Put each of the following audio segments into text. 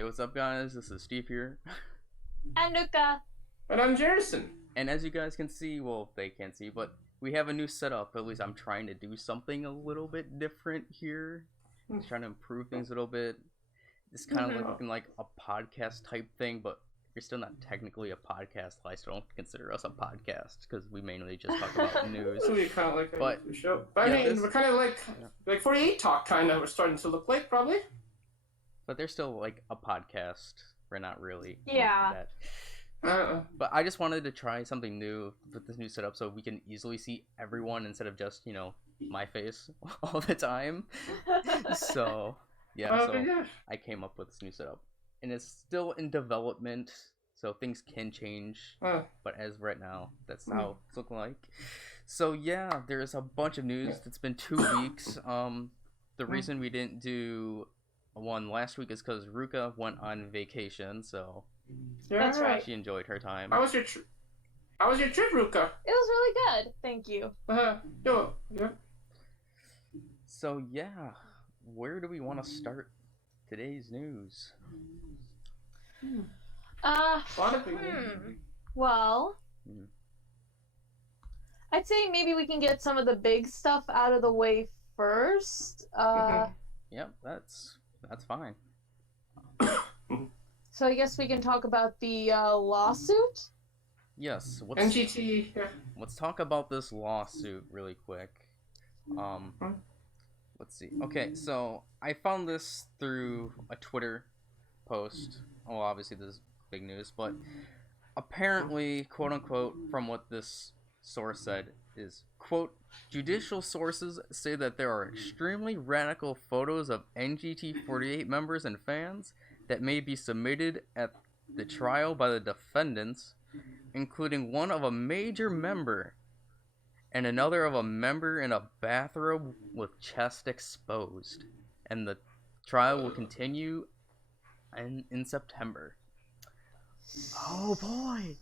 Hey, what's up, guys? This is Steve here. And Nuka. And I'm Jerison. And as you guys can see, well, they can't see, but we have a new setup. At least I'm trying to do something a little bit different here. Just trying to improve things a little bit. It's kind of looking like a podcast type thing, but we're still not technically a podcast. I still don't consider us a podcast because we mainly just talk about news. We kind of like But a show. But yeah, I mean, we're kind of like 48 Talk, kind of. We're starting to look like, probably. But they're still like a podcast. We're not really. Yeah. That. But I just wanted to try something new with this new setup so we can easily see everyone instead of just, you know, my face all the time. So, yeah, I came up with this new setup. And it's still in development, so things can change. But as right now, that's how it's looking like. So, yeah, there's a bunch of news. It's been 2 weeks. The reason we didn't do one last week is because Ruka went on vacation, so that's right. She enjoyed her time. How was your trip, Ruka? It was really good, thank you. Yeah. So yeah, where do we want to start today's news? Well, I'd say maybe we can get some of the big stuff out of the way first. Yep, that's fine. So I guess we can talk about the lawsuit? Yes. NGT. Yeah. Let's talk about this lawsuit really quick. Let's see. Okay, so I found this through a Twitter post. Well, obviously this is big news, but apparently, quote unquote, from what this source said is, quote, judicial sources say that there are extremely radical photos of NGT48 members and fans that may be submitted at the trial by the defendants, including one of a major member and another of a member in a bathrobe with chest exposed. And the trial will continue in September. Oh boy!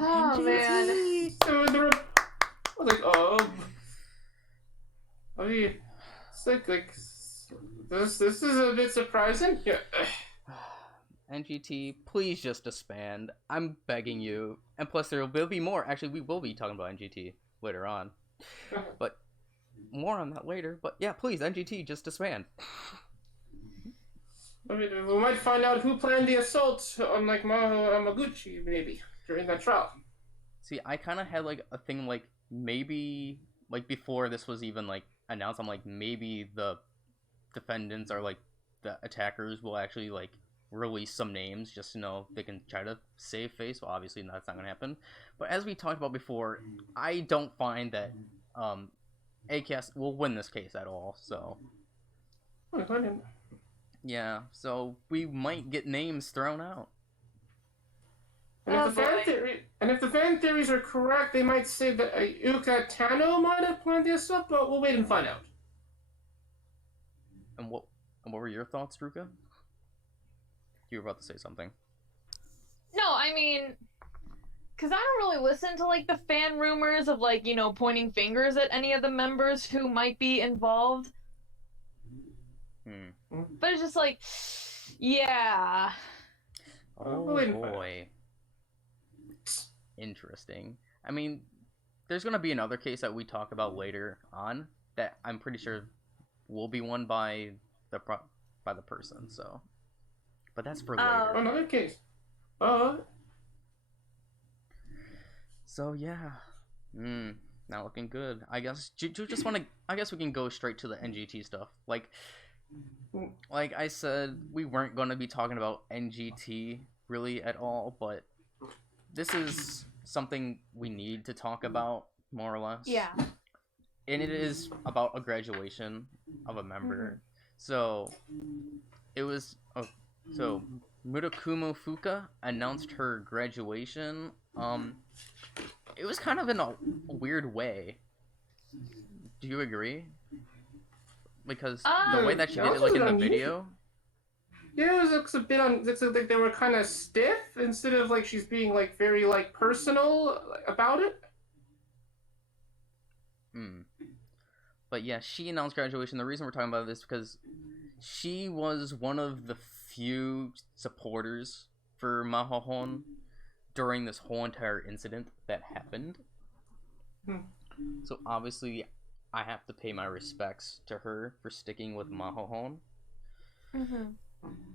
Oh man! I was like, I mean, it's like this is a bit surprising. Yeah. NGT, please just disband. I'm begging you. And plus, there will be more. Actually, we will be talking about NGT later on. But more on that later. But yeah, please, NGT, just disband. I mean, we might find out who planned the assault on like Maguchi, maybe during that trial. See, I kind of had like a thing like maybe like before this was even like announced. I'm like maybe the defendants or like the attackers will actually like release some names just to know they can try to save face. Well, obviously that's not gonna happen. But as we talked about before, I don't find that AKS will win this case at all. So yeah, so we might get names thrown out. And if the fan theories are correct, they might say that Yuka Tano might have planned the assault, but we'll wait and find out. And what were your thoughts, Ruka? You were about to say something. No, I mean, because I don't really listen to, like, the fan rumors of, like, you know, pointing fingers at any of the members who might be involved. But it's just like, yeah. Oh, boy. Interesting. I mean, there's going to be another case that we talk about later on that I'm pretty sure will be won by the person, so. But that's for later. Another case. So yeah, not looking good. I guess. Do you just want to? I guess we can go straight to the NGT stuff. Like I said, we weren't going to be talking about NGT really at all, but this is something we need to talk about more or less. Yeah. And it is about a graduation of a member. So it was. So Murakumo Fuka announced her graduation. It was kind of in a weird way. Do you agree? Because the way that she did it, like in the video. Yeah, it looks a bit on. Looks like they were kind of stiff instead of like she's being like very like personal about it. But yeah, she announced graduation. The reason we're talking about this is because she was one of the few supporters for Mahohon during this whole entire incident that happened. So obviously, I have to pay my respects to her for sticking with Mahohon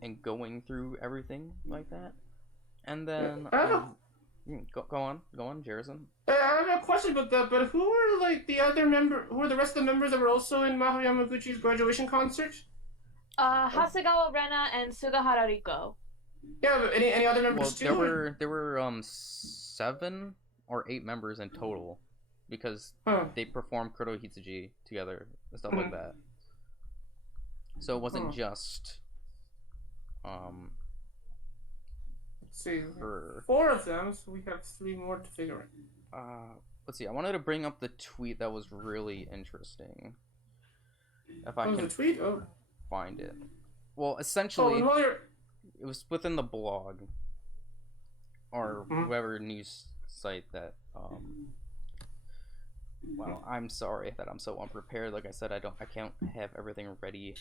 and going through everything like that. And then go on, Jerison. I have a question about that. But who were like the other member? Who were the rest of the members that were also in Maho Yamaguchi's graduation concert? Hasegawa Rena and Sugahara Riko. Yeah, but any other members too? There were 7 or 8 members in total, because they performed Kuro Hitsuji together and stuff like that. So it wasn't just let's see, 4 of them, so we have 3 more to figure out. Let's see. I wanted to bring up the tweet that was really interesting. If I can the tweet? find it. Well, essentially, it was within the blog or whoever news site that. Well, I'm sorry that I'm so unprepared. Like I said, I can't have everything ready.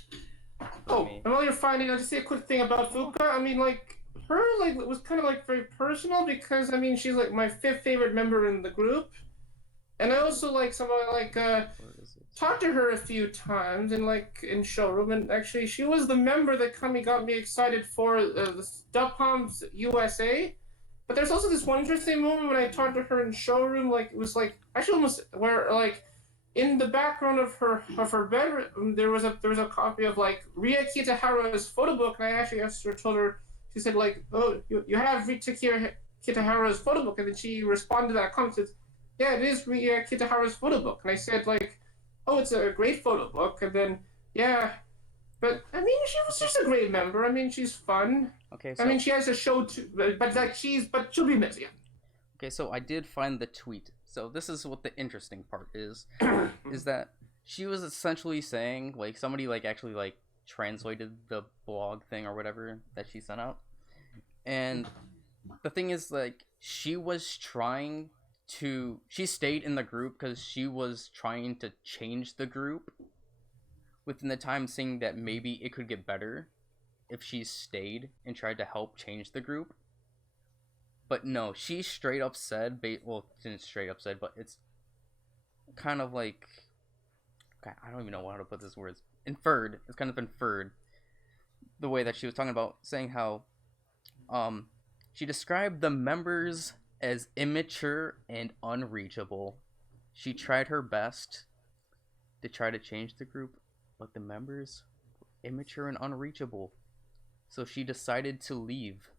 And while you're finding, I'll just say a quick thing about Fuka. I mean, like, her, like, it was kind of, like, very personal because, I mean, she's, like, my 5th favorite member in the group. And I also, like, somebody, like, talked to her a few times in, like, in showroom. And actually, she was the member that kind of got me excited for the Dubcom's USA. But there's also this one interesting moment when I talked to her in showroom, like, it was, like, actually almost where, like, in the background of her bedroom, there was a copy of like Ria Kitahara's photo book, and I actually told her, she said like, oh, you have Ria Kitahara's photo book, and then she responded to that comment, said, yeah, it is Ria Kitahara's photo book, and I said like, oh, it's a great photo book, and then but I mean, she was just a great member. I mean, she's fun. Okay. So, I mean, she has a show too, but she'll be missed. Yeah. Okay, so I did find the tweet. So this is what the interesting part is that she was essentially saying, like, somebody, like, actually, like, translated the blog thing or whatever that she sent out. And the thing is, like, she stayed in the group because she was trying to change the group within the time, saying that maybe it could get better if she stayed and tried to help change the group. But no, she straight up said, didn't straight up said, but it's kind of like, I don't even know how to put this words, inferred, it's kind of inferred, the way that she was talking about, saying how, she described the members as immature and unreachable. She tried her best to try to change the group, but the members were immature and unreachable. So she decided to leave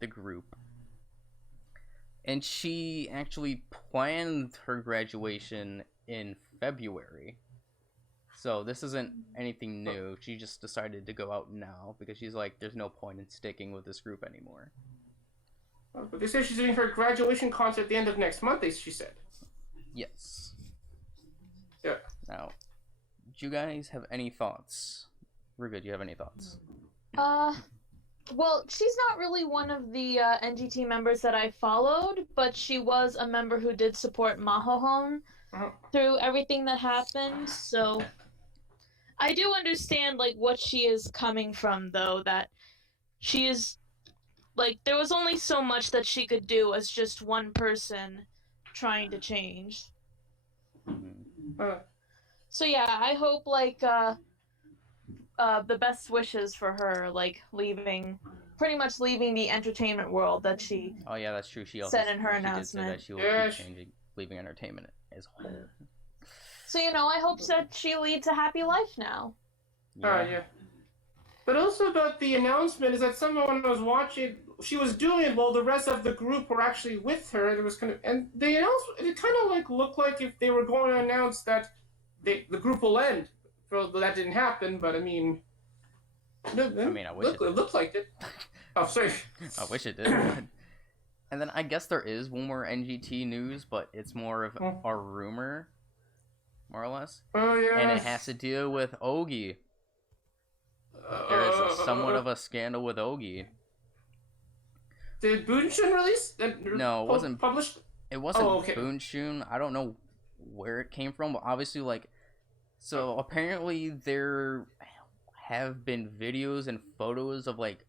the group. And she actually planned her graduation in February. So this isn't anything new. She just decided to go out now because she's like, there's no point in sticking with this group anymore. But they say she's doing her graduation concert at the end of next month, she said. Yes. Yeah. Now, do you guys have any thoughts? Ruga, do you have any thoughts? Well, she's not really one of the NGT members that I followed, but she was a member who did support Mahohon through everything that happened, so I do understand, like, what she is coming from, though, that she is, like, there was only so much that she could do as just one person trying to change. So yeah, I hope, like, the best wishes for her, like, pretty much leaving the entertainment world that she that's true. She also said in her announcement. Did say that she will be changing, leaving entertainment as a whole. So, I hope that she leads a happy life now. Yeah. But also about the announcement is that someone was watching, she was doing it while the rest of the group were actually with her, and it was and the announcement, it kind of like looked like if they were going to announce that the group will end. Well, that didn't happen, but I mean, I wish it looked like it. Oh, sorry. I wish it did. And then I guess there is one more NGT news, but it's more of a rumor, more or less. Oh, yeah. And it has to deal with Ogi. There is somewhat of a scandal with Ogi. Did Bunshun release? No, it wasn't published. It wasn't Bunshun. I don't know where it came from, but obviously, like, so apparently there have been videos and photos of like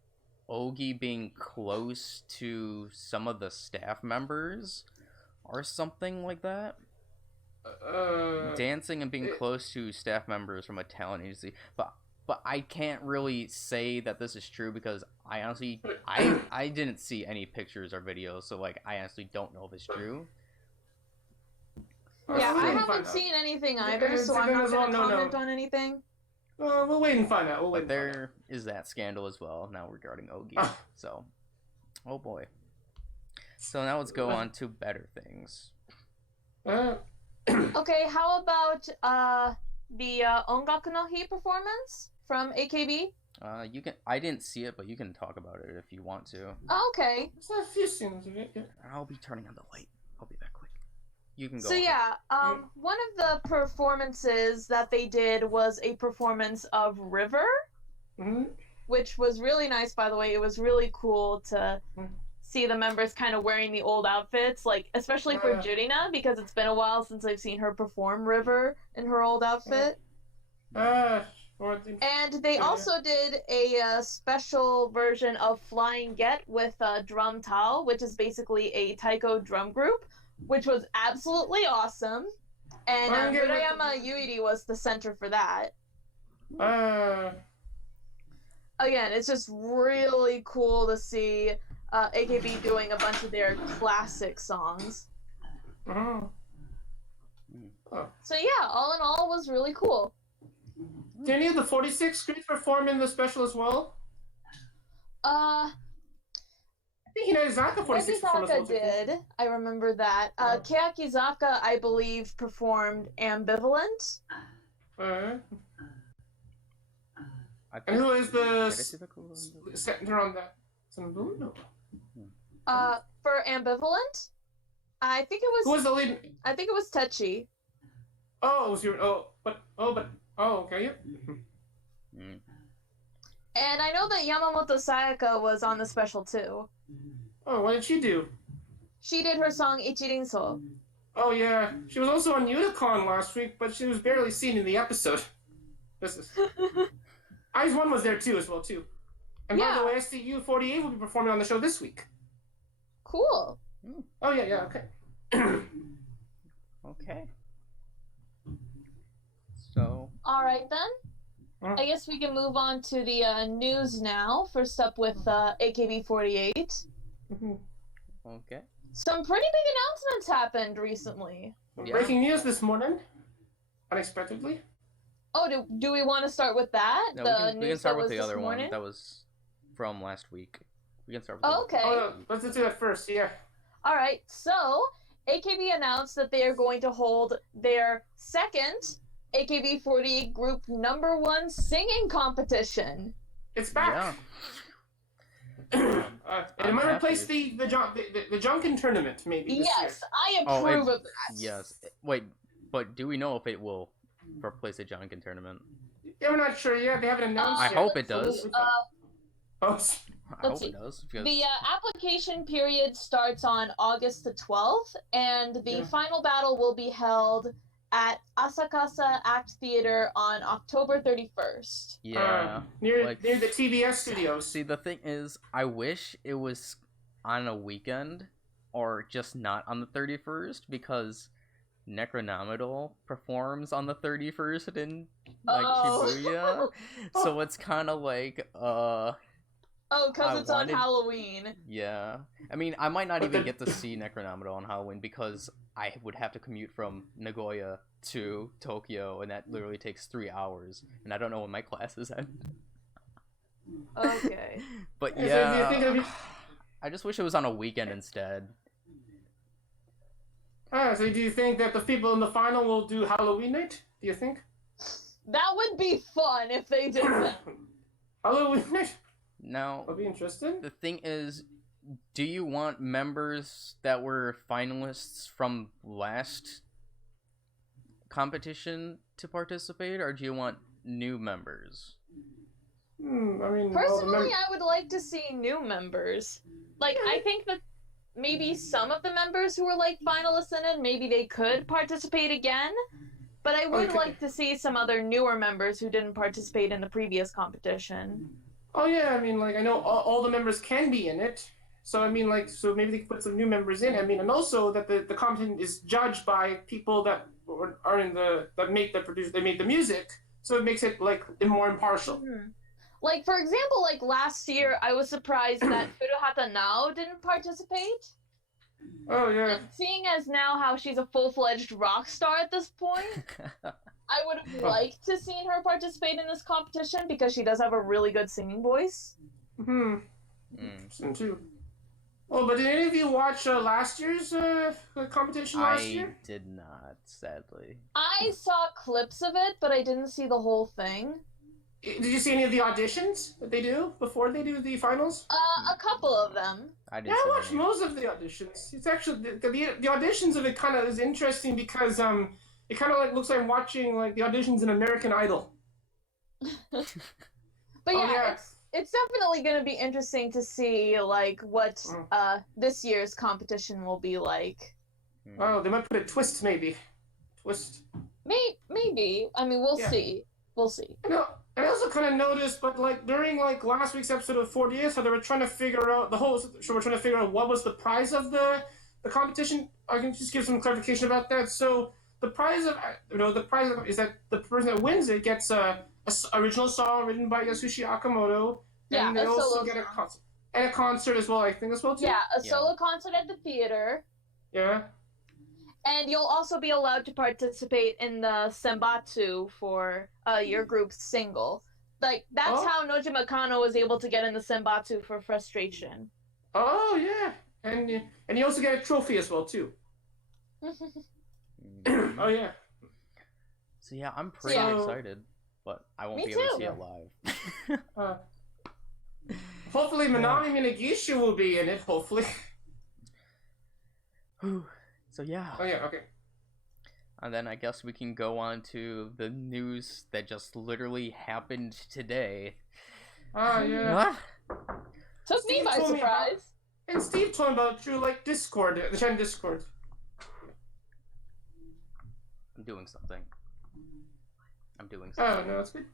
Ogi being close to some of the staff members or something like that. Dancing and being close to staff members from a talent agency, but I can't really say that this is true because I honestly I didn't see any pictures or videos, so like I honestly don't know if it's true. Yeah, I haven't seen anything either, so I'm not going to comment on anything. We'll wait and find out. But there is that scandal as well now regarding Ogi. So, oh boy. So now let's go on to better things. Okay, how about the Ongaku no Hi performance from AKB? You can. I didn't see it, but you can talk about it if you want to. Oh, okay. There's a few scenes of it. Yeah. I'll be turning on the light. I'll be back quick. You can go. So yeah, one of the performances that they did was a performance of River, which was really nice, by the way. It was really cool to see the members kind of wearing the old outfits, like especially for Jurina, because it's been a while since I've seen her perform River in her old outfit. And they also did a special version of Flying Get with Drum Tao, which is basically a taiko drum group, which was absolutely awesome. And Murayama Yuiri was the center for that. Again, it's just really cool to see AKB doing a bunch of their classic songs. So yeah, all in all, was really cool. Did any of the 46th groups perform in the special as well? I think Hinayazaka 46 Keakizaka did. I remember that. Keakizaka, I believe, performed Ambivalent. And who is the center on that? For Ambivalent, I think it was. Who was the lead? I think it was Techi. Oh, it was your. Okay. And I know that Yamamoto Sayaka was on the special too. Oh, what did she do? She did her song Ichirinso. Oh yeah, she was also on Unicon last week, but she was barely seen in the episode. Eyes One was there too, as well too. And by the way, STU48 will be performing on the show this week. Cool. Oh yeah, okay. Okay. So. All right then. I guess we can move on to the news now. First up with AKB48. Okay. Some pretty big announcements happened recently. Breaking news this morning, unexpectedly. Oh, do we want to start with that? No, we can start with the other one that was from last week. We can start with okay. Oh, no, let's do that first, yeah. All right, so AKB announced that they are going to hold their second AKB48 group #1 singing competition. It's back. Yeah. It might replace the Junkin tournament, maybe. Yes, I approve of that. Yes. Wait, but do we know if it will replace the Junkin tournament? Yeah, we're not sure yet. They haven't announced yet. I hope it does. I hope it does. Because... The application period starts on August the 12th, and the final battle will be held at Asakasa Act Theater on October 31st. Yeah. Near the TBS studios. See, the thing is, I wish it was on a weekend, or just not on the 31st, because Necronomidal performs on the 31st in, Shibuya. So it's kind of like, Oh, because it's on Halloween. Yeah. I mean, I might not even get to see Necronomidal on Halloween because I would have to commute from Nagoya to Tokyo, and that literally takes 3 hours, and I don't know when my classes end. Okay. But yeah, I just wish it was on a weekend instead. So do you think that the people in the final will do Halloween night? Do you think? That would be fun if they did that. Halloween night? Now, that'll be interesting. The thing is, do you want members that were finalists from last competition to participate, or do you want new members? I mean, personally, I would like to see new members. Like, I think that maybe some of the members who were like finalists in it, maybe they could participate again. But I would Okay. like to see some other newer members who didn't participate in the previous competition. Oh yeah, I mean, like I know all the members can be in it, so I mean, like, so maybe they can put some new members in. I mean, and also that the competition is judged by people that are in that made the music, so it makes it like more impartial. Mm-hmm. Like for example, like last year, I was surprised that Furuhata Nao didn't participate. Oh yeah. And seeing as now how she's a full-fledged rock star at this point, I would have liked to seen her participate in this competition because she does have a really good singing voice. Interesting too. Oh, but did any of you watch last year's competition last year? I did not, sadly. I saw clips of it, but I didn't see the whole thing. Did you see any of the auditions that they do before they do the finals? A couple of them. I didn't. Yeah, I see watched any. most of the auditions. It's actually the auditions of it kind of is interesting because it kind of like looks like I'm watching like the auditions in American Idol. But yeah, it's definitely going to be interesting to see like what this year's competition will be like. Oh, they might put a twist maybe. Twist. Maybe. I mean, we'll see. We'll see. I also kind of noticed, but like during like last week's episode of 48th, how they were trying to figure out we're trying to figure out what was the prize of the competition. I can just give some clarification about that. So the prize is that the person that wins it gets a original song written by Yasushi Akamoto, and they also get a concert and a concert as well. I think as well too. Yeah, a solo concert at the theater. Yeah. And you'll also be allowed to participate in the senbatsu for your group's single. Like, that's how Nojima Kano was able to get in the senbatsu for Frustration. Oh, yeah. And you also get a trophy as well, too. Oh, yeah. So, yeah, I'm pretty excited, but I won't be able to see it live. Hopefully, Minami Minagishi will be in it, hopefully. So yeah. Oh yeah, okay. And then I guess we can go on to the news that just literally happened today. Oh yeah. Took me by surprise. And Steve told me about through like Discord, the China Discord. I'm doing something. Oh no, it's good.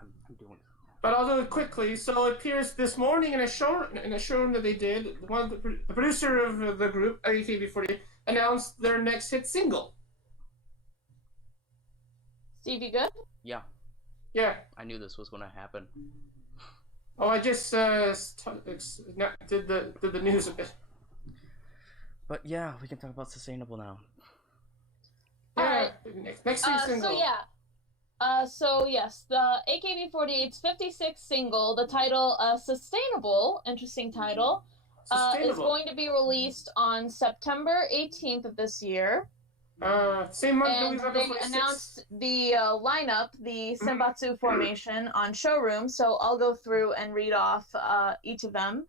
I'm doing something. But I'll do it quickly. So it appears this morning in a showroom that they did. The producer of the group, AKB48, announced their next hit single. Steve, you good? Yeah. Yeah. I knew this was going to happen. Oh, I just did the news a bit. But yeah, we can talk about Sustainable now. Yeah. Next week's single. So yes, the AKB48's 56th single, the title Sustainable, interesting title, is going to be released on September 18th of this year. Same month and they announced the lineup, the Senbatsu formation on Showroom, so I'll go through and read off each of them.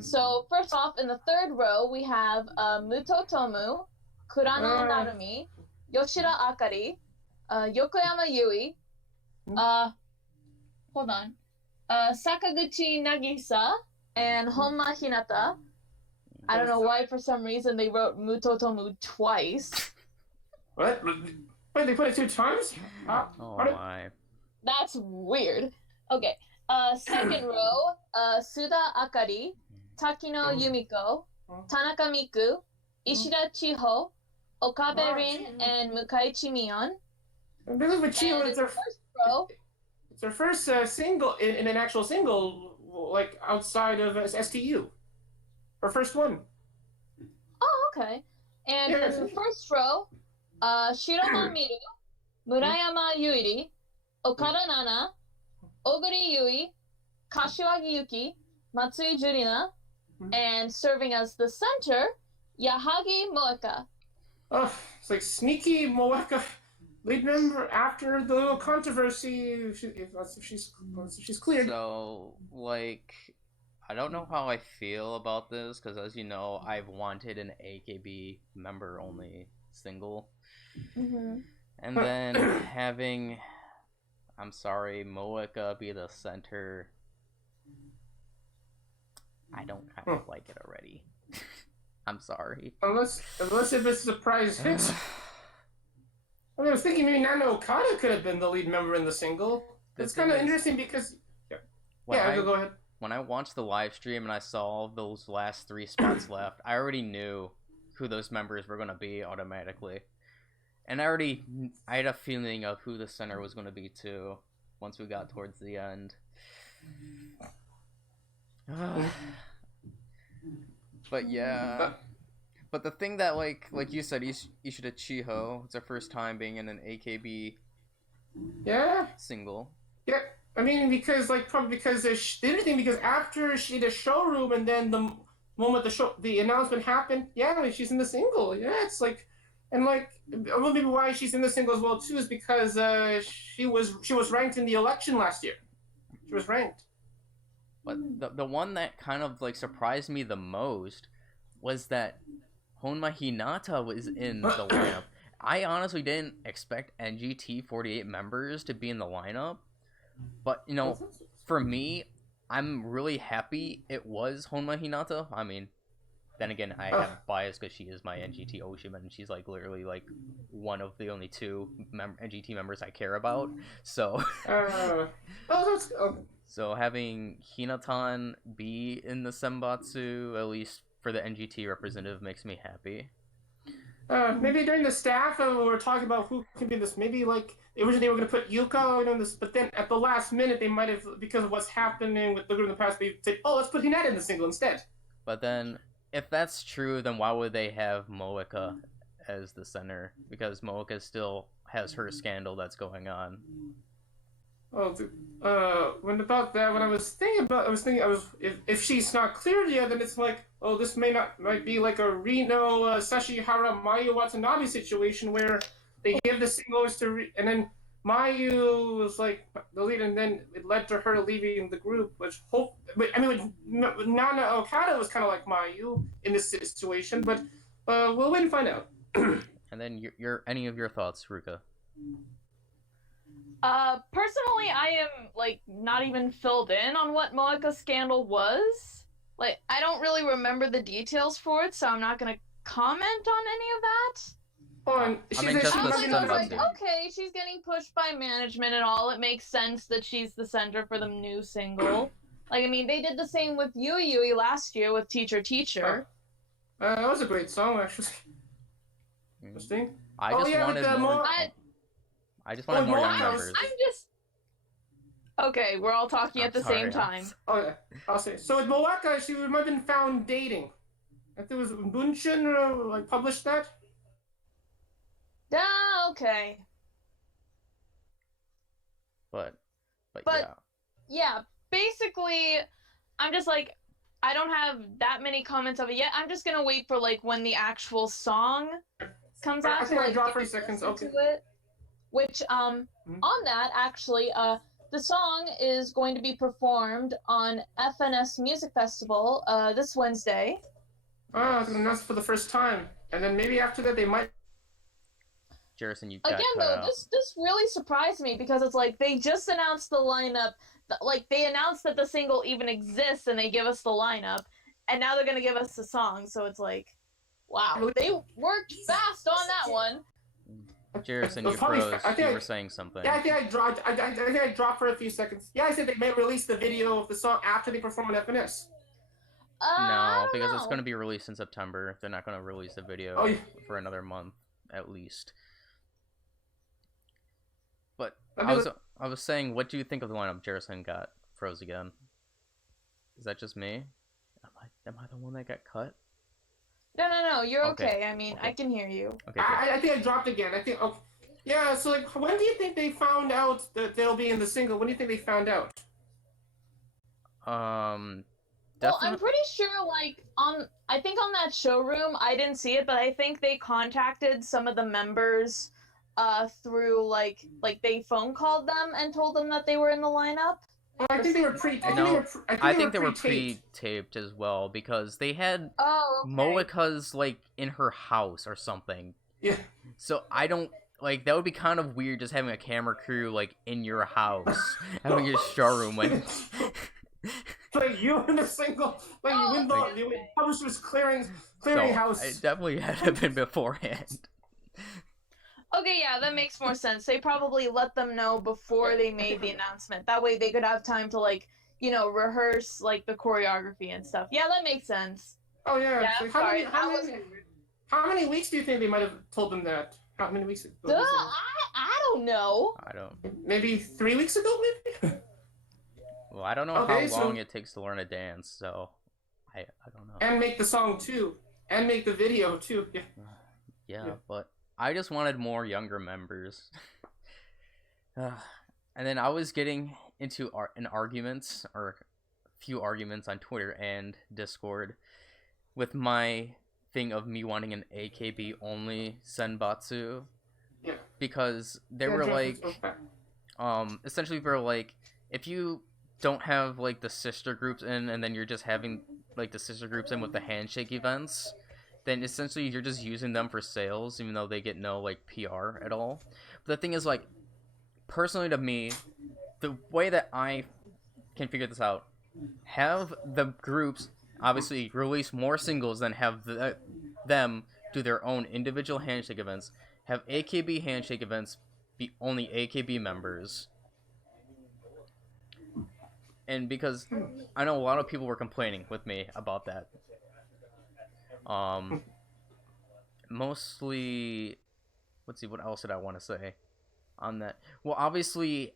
So first off, in the third row, we have Muto Tomu, Kurano Narumi, Yoshida Akari, Yokoyama Yui, hold on, Sakaguchi Nagisa, and Honma Hinata. I don't know why for some reason they wrote Mutotomu twice. What? Wait, they put it 2 times? Oh my. That's weird. Okay. Second row, Suda Akari, Takino Yumiko, Tanaka Miku, Ishida Chiho, Okabe Rin, and Mukaichi Mion. I believe with Chiho, it's their first single in an actual single, like outside of STU. Her first one. Oh, okay. And in the first row, Shiroma Miru, Murayama Yuiri, Okada Nana, Oguri Yui, Kashiwagi Yuki, Matsui Jurina, and serving as the center, Yahagi Moeka. Oh, it's like sneaky Moeka. Lead member after the little controversy. She's cleared. So, like, I don't know how I feel about this, because as you know, I've wanted an AKB member-only single. And then having, I'm sorry, Moeka be the center, I don't kind of like it already. I'm sorry. Unless if it's a surprise hit. I was thinking maybe Nana Okada could have been the lead member in the single. It's kind of interesting because go ahead. When I watched the live stream and I saw those last 3 spots left, I already knew who those members were going to be automatically. And I had a feeling of who the center was going to be too once we got towards the end. But yeah. But the thing that, like you said, Ishida Chiho, it's her first time being in an AKB single. Yeah, I mean, because, like, probably because the interesting, because after she did a showroom and then the moment the announcement happened, she's in the single. Yeah, it's like, and like, maybe why she's in the single as well, too, is because she was ranked in the election last year. She was ranked. But the one that kind of, like, surprised me the most was that Honma Hinata was in the lineup. I honestly didn't expect NGT48 members to be in the lineup. But, you know, for me, I'm really happy it was Honma Hinata. I mean, then again, I have bias because she is my NGT Oshima, and she's, like, literally, like, one of the only 2 NGT members I care about. So... So having Hinatan be in the Senbatsu, at least for the NGT representative, makes me happy. Maybe during the staff, we were talking about who can be this. Maybe, like, originally they were going to put Yuka in this, but then at the last minute, they might have, because of what's happening with the group in the past, they said, let's put Hinata in the single instead. But then, if that's true, then why would they have Moeka as the center? Because Moeka still has her scandal that's going on. When about that, when I was thinking, if she's not cleared yet, then it's like, this might be like a Reno, Sashihara, Mayu Watanabe situation where they give the singles and then Mayu was like the lead, and then it led to her leaving the group, Nana Okada was kind of like Mayu in this situation, but we'll wait and find out. And then any of your thoughts, Ruka? Personally, I am, like, not even filled in on what Moeka's scandal was. Like, I don't really remember the details for it, so I'm not gonna comment on any of that. I was like, okay, she's getting pushed by management and all. It makes sense that she's the center for the new single. Like, I mean, they did the same with Yui Yui last year with Teacher Teacher. That was a great song, actually. Interesting. I just wanted more young members. Okay, we're all talking at the same time. Okay, I'll say. So with Moeka, she might have been found dating. I think it was Bunshin published that. Okay. But yeah, basically, I'm just like, I don't have that many comments of it yet. I'm just gonna wait for, like, when the actual song comes out. I think I dropped 3 seconds. Okay. Which, on that, actually, the song is going to be performed on FNS Music Festival this Wednesday. It's announced for the first time. And then maybe after that they might... Jerison, you again, though, this really surprised me because it's like they just announced the lineup. Like, they announced that the single even exists and they give us the lineup. And now they're going to give us the song. So it's like, wow, they worked fast on that one. Jerison, you froze. You were saying something. Yeah, I think I dropped for a few seconds. Yeah, I said they may release the video of the song after they perform on FNS. No, because it's going to be released in September. They're not going to release a video for another month, at least. But I was saying, what do you think of the lineup? Jerison got froze again. Is that just me? Am I the one that got cut? No, you're okay. I mean, I can hear you. Okay. I think I dropped again. I think. Okay. Yeah. So, like, when do you think they found out that they'll be in the single? When do you think they found out? Well, I'm pretty sure, like, I think on that showroom, I didn't see it, but I think they contacted some of the members, through, like they phone called them and told them that they were in the lineup. Well, I think they were I think they were pre-taped as well, because they had Moeka's, like, in her house or something. Yeah. So I don't, like, that would be kind of weird just having a camera crew, like, in your house, having your showroom, like... Like, you in a single, like, you win the publisher's clearing house. It definitely had to have been beforehand. Okay, yeah, that makes more sense. They probably let them know before they made the announcement. That way they could have time to, like, you know, rehearse, like, the choreography and stuff. Yeah, that makes sense. Oh yeah. Yeah, So I'm sorry. how many weeks do you think they might have told them that? How many weeks ago? Duh, I don't know. I don't. Maybe 3 weeks ago, maybe. Well, I don't know Okay, how long so- it takes to learn a dance, so I don't know. And make the song too, and make the video too. Yeah. Yeah, but I just wanted more younger members. And then I was getting into an arguments or a few arguments on Twitter and Discord with my thing of me wanting an AKB only senbatsu. Yeah. Because they were like, essentially they were like, if you don't have like the sister groups in, and then you're just having like the sister groups in with the handshake events, then essentially you're just using them for sales, even though they get no like PR at all. But the thing is, like, personally to me, the way that I can figure this out, have the groups obviously release more singles than have them do their own individual handshake events. Have AKB handshake events be only AKB members. And because I know a lot of people were complaining with me about that. Mostly, let's see, what else did I want to say on that? Well, obviously,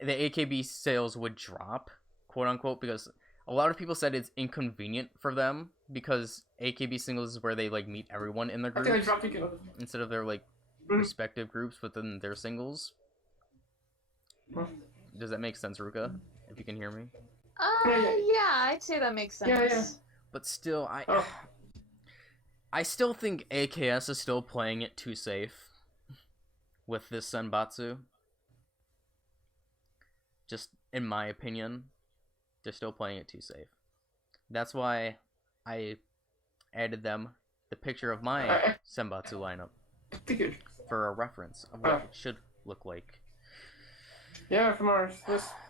the AKB sales would drop, quote unquote, because a lot of people said it's inconvenient for them because AKB singles is where they like meet everyone in their groups instead of their like respective groups within their singles. Does that make sense, Ruka? If you can hear me. Yeah, I'd say that makes sense. Yeah. But still, I still think AKS is still playing it too safe with this senbatsu. Just in my opinion, they're still playing it too safe. That's why I added them the picture of my senbatsu lineup for a reference of what it should look like. Yeah, from ours.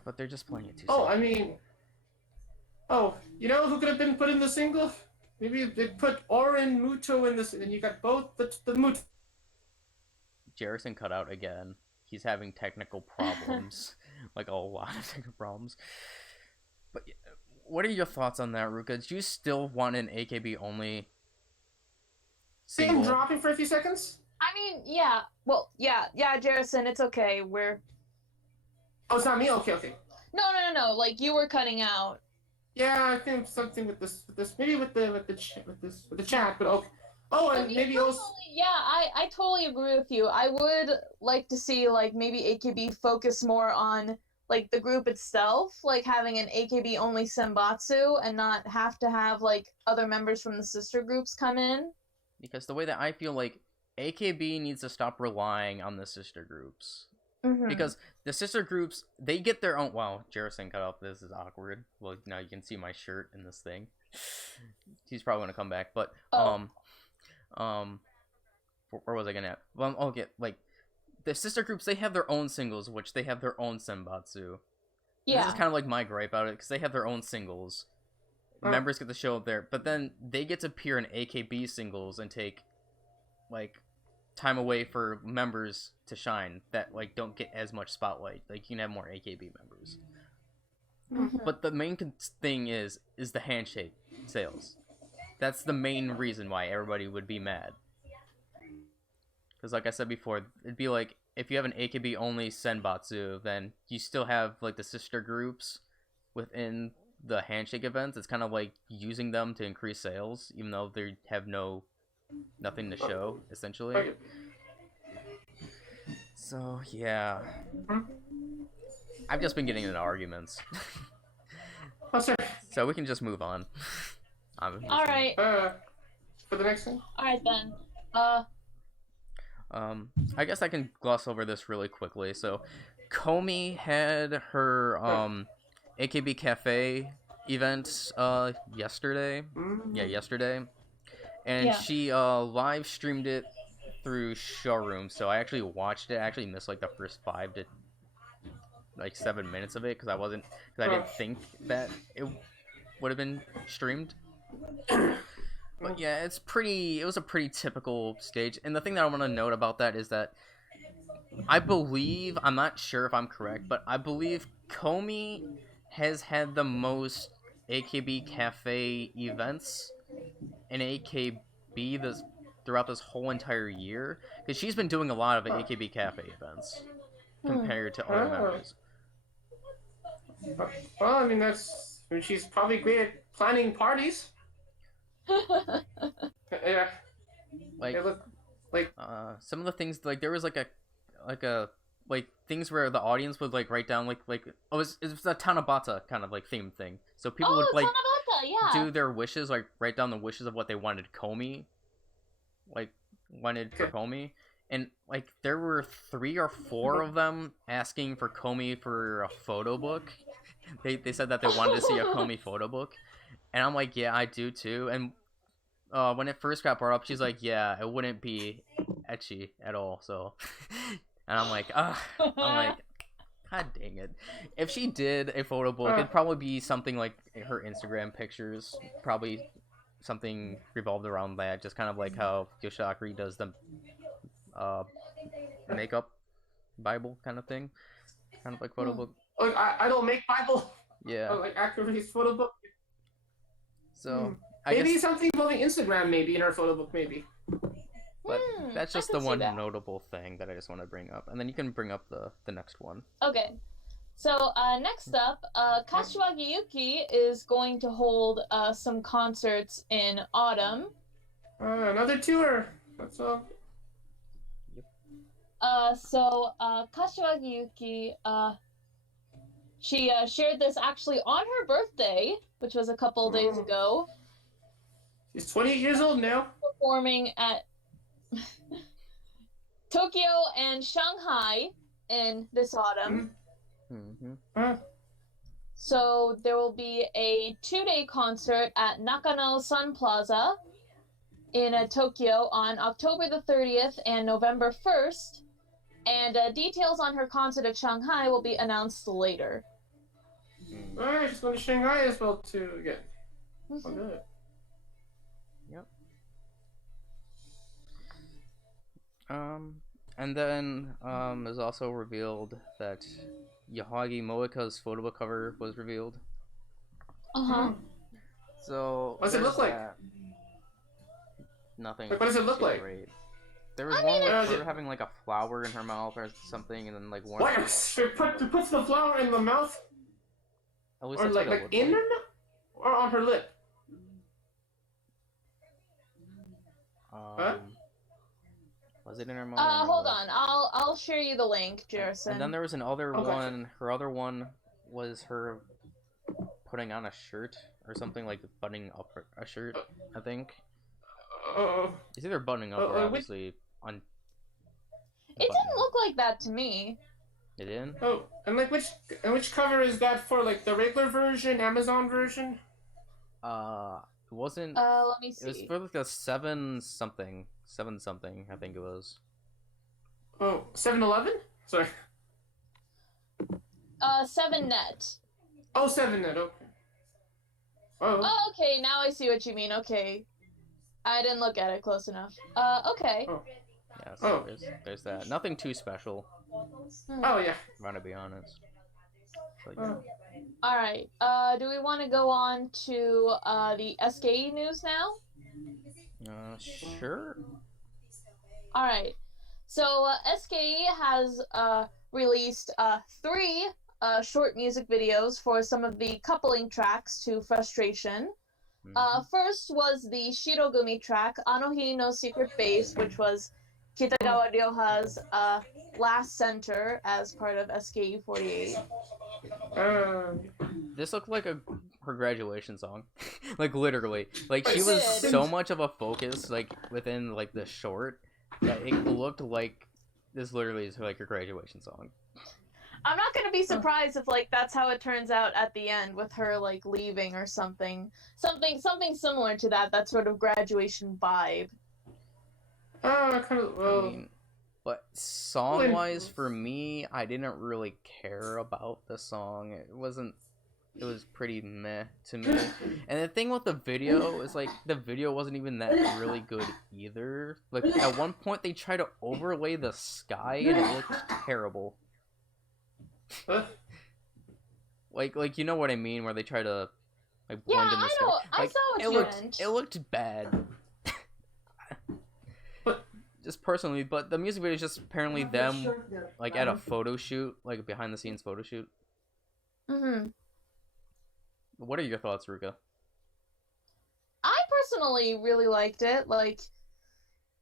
But they're just playing it too safe. I mean... you know who could have been put in the single? Maybe they put Oren Muto in this, and you got both the Muto. Jerison cut out again. He's having technical problems. Like a lot of technical problems. But what are your thoughts on that, Ruka? Do you still want an AKB only single? Same dropping for a few seconds? I mean, yeah. Well, yeah, Jerison, it's okay. Oh, it's not me? Okay. No. Like, you were cutting out. Yeah, I think something with this. Maybe with the chat, but okay. Oh, and maybe also. Yeah, I totally agree with you. I would like to see like maybe AKB focus more on like the group itself, like having an AKB only senbatsu and not have to have like other members from the sister groups come in. Because the way that I feel like AKB needs to stop relying on the sister groups. Mm-hmm. Because the sister groups, they get their own... Wow, Jerison cut off. This is awkward. Well, now you can see my shirt in this thing. He's probably going to come back. But, where was I going to... Well, okay, like, the sister groups, they have their own singles, which they have their own senbatsu. Yeah. This is kind of like my gripe about it, because they have their own singles. Members get to show up there. But then they get to appear in AKB singles and take, like... time away for members to shine that like don't get as much spotlight. Like you can have more AKB members. Mm-hmm. But the main thing is the handshake sales. That's the main reason why everybody would be mad. Because like I said before, it'd be like if you have an AKB only senbatsu, then you still have like the sister groups within the handshake events. It's kind of like using them to increase sales, even though they have nothing to show, essentially. So, yeah. I've just been getting into arguments. So we can just move on. Alright. For the next one? Alright then. I guess I can gloss over this really quickly. So, Komi had her, AKB Cafe event, yesterday. Yeah, yesterday. And she live streamed it through Showroom, so I actually watched it. I actually missed like the first 5 to like 7 minutes of it because I didn't think that it would have been streamed. But yeah, it was a pretty typical stage. And the thing that I want to note about that is that I believe, I'm not sure if I'm correct, but I believe Komi has had the most AKB Cafe events in AKB throughout this whole entire year, because she's been doing a lot of AKB Cafe events compared to other members. Well, I mean, she's probably great at planning parties. Yeah. Like, yeah, look, like some of the things, like there was like things where the audience would like write down like it was a Tanabata kind of like theme thing. So people would like Tanabata, yeah. do their wishes, like write down the wishes of what they wanted Komi, for Komi, and like there were 3 or 4 of them asking for Komi for a photo book. They said that they wanted to see a Komi photo book, and I'm like, yeah, I do too. And when it first got brought up, she's like, yeah, it wouldn't be ecchi at all. So, and I'm like, God dang it. If she did a photo book, it'd probably be something like her Instagram pictures, probably something revolved around that, just kind of like how Yoshakari does the makeup Bible kind of thing, kind of like photo book. Like I don't make Bible. Yeah. Like Akari's photo book. So maybe something involving Instagram, maybe in her photo book, maybe. But that's just the one notable thing that I just want to bring up, and then you can bring up the next one. Okay. So next up, Kashiwagi Yuki is going to hold some concerts in autumn. Another tour. That's all. So Kashiwagi Yuki, she shared this actually on her birthday, which was a couple days ago. She's 28 years old now. Performing at Tokyo and Shanghai in this autumn. So there will be a 2-day concert at Nakano Sun Plaza in Tokyo on October the 30th and November 1st. And details on her concert at Shanghai will be announced later. Alright, she's going to Shanghai as well too again. Oh, good. Yep. And then it was also revealed that Yahagi Moeka's photo book cover was revealed. So what does it look like? Nothing. Like, what does it look like? Great. There was one with her having like a flower in her mouth or something, and then like one. What? She puts the flower in the mouth? At least or like in her mouth? Or on her lip? Was it in her mouth? Hold on. I'll share you the link, Jerison. And then there was another one. Her other one was her putting on a shirt or something, like buttoning up a shirt, I think. It's either buttoning up or obviously on. It didn't look like that to me. It didn't? Oh, and like which cover is that for? Like the regular version, Amazon version? It wasn't. Let me see. It was for like a 7 something, I think it was. Oh, 7-Eleven? Sorry. 7net. Oh, 7net. Okay. Oh, okay. Now I see what you mean. Okay. I didn't look at it close enough. Okay. Yeah, so there's that. Nothing too special. Oh, yeah. I'm gonna be honest. So, Alright. Do we want to go on to the SKE news now? Sure. Alright. So, SKE has released 3 short music videos for some of the coupling tracks to Frustration. First was the Shirogumi track, Anohi no Secret Base, which was Kitagawa Ryoha's last center as part of SKE48. This looked like her graduation song. Like, literally. Like, she was so much of a focus, like, within, like, the short, that it looked like this literally is, like, her graduation song. I'm not gonna be surprised if, like, that's how it turns out at the end, with her, like, leaving or something. Something similar to that sort of graduation vibe. Kind of, well... I mean, but song-wise, for me, I didn't really care about the song. It wasn't it was pretty meh to me. And the thing with the video is like the video wasn't even that really good either. Like at one point they tried to overlay the sky and it looked terrible. Like you know what I mean, where they try to like blend in the sky. Like, I saw what you meant. It looked bad. Just personally, but the music video is just apparently them like at a photo shoot, like a behind the scenes photo shoot. What are your thoughts, Ruka? I personally really liked it. Like,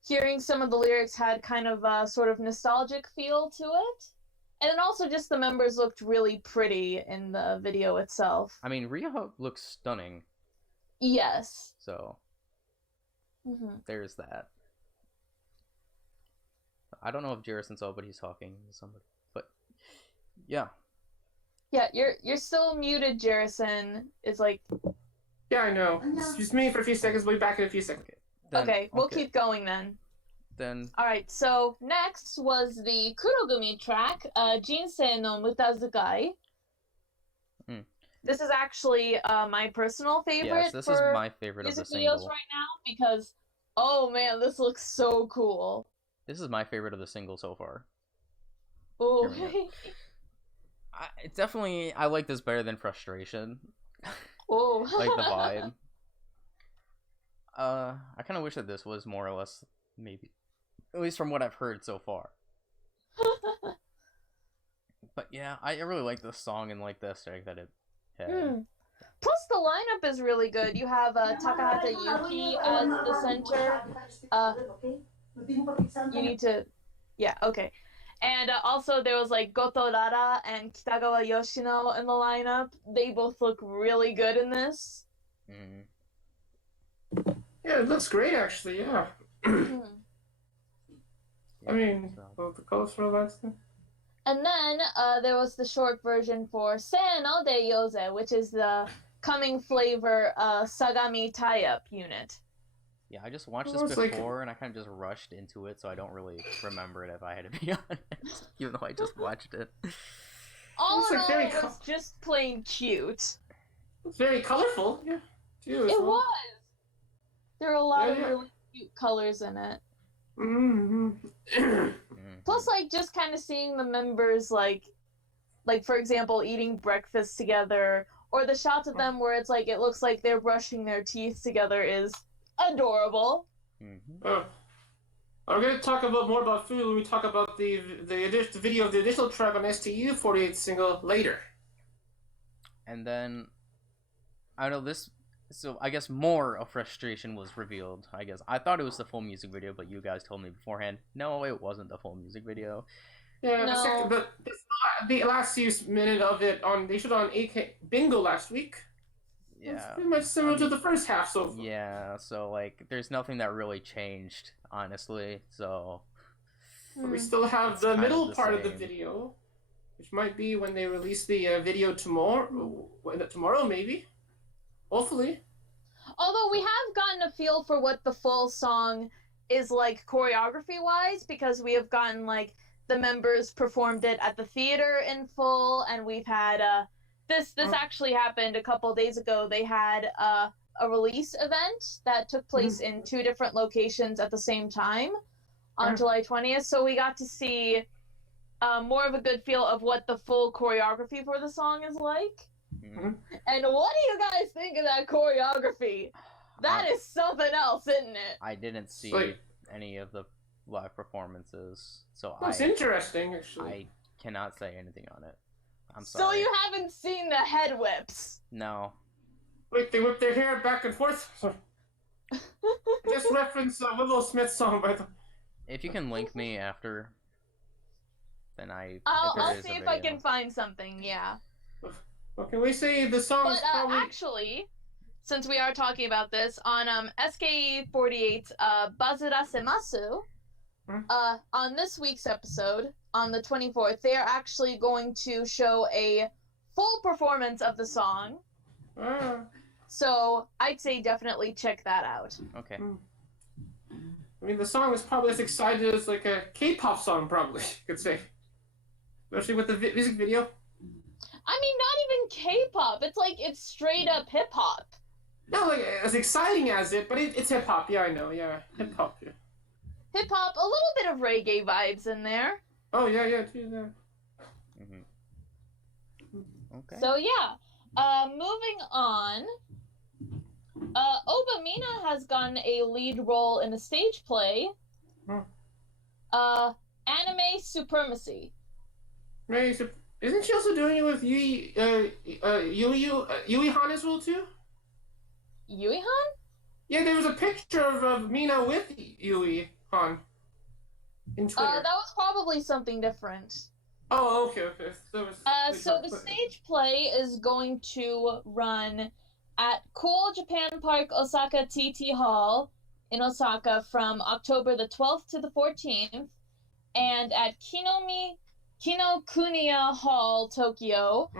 hearing some of the lyrics had kind of a sort of nostalgic feel to it. And then also just the members looked really pretty in the video itself. I mean, Ryo looks stunning. Yes. So, there's that. I don't know if Jerison saw, but he's talking to somebody. But, yeah. Yeah, you're still muted, Jerison. It's like... Yeah, I know. Just me for a few seconds. We'll be back in a few seconds. Okay, we'll keep going then. Alright, so next was the Kurogumi track, Jinsei no Mutazukai. This is actually my personal favorite. Yes, this is my favorite of the single. Videos right now because, oh man, this looks so cool. This is my favorite of the single so far. Oh. It's definitely, I like this better than Frustration. Oh. Like the vibe. I kind of wish that this was more or less, maybe, at least from what I've heard so far. But yeah, I really like this song and like the aesthetic that it had. Plus, the lineup is really good. You have Takahata Yuki as the center. You need to... Yeah, okay. And also there was like Goto Rara and Kitagawa Yoshino in the lineup. They both look really good in this. Yeah, it looks great actually, yeah. I mean, the colors for that thing. And then there was the short version for Seno de Yoze, which is the coming flavor Sagami tie-up unit. Yeah, I just watched this before and I kind of just rushed into it, so I don't really remember it if I had to be honest, even though I just watched it. All in all, it was just plain cute. It's very colorful, yeah. Too, it was! There were a lot of really cute colors in it. Plus, like, just kind of seeing the members, like for example, eating breakfast together, or the shots of them where it's like, it looks like they're brushing their teeth together is adorable. I'm going to talk more about food when we talk about the video of the additional track on STU48 single later. And then, I don't know, so I guess more of Frustration was revealed, I guess. I thought it was the full music video, but you guys told me beforehand, no, it wasn't the full music video. Yeah, no. But the last few minutes of it, they showed on AK Bingo last week. Yeah. It's pretty much similar to the first half so far. Yeah, so like, there's nothing that really changed, honestly, so... But we still have the middle part of the video, which might be when they release the video tomorrow, maybe. Hopefully. Although we have gotten a feel for what the full song is like choreography-wise, because we have gotten, like, the members performed it at the theater in full, and we've had, This actually happened a couple days ago. They had a release event that took place in 2 different locations at the same time on July 20th. So we got to see more of a good feel of what the full choreography for the song is like. And what do you guys think of that choreography? That is something else, isn't it? I didn't see any of the live performances, so it's interesting, actually. I cannot say anything on it. I'm So sorry. you haven't seen the head whips? No. Wait, they whip their hair back and forth? Just reference Willow Smith's song, by the way. If you can link me after, then I'll see if I can find something, yeah. Okay, we say the song is probably... actually, since we are talking about this, on SKE48's Bazurasemasu, on this week's episode, on the 24th, they are actually going to show a full performance of the song. So I'd say definitely check that out. Okay. I mean, the song is probably as excited as like a K-pop song, probably, you could say. Especially with the music video. I mean, not even K-pop. It's straight up hip hop. No, like as exciting as it, but it's hip hop. Yeah, I know. Yeah, hip hop. Yeah. Hip hop, a little bit of reggae vibes in there. Oh yeah, too. Yeah. Okay. So yeah, moving on. Obamina has gotten a lead role in a stage play. Anime Supremacy. Right. So, isn't she also doing it with Yui Han as well too? Yui Han? Yeah, there was a picture of Mina with Yui Han in Twitter. That was probably something different. Oh, okay. So the stage play is going to run at Cool Japan Park Osaka TT Hall in Osaka from October the 12th to the 14th, and at Kinokuniya Hall, Tokyo,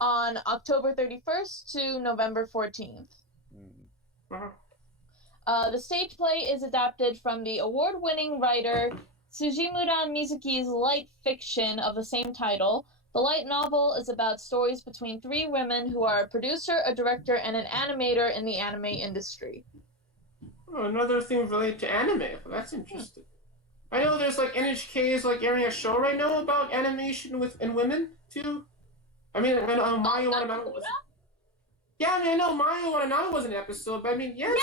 on October 31st to November 14th. The stage play is adapted from the award-winning writer Tsujimura Mizuki's light fiction of the same title. The light novel is about stories between three women who are a producer, a director, and an animator in the anime industry. Oh, another thing related to anime. Well, that's interesting. I know there's like NHK is like airing a show right now about animation and women too. I mean, I know Mayo Watanabe was. Yeah, I mean, I know Mayo Watanabe was an episode, but I mean, yeah.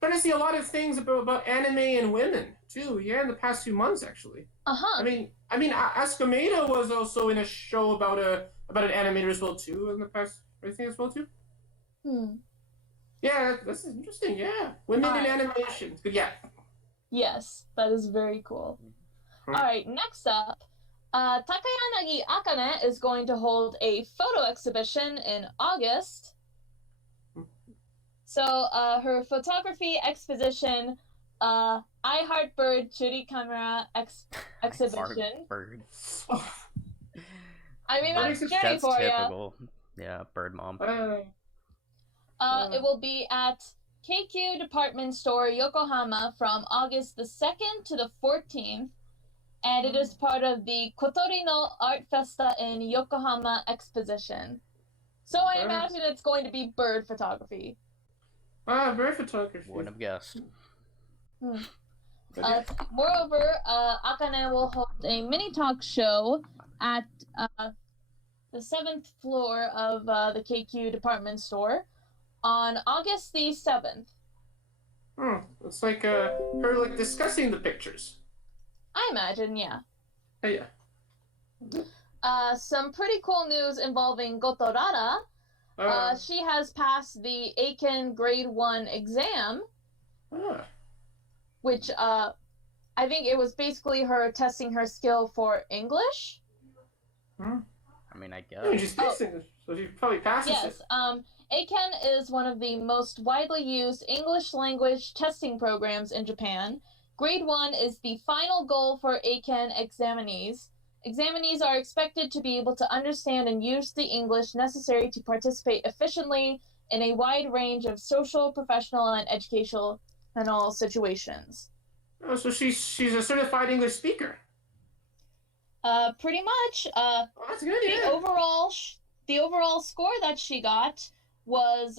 Trying to see a lot of things about anime and women too. Yeah, in the past few months actually. I mean, Askameda was also in a show about an animator as well too in the past. I think as well too. Yeah, that's interesting. Yeah, women in animation. But yeah. Yes, that is very cool. Alright, next up, Takayanagi Akane is going to hold a photo exhibition in August. So, her photography exposition, I Heart Bird Churi Camera exhibition. Bird. I mean, that's Jerry for typical. Yeah, bird mom. It will be at KQ Department Store, Yokohama, from August the 2nd to the 14th, and it is part of the Kotori no Art Festa in Yokohama exposition. So I imagine it's going to be bird photography. Bird photography. Wouldn't have guessed. Moreover, Akane will hold a mini talk show at the 7th floor of the KQ Department Store on August the 7th. It's like her like discussing the pictures. I imagine, yeah. Yeah. Some pretty cool news involving Gotorara. She has passed the Aiken Grade 1 exam, which I think it was basically her testing her skill for English. I mean, I guess. Yeah, she's testing, so she probably passes it. Yes. Aiken is one of the most widely used English language testing programs in Japan. Grade 1 is the final goal for Aiken examinees. Examinees are expected to be able to understand and use the English necessary to participate efficiently in a wide range of social, professional, and educational situations. Oh, so she's a certified English speaker. Pretty much. That's good. Yeah. The overall score that she got was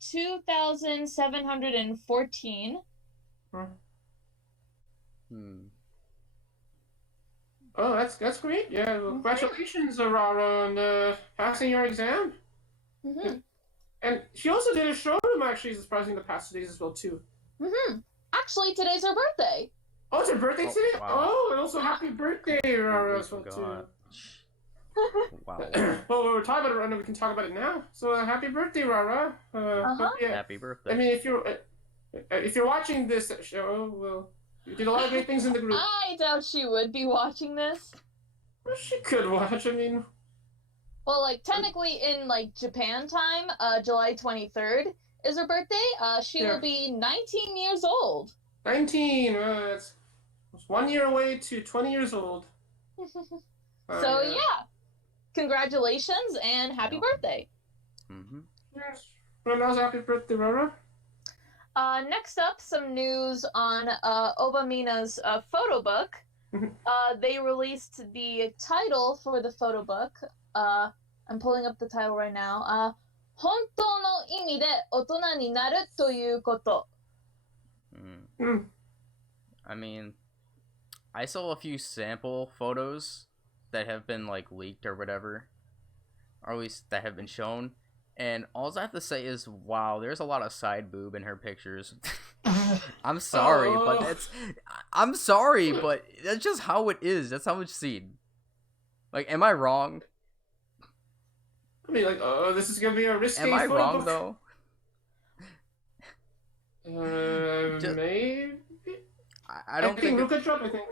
2,714. Oh, that's great. Yeah, well, congratulations, Aurora, on passing your exam. And she also did a showroom, actually, surprising the past 2 days as well, too. Actually, today's her birthday. Oh, it's her birthday today? Wow. Oh, and also happy birthday, Aurora, as well, too. Wow. Well, we're talking about it right now, we can talk about it now. So, happy birthday, Rara. Yeah. Happy birthday. I mean, if you're watching this show, well, you did a lot of great things in the group. I doubt she would be watching this. Well, she could watch, I mean... Well, like, technically in, like, Japan time, July 23rd is her birthday. She will be 19 years old. 19! It's 1 year away to 20 years old. So, yeah. Congratulations and happy birthday. Yes. Well, also happy birthday, Rara. Next up, some news on Obamina's photo book. they released the title for the photo book. I'm pulling up the title right now. 本当の意味で大人になるということ。I mean, I saw a few sample photos that have been like leaked or whatever, or at least that have been shown, and all I have to say is, wow, there's a lot of side boob in her pictures. I'm sorry, but that's just how it is. That's how it's seen. Like, am I wrong? I mean, like, oh, this is gonna be a risky. Am I photo wrong book. though? Maybe. I don't think Ruka dropped. I think.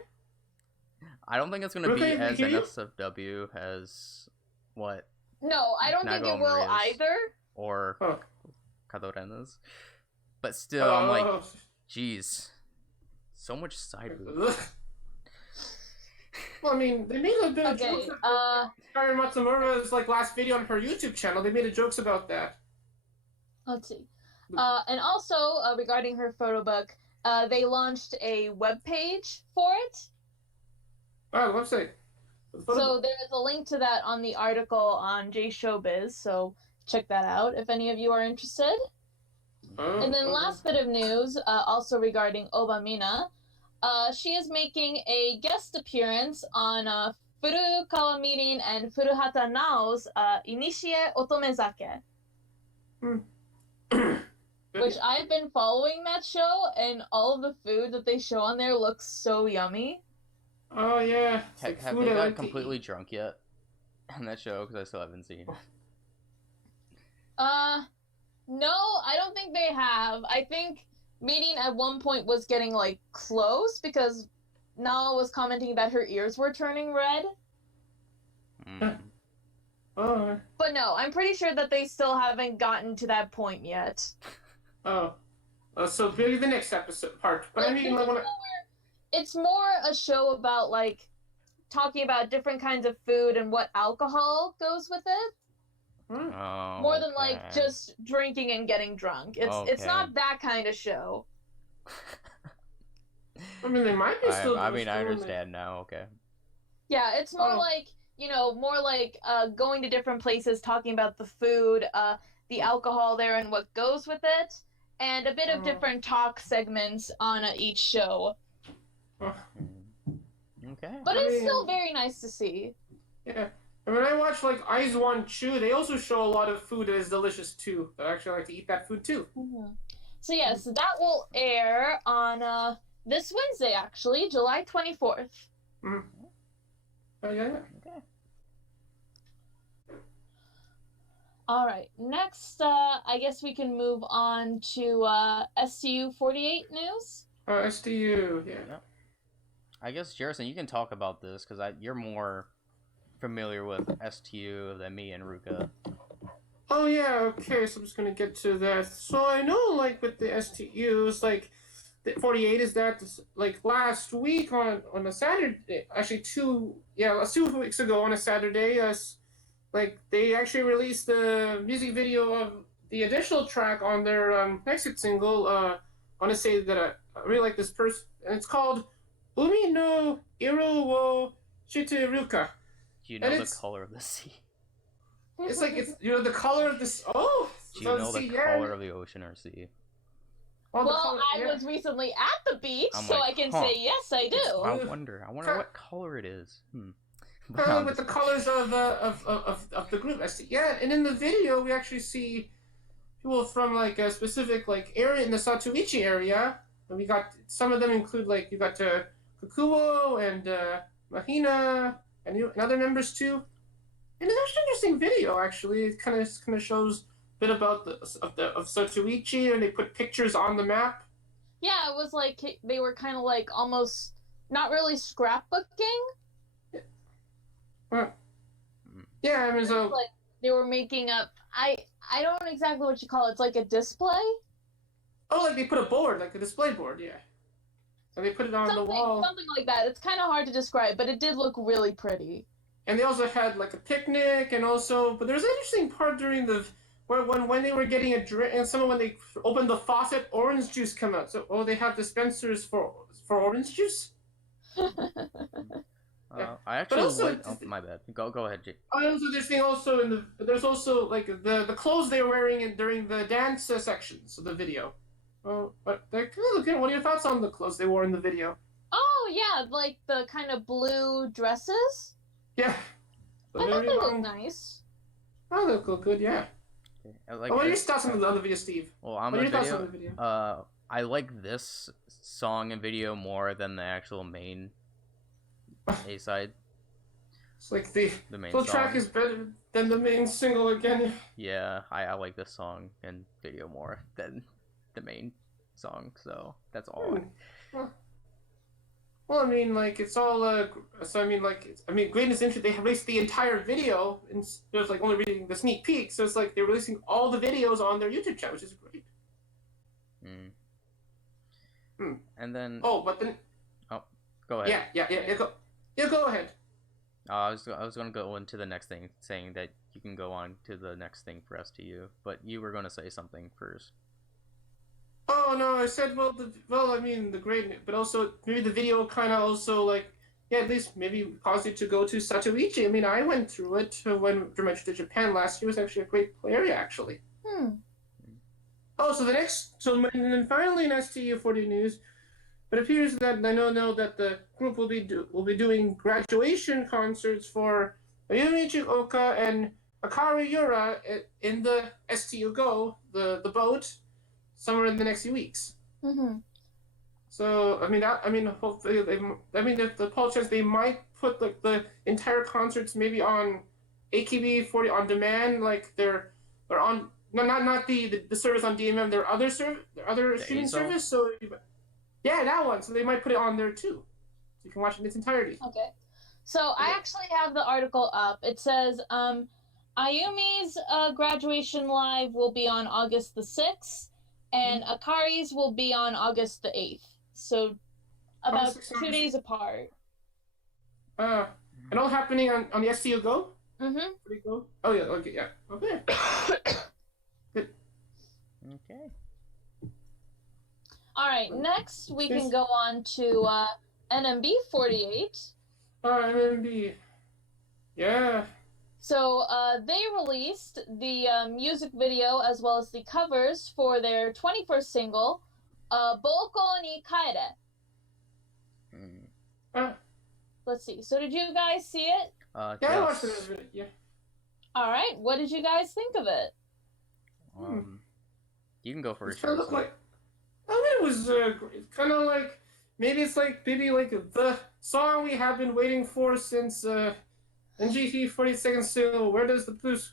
I don't think it's gonna be as NSFW as what. No, I don't think it will either. Or Kadorena's, but still, I'm like, geez, so much side boob. Well, I mean, they made a bit of jokes. Kaere Matsumura's like last video on her YouTube channel, they made a jokes about that. Let's see. And also regarding her photo book, they launched a web page for it. Oh, website. So there is a link to that on the article on J Showbiz. So check that out if any of you are interested. And then last bit of news, also regarding Obamina. She is making a guest appearance on Furukawa Meeting and Furuhata Nao's Inishie Otomezake. Which I've been following that show, and all of the food that they show on there looks so yummy. Oh, yeah. Have they got completely drunk yet on that show? Because I still haven't seen. No, I don't think they have. I think Meeting at one point was getting, like, close because Nala was commenting that her ears were turning red. But no, I'm pretty sure that they still haven't gotten to that point yet. So maybe the next episode part. But like, I mean, it's more a show about, like, talking about different kinds of food and what alcohol goes with it. More than like just drinking and getting drunk. It's not that kind of show. I mean, they might be still. I mean, I understand now. Okay. Yeah, it's more like, you know, more like going to different places, talking about the food, the alcohol there, and what goes with it, and a bit of different talk segments on each show. Okay. But it's still very nice to see. Yeah. And when I watch, like, Aizuan Chu, they also show a lot of food that is delicious, too. I actually like to eat that food, too. So, yes, that will air on this Wednesday, actually, July 24th. Oh, yeah. Okay. All right. Next, I guess we can move on to STU48 news. STU, yeah. I guess, Jerison, you can talk about this, because you're more familiar with STU than me and Ruka. Oh yeah, okay, so I'm just gonna get to that. So I know, like, with the STUs, like, the 48 is that, like, last week on a Saturday, actually 2 weeks ago on a Saturday, like, they actually released the music video of the additional track on their next single. I want to say that I really like this person, and it's called Umi no Iro wo Shiteruka. Do you know the color of the sea? It's like, you know, the color of this. Oh! Do you know the color of the ocean or sea? Well, I was recently at the beach, so I can say yes, I do. I wonder what color it is. With the colors of the group. Yeah, and in the video, we actually see people from, like, a specific, like, area in the Satuichi area. And we got, some of them include, like, you got Kakuo and Mahina, and other members too. And it's actually an interesting video, actually. It kind of shows a bit about of Sotuichi, and they put pictures on the map. Yeah, it was like they were kind of like almost not really scrapbooking. Yeah, I mean, so like they were making up. I don't know exactly what you call it. It's like a display. Oh, like they put a board, like a display board, yeah. And they put it on the wall. Something like that. It's kind of hard to describe, but it did look really pretty. And they also had, like, a picnic, and also, but there's an interesting part during when they were getting a drink, and when they opened the faucet, orange juice come out. So, they have dispensers for orange juice? I But actually also, like. Oh, my bad. Go ahead, Jake. also there's thing also in the there's also like the clothes they're wearing during the dance sections of the video. Oh, but again, what are your thoughts on the clothes they wore in the video? Oh yeah, like the kind of blue dresses. Yeah, the I thought very they long. looked nice. Oh, they look good. Yeah. Okay. Like, What are your thoughts on the video, Steve? well, on What are the your thoughts video, on the video? I like this song and video more than the actual main A side. It's like the main full song. track is better than the main single again. Yeah, I like this song and video more than the main song, so that's all. Well, I mean, like it's all. So I mean, Greatness Entry. They released the entire video, and there's like only reading the sneak peek. So it's like they're releasing all the videos on their YouTube channel, which is great. And then. Oh, but then. Oh, go ahead. Go ahead. I was gonna go into the next thing, saying that you can go on to the next thing for STU, but you were gonna say something first. Oh no, I said I mean the great, but also maybe the video kind of also like at least maybe caused you to go to Satoichi. I mean, I went through it when during my trip to Japan last year. It was actually a great area actually. Oh, so and then finally in STU40 news, it appears that I know that the group will be doing graduation concerts for Ayumi Oka and Akari Yura in the STU Go, the boat, somewhere in the next few weeks. So hopefully if the Paul chance they might put like the entire concerts maybe on AKB40 on demand, like they're on not the service on DMM, their other streaming service. So yeah, that one. So they might put it on there too, so you can watch it in its entirety. Okay. So I actually have the article up. It says Ayumi's graduation live will be on August the 6th, and Akari's will be on August the 8th. So about 2 days apart. And all happening on the STU Go? Pretty Go? Oh yeah, okay, yeah. Okay. Good. Okay. Alright, next we can go on to NMB48. NMB. Yeah. So they released the music video as well as the covers for their 21st single, Bokou ni Kaere. Let's see. So did you guys see it? Yeah, I watched it. Yeah. Alright, what did you guys think of it? You can go first. It looked like... I mean, it was kind of like... Maybe it's like the song we have been waiting for since NGT 42nd single, Where Does the Blues...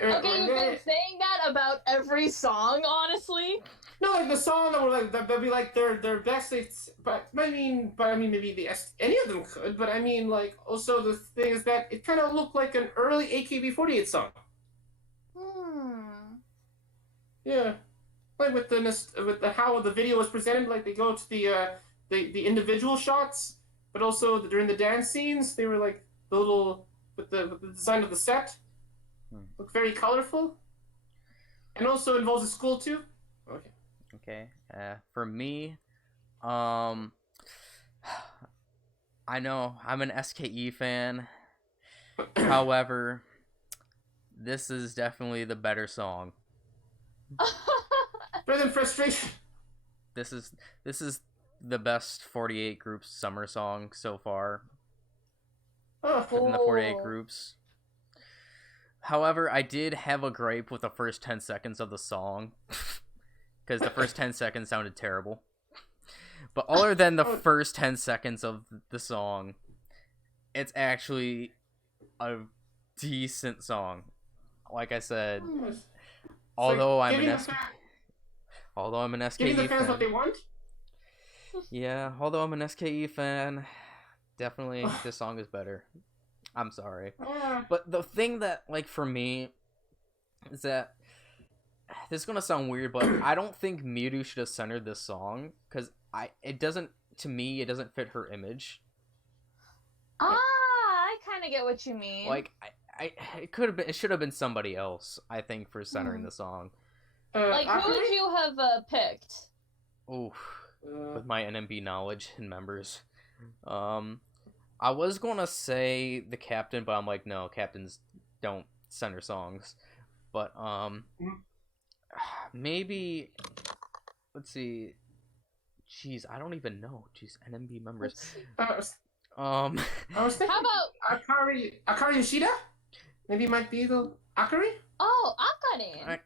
Okay, you've been saying that about every song, honestly? No, like the song that were like that'd be like their best. But I mean, maybe any of them could. But I mean, like also the thing is that it kind of looked like an early AKB48 song. Yeah, like with the how the video was presented, like they go to the individual shots, but also during the dance scenes, they were like the little with the design of the set, look very colorful, and also involves a school too. Okay. Okay. For me, I know I'm an SKE fan. However, this is definitely the better song. Better than Frustration. This is the best 48 groups summer song so far. Within the 48 groups. However, I did have a gripe with the first 10 seconds of the song. Because the first 10 seconds sounded terrible. But other than the first 10 seconds of the song, it's actually a decent song. Like I said, although I'm an SKE Giving the fans fan, what they want? Yeah, although I'm an SKE fan, definitely this song is better. I'm sorry. But the thing that, like, for me, is that this is gonna sound weird, but I don't think Miru should have centered this song because it doesn't fit her image. I kind of get what you mean. Like it should have been somebody else. I think for centering the song. Like who would you have picked? Ooh, with my NMB knowledge and members, I was gonna say the captain, but I'm like, no, captains don't center songs. But maybe let's see. Jeez, I don't even know. Jeez, NMB members. Let's see. Um, I was thinking How about Akari Yoshida? Maybe it might be the Akari? oh, Akarin?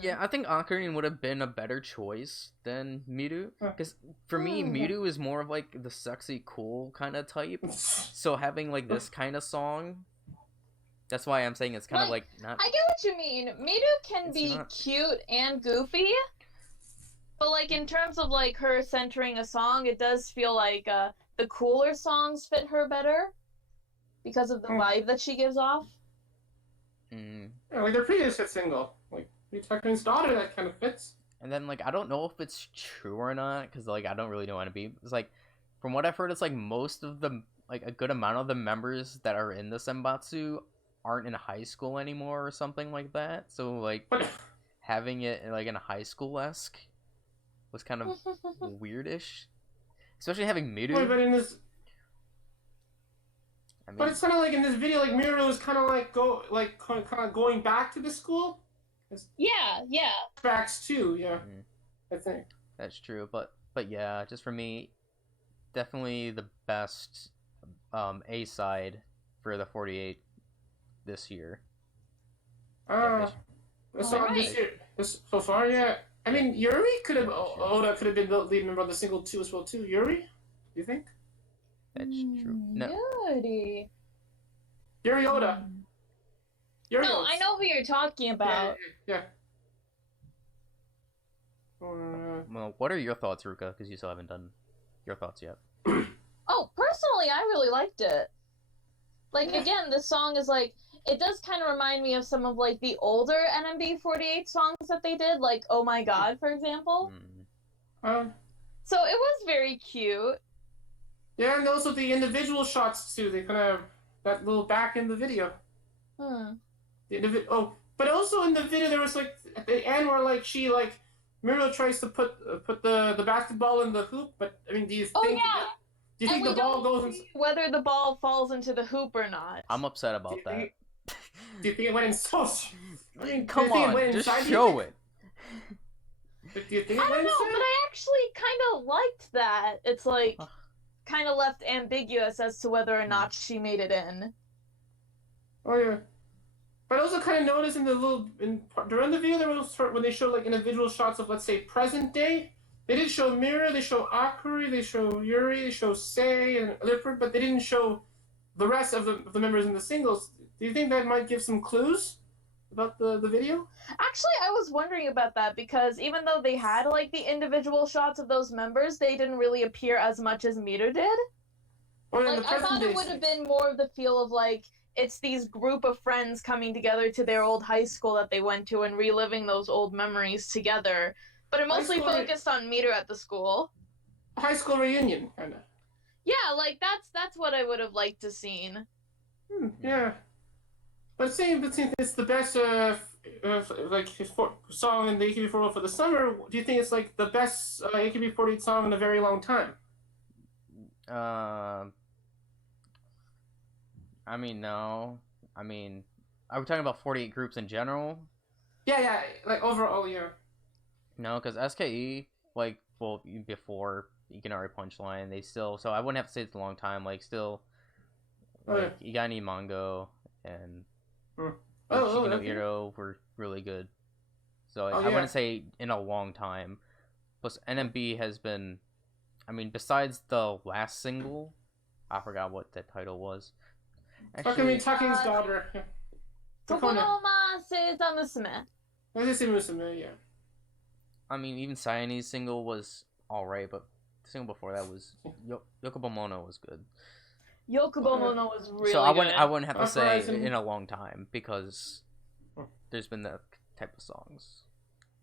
yeah, I think Ocarina would have been a better choice than Miru, because for me, Miru is more of like the sexy, cool kind of type. So having like this kind of song, that's why I'm saying it's kind of like not. I get what you mean. Miru can be not... cute and goofy, but like in terms of like her centering a song, it does feel like the cooler songs fit her better because of the vibe that she gives off. Yeah, like their previous hit single, like Mitakurin's daughter, that kind of fits. And then like I don't know if it's true or not, because like I don't really know NB. It's like from what I've heard, it's like most of the like a good amount of the members that are in the Senbatsu aren't in high school anymore or something like that. So like having it like in a high school-esque was kind of weirdish, especially having Miru. Wait, but in this, but it's kind of like in this video, like Miru is kind of like kind of going back to the school. Yeah. Backs too, yeah. I think that's true, but yeah, just for me, definitely the best A side for the 48 this year. So far, yeah. I mean, Yuri could have Oda could have been the lead member of the single 2 as well too. Yuri, do you think? That's true. No. Yuri Oda. No, I know who you're talking about. Yeah. Well, what are your thoughts, Ruka? Because you still haven't done your thoughts yet. Oh, personally, I really liked it. Like, again, this song is like, it does kind of remind me of some of like the older NMB48 songs that they did, like Oh My God, for example. So it was very cute. Yeah, and also the individual shots too. They kind of that little back in the video. But also in the video there was like at the end where like she like Miru tries to put the basketball in the hoop, but I mean, do you think the ball goes in... whether the ball falls into the hoop or not? I'm upset about that. Do you think it went in so? I mean, come on, just show it. But do you think I don't know, but I actually kind of liked that. It's like kind of left ambiguous as to whether or not she made it in. Oh yeah. But I also kind of noticed in the during the video there was when they showed like individual shots of, let's say, present day. They did show Miru, they show Akari, they show Yuri, they show Sei and other, but they didn't show the rest of the members in the singles. Do you think that might give some clues about the video? Actually, I was wondering about that because even though they had like the individual shots of those members, they didn't really appear as much as Miru did. Like, I thought it would have been more of the feel of like it's these group of friends coming together to their old high school that they went to and reliving those old memories together. But it mostly focused on Miru at the school. High school reunion, kind of. Yeah, like that's what I would have liked to seen. Yeah. But since it's the best song in the AKB48 for the summer, do you think it's like the best AKB48 song in a very long time? I mean, no. I mean, are we talking about 48 groups in general? Yeah, like overall, yeah. No, because SKE, like, well, before Ikinari Punchline, they still, so I wouldn't have to say it's a long time, like, still, like, Igani Mango and Shiki no Iro were really good. So I wouldn't say in a long time. Plus, NMB has been, I mean, besides the last single, I forgot what that title was. Actually, Taken's daughter. Tokonoma Seiza Musume. Musume, yeah. I mean, even Cyanese single was alright, but the single before that was Yokobomono was good. Yokobomono was really so good. I wouldn't have to say in a long time because there's been that type of songs.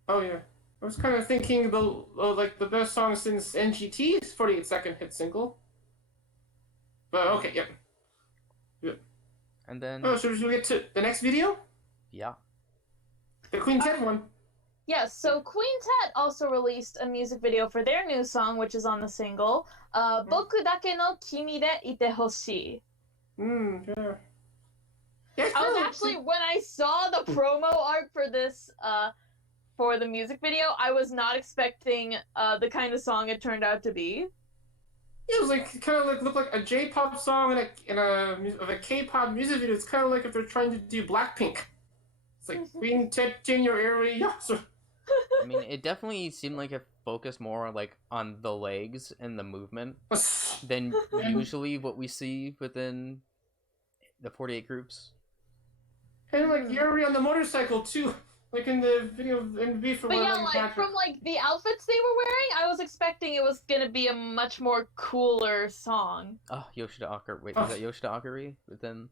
Oh yeah, I was kind of thinking the best song since NGT's 48-second hit single. But okay, yeah. And then should we get to the next video? Yeah. The Quintet one. Yes, so Quintet also released a music video for their new song, which is on the single, Boku dake no kimi de ite hoshii. Yeah. Yeah, I was actually, when I saw the promo art for this, for the music video, I was not expecting the kind of song it turned out to be. It was like kind of like looked like a J-pop song and a K-pop music video. It's kind of like if they're trying to do Blackpink. It's like Quintet in your area. I mean, it definitely seemed like it focused more like on the legs and the movement than usually what we see within the 48 groups. And like Yuri on the motorcycle too, like in the video in the for. But yeah, like from like the outfits they were wearing, I was expecting it was gonna be a much more cooler song. Oh, Yoshida Akari. Wait, is that Yoshida Akari? Within,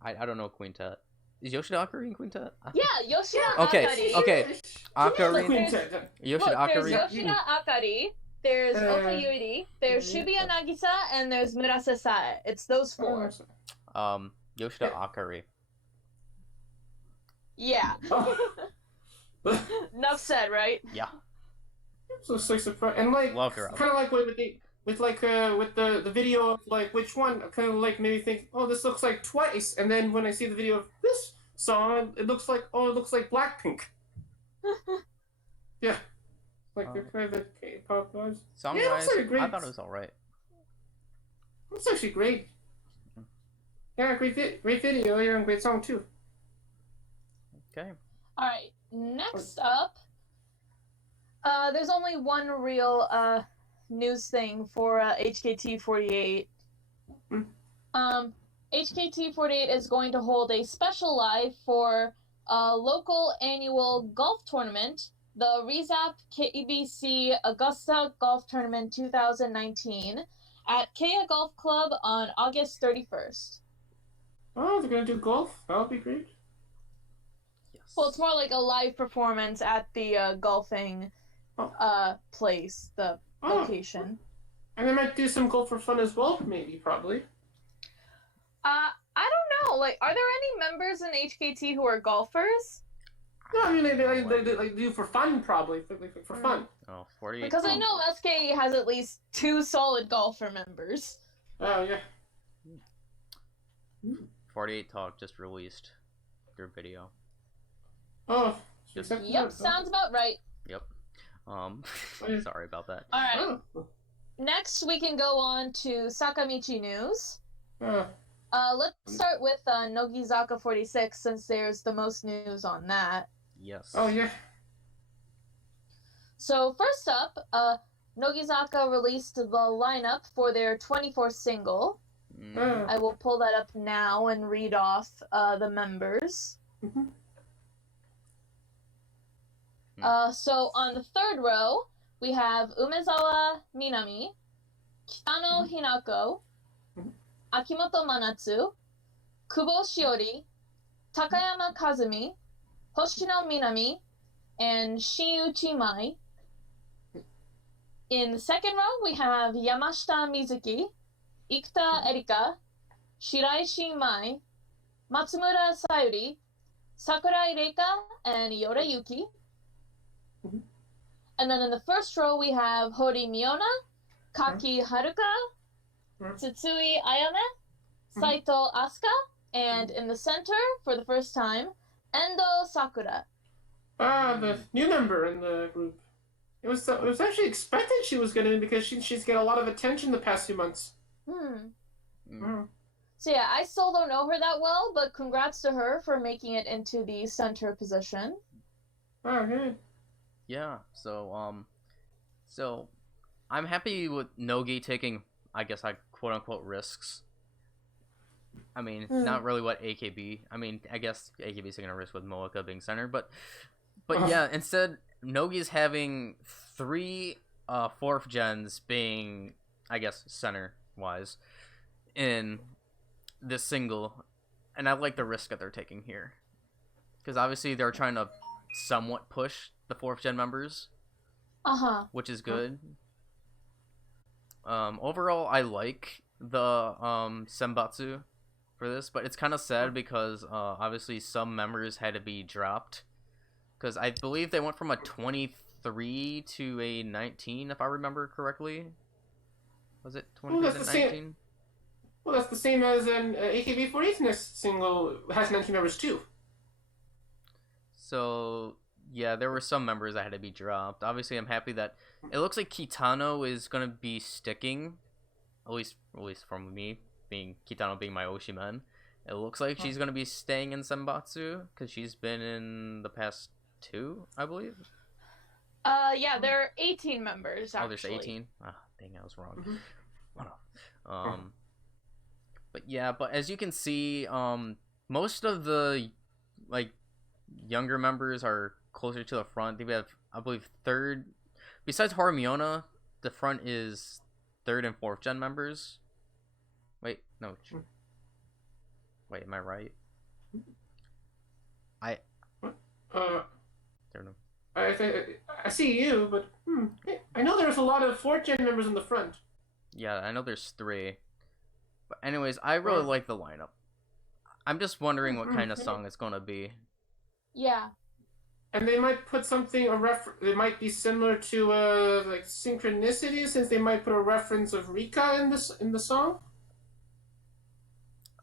I don't know Quintet. Is Yoshida Akari in Quintet? Yeah, Yoshida Okay, Akari. okay. Akari. Look, Yoshida Akari. there's Yoshida Akari, there's Ota Yuri, there's Shibuya Nagisa, and there's Murase Sae. It's those four. Yoshida Akari. Yeah. Enough said, right? Yeah. So surprised, and like kind of like with the video of like which one kind of like made me think, oh, this looks like Twice, and then when I see the video of this song, it looks like Blackpink. Yeah, like the kind of the K-pop vibes. Song-wise, I thought it was alright. It's actually great. Yeah, great video. Yeah, and great song too. Okay. All right. Next up, there's only one real news thing for HKT48. HKT48 is going to hold a special live for a local annual golf tournament, the Rezap KBC Augusta Golf Tournament 2019, at Kea Golf Club on August 31st. Oh, they're gonna do golf? That would be great. Yes. Well, it's more like a live performance at the golfing place, the location. And they might do some golf for fun as well, maybe, probably. I don't know. Like, are there any members in HKT who are golfers? No, I mean they do for fun, probably for fun. Oh, 48. Because I know SK has at least 2 solid golfer members. Oh yeah. 48 Talk just released their video. Oh. Yep, sounds about right. Yep. Sorry about that. All right. Oh. Next, we can go on to Sakamichi news. Let's start with Nogizaka 46, since there's the most news on that. Yes. Oh yeah. So first up, Nogizaka released the lineup for their 24th single. I will pull that up now and read off the members. So on the third row, we have Umezawa Minami, Kitano Hinako, Akimoto Manatsu, Kubo Shiori, Takayama Kazumi, Hoshino Minami, and Shiuchi Mai. In the second row, we have Yamashita Mizuki, Ikuta Erika, Shiraishi Mai, Matsumura Sayuri, Sakurai Reika, and Yora Yuki. And then in the first row, we have Hori Miona, Kaki Haruka, Tsutsui Ayame, Saito Asuka, and in the center, for the first time, Endo Sakura. The new member in the group. It was actually expected she was going to be, because she's got a lot of attention the past few months. So yeah, I still don't know her that well, but congrats to her for making it into the center position. Oh, good. Yeah, so I'm happy with Nogi taking, I guess, like, quote-unquote risks. I mean, not really what AKB, I mean, I guess AKB's taking a risk with Moeka being center, but yeah, instead, Nogi's having 3 4th gens being, I guess, center-wise in this single, and I like the risk that they're taking here. Because obviously they're trying to somewhat push the 4th gen members, which is good. Overall, I like the senbatsu for this, but it's kind of sad because obviously some members had to be dropped Because I believe they went from a 23 to a 19, if I remember correctly. Was it 23 to 19? Well, that's the same as an AKB48's next single has 19 members too. So, yeah, there were some members that had to be dropped. Obviously, I'm happy that it looks like Kitano is going to be sticking, at least from me, Kitano being my Oshimen. It looks like she's going to be staying in Senbatsu, because she's been in the past 2, I believe. Yeah, there are 18 members, actually. Oh, there's 18? Ah, dang, I was wrong. But yeah, but as you can see, most of the, like, younger members are closer to the front. They have, I believe, third, besides Harumiona, the front is 3rd and 4th gen members. Wait, no. Wait, am I right? I don't know. I see you, but I know there's a lot of 4th gen members in the front. Yeah, I know there's 3. But anyways, I really like the lineup. I'm just wondering what kind of song it's gonna be. Yeah. And they might put something it might be similar to like Synchronicity, since they might put a reference of Rika in the song.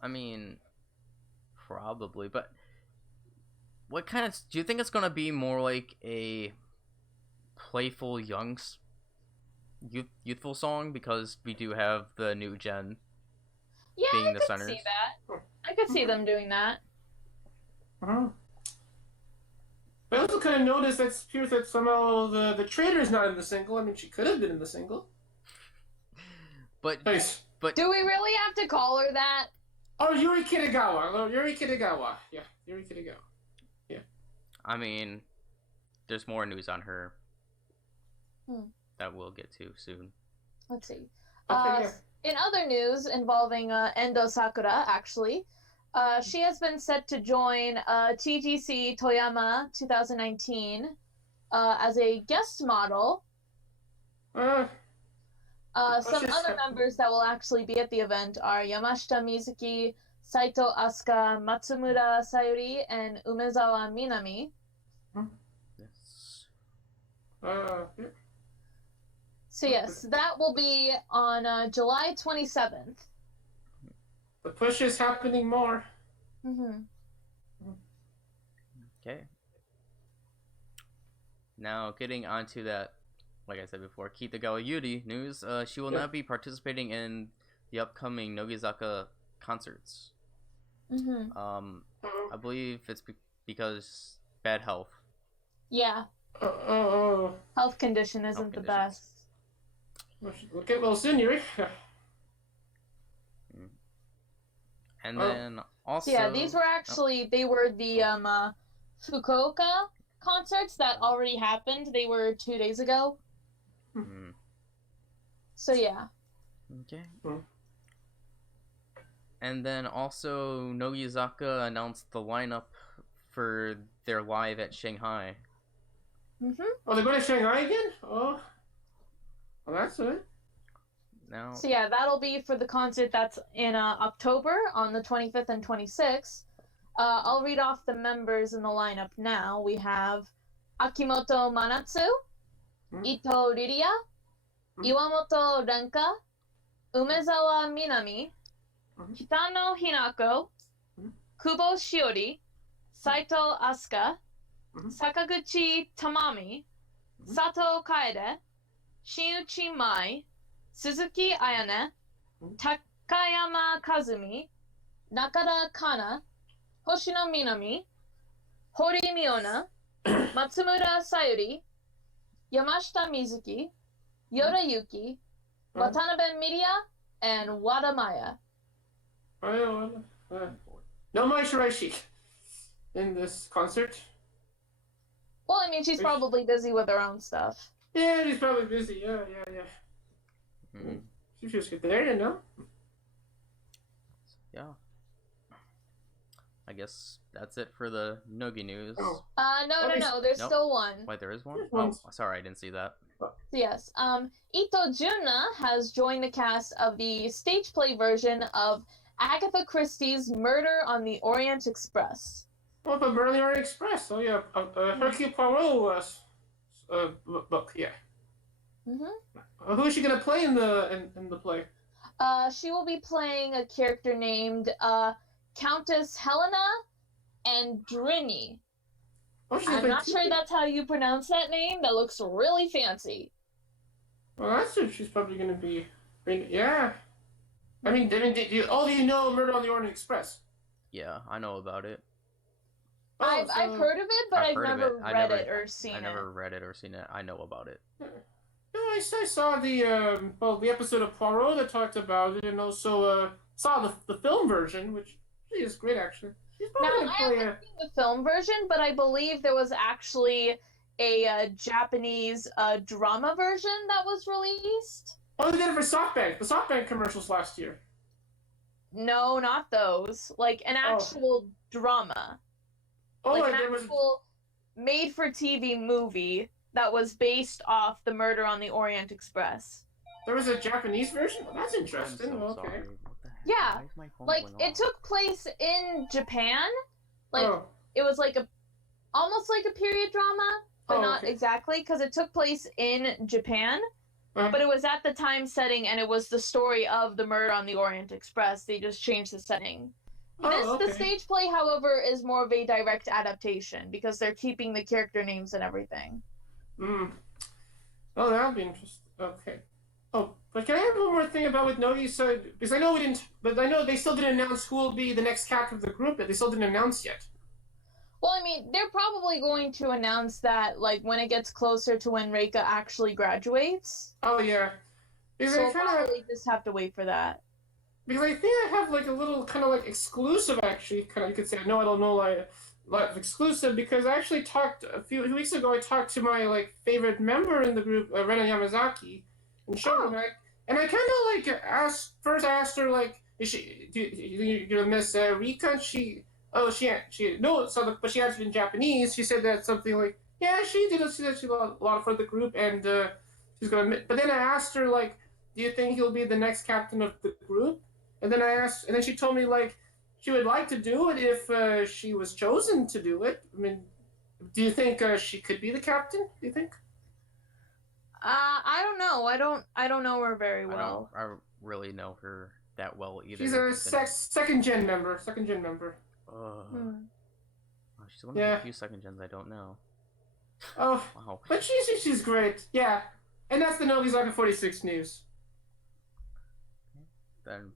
I mean, probably, but what kind of do you think it's gonna be? More like a playful youthful song, because we do have the new gen being the centers. I could see that. I could see them doing that. But I also kind of noticed that somehow the traitor is not in the single. I mean, she could have been in the single. But nice. But do we really have to call her that? Oh, Yuri Kitagawa. Yeah, Yuri Kitagawa. Yeah. I mean, there's more news on her that we'll get to soon. Let's see. Okay, yeah. In other news involving Endo Sakura, actually, she has been set to join TGC Toyama 2019 as a guest model. Some other members that will actually be at the event are Yamashita Mizuki, Saito Asuka, Matsumura Sayuri, and Umezawa Minami. Yes. Yeah. So yes, that will be on July 27th. The push is happening more. Okay. Now, getting onto that, like I said before, Kitagawa Yuri news, she will not be participating in the upcoming Nogizaka concerts. I believe it's because bad health. Yeah. Health condition isn't the best. We'll get well soon, Yuri. And then also... Yeah, these were actually, they were the Fukuoka concerts that already happened. They were 2 days ago. So yeah. Okay. And then also Nogizaka announced the lineup for their live at Shanghai. Oh, they're going to Shanghai again? Oh. Well, that's it. Now. So yeah, that'll be for the concert that's in October on the 25th and 26th. I'll read off the members in the lineup now. We have Akimoto Manatsu, Ito Riria, Iwamoto Renka, Umezawa Minami, Kitano Hinako, Kubo Shiori, Saito Asuka, Sakaguchi Tamami, Sato Kaede, Shinichi Mai, Suzuki Ayane, Takayama Kazumi, Nakada Kana, Hoshino Minami, Hori Miona, Matsumura Sayuri, Yamashita Mizuki, Yoda Yuki, Watanabe Miria, and Wada Maya. No Mai Shiraishi in this concert. Well, I mean, she's probably busy with her own stuff. Yeah, she's probably busy. Yeah. She just get there, you know? Yeah. I guess that's it for the Nogi news. No. There's still one. Wait, there is one? Oh, sorry, I didn't see that. Yes. Ito Junna has joined the cast of the stage play version of Agatha Christie's Murder on the Orient Express. Oh, but Merlin Orient Express. Oh yeah, Hercule Poirot book. Yeah. Who is she gonna play in the play? She will be playing a character named Countess Helena Andrini. Oh, I'm not sure that's how you pronounce that name. That looks really fancy. Well, that's who she's probably gonna be. Yeah. I mean, do you know Murder on the Orient Express? Yeah, I know about it. I've heard of it, but I've never read it or seen it. I never read it or seen it. I know about it. No, I saw the episode of Poirot that talked about it, and also saw the film version, which is great actually. Now, I haven't seen the film version, but I believe there was actually a Japanese drama version that was released. Oh, they did it for SoftBank. The SoftBank commercials last year. No, not those. Like an actual drama. Oh, like an actual made-for-TV movie that was based off the Murder on the Orient Express. There was a Japanese version? Well, that's interesting. I'm so okay. sorry. Yeah, like it took place in Japan. Like it was like almost like a period drama, but not exactly, because it took place in Japan. But it was at the time setting, and it was the story of the Murder on the Orient Express. They just changed the setting. The stage play, however, is more of a direct adaptation because they're keeping the character names and everything. Oh, that'll be interesting. Okay. Oh, but can I have one more thing about what Nogi said? Because I know we didn't, but I know they still didn't announce who will be the next captain of the group, but they still didn't announce yet. Well, I mean, they're probably going to announce that, like, when it gets closer to when Reika actually graduates. Oh, yeah. Because so we'll probably just have to wait for that. Because I think I have, like, a little kind of, like, exclusive, actually, kind of, you could say, no, I don't know, like exclusive, because I actually talked, a few weeks ago, I talked to my, like, favorite member in the group, Rena Yamazaki, and showed her, and I kind of, like, asked her, like, do you gonna miss Rika? And she no, but she answered in Japanese. She said that something like, yeah, she did a lot for the group, and she's gonna. But then I asked her, like, do you think he'll be the next captain of the group? And then and then she told me, like, she would like to do it if she was chosen to do it. I mean, do you think she could be the captain? Do you think? I don't know. I don't know her very well. I don't really know her that well either. She's a second gen member. She's one of the few second gens I don't know. Oh, wow. But she's great. Yeah, and that's the Nogi's AKB48 news. Then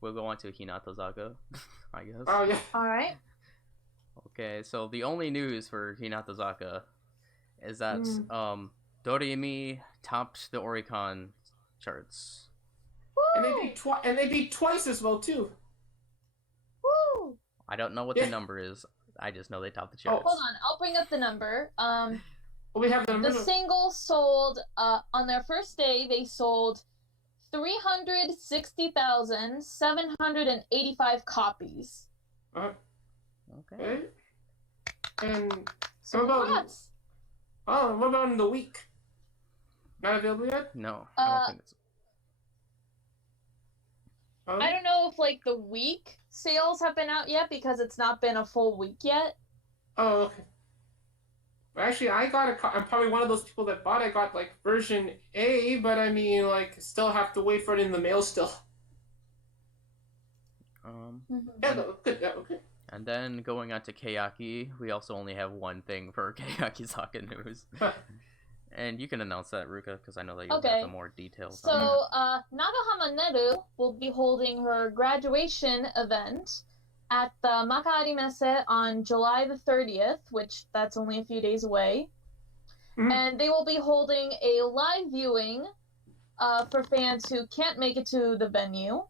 we'll go on to Hinatazaka, I guess. Oh yeah. All right. Okay, so the only news for Hinatazaka is that Doremi topped the Oricon charts. Woo! And they beat twice as well too. Woo! I don't know what the number is. I just know they topped the charts. Oh, hold on, I'll bring up the number. We have the number. The single sold on their first day. They sold 360,785 copies. Okay. And so what about in the week? Not available yet? No, I don't think it's. I don't know if, like, the week sales have been out yet because it's not been a full week yet. Oh, okay. Actually, I'm probably one of those people that bought. I got, like, version A, but I mean, like, still have to wait for it in the mail still. Yeah, no, good. Yeah, okay. And then going on to Kayaki, we also only have one thing for Kayaki-Saka news. And you can announce that, Ruka, because I know that you'll have the more details. So, Nagahama Neru will be holding her graduation event at the Makari Messe on July the 30th, which that's only a few days away. And they will be holding a live viewing for fans who can't make it to the venue.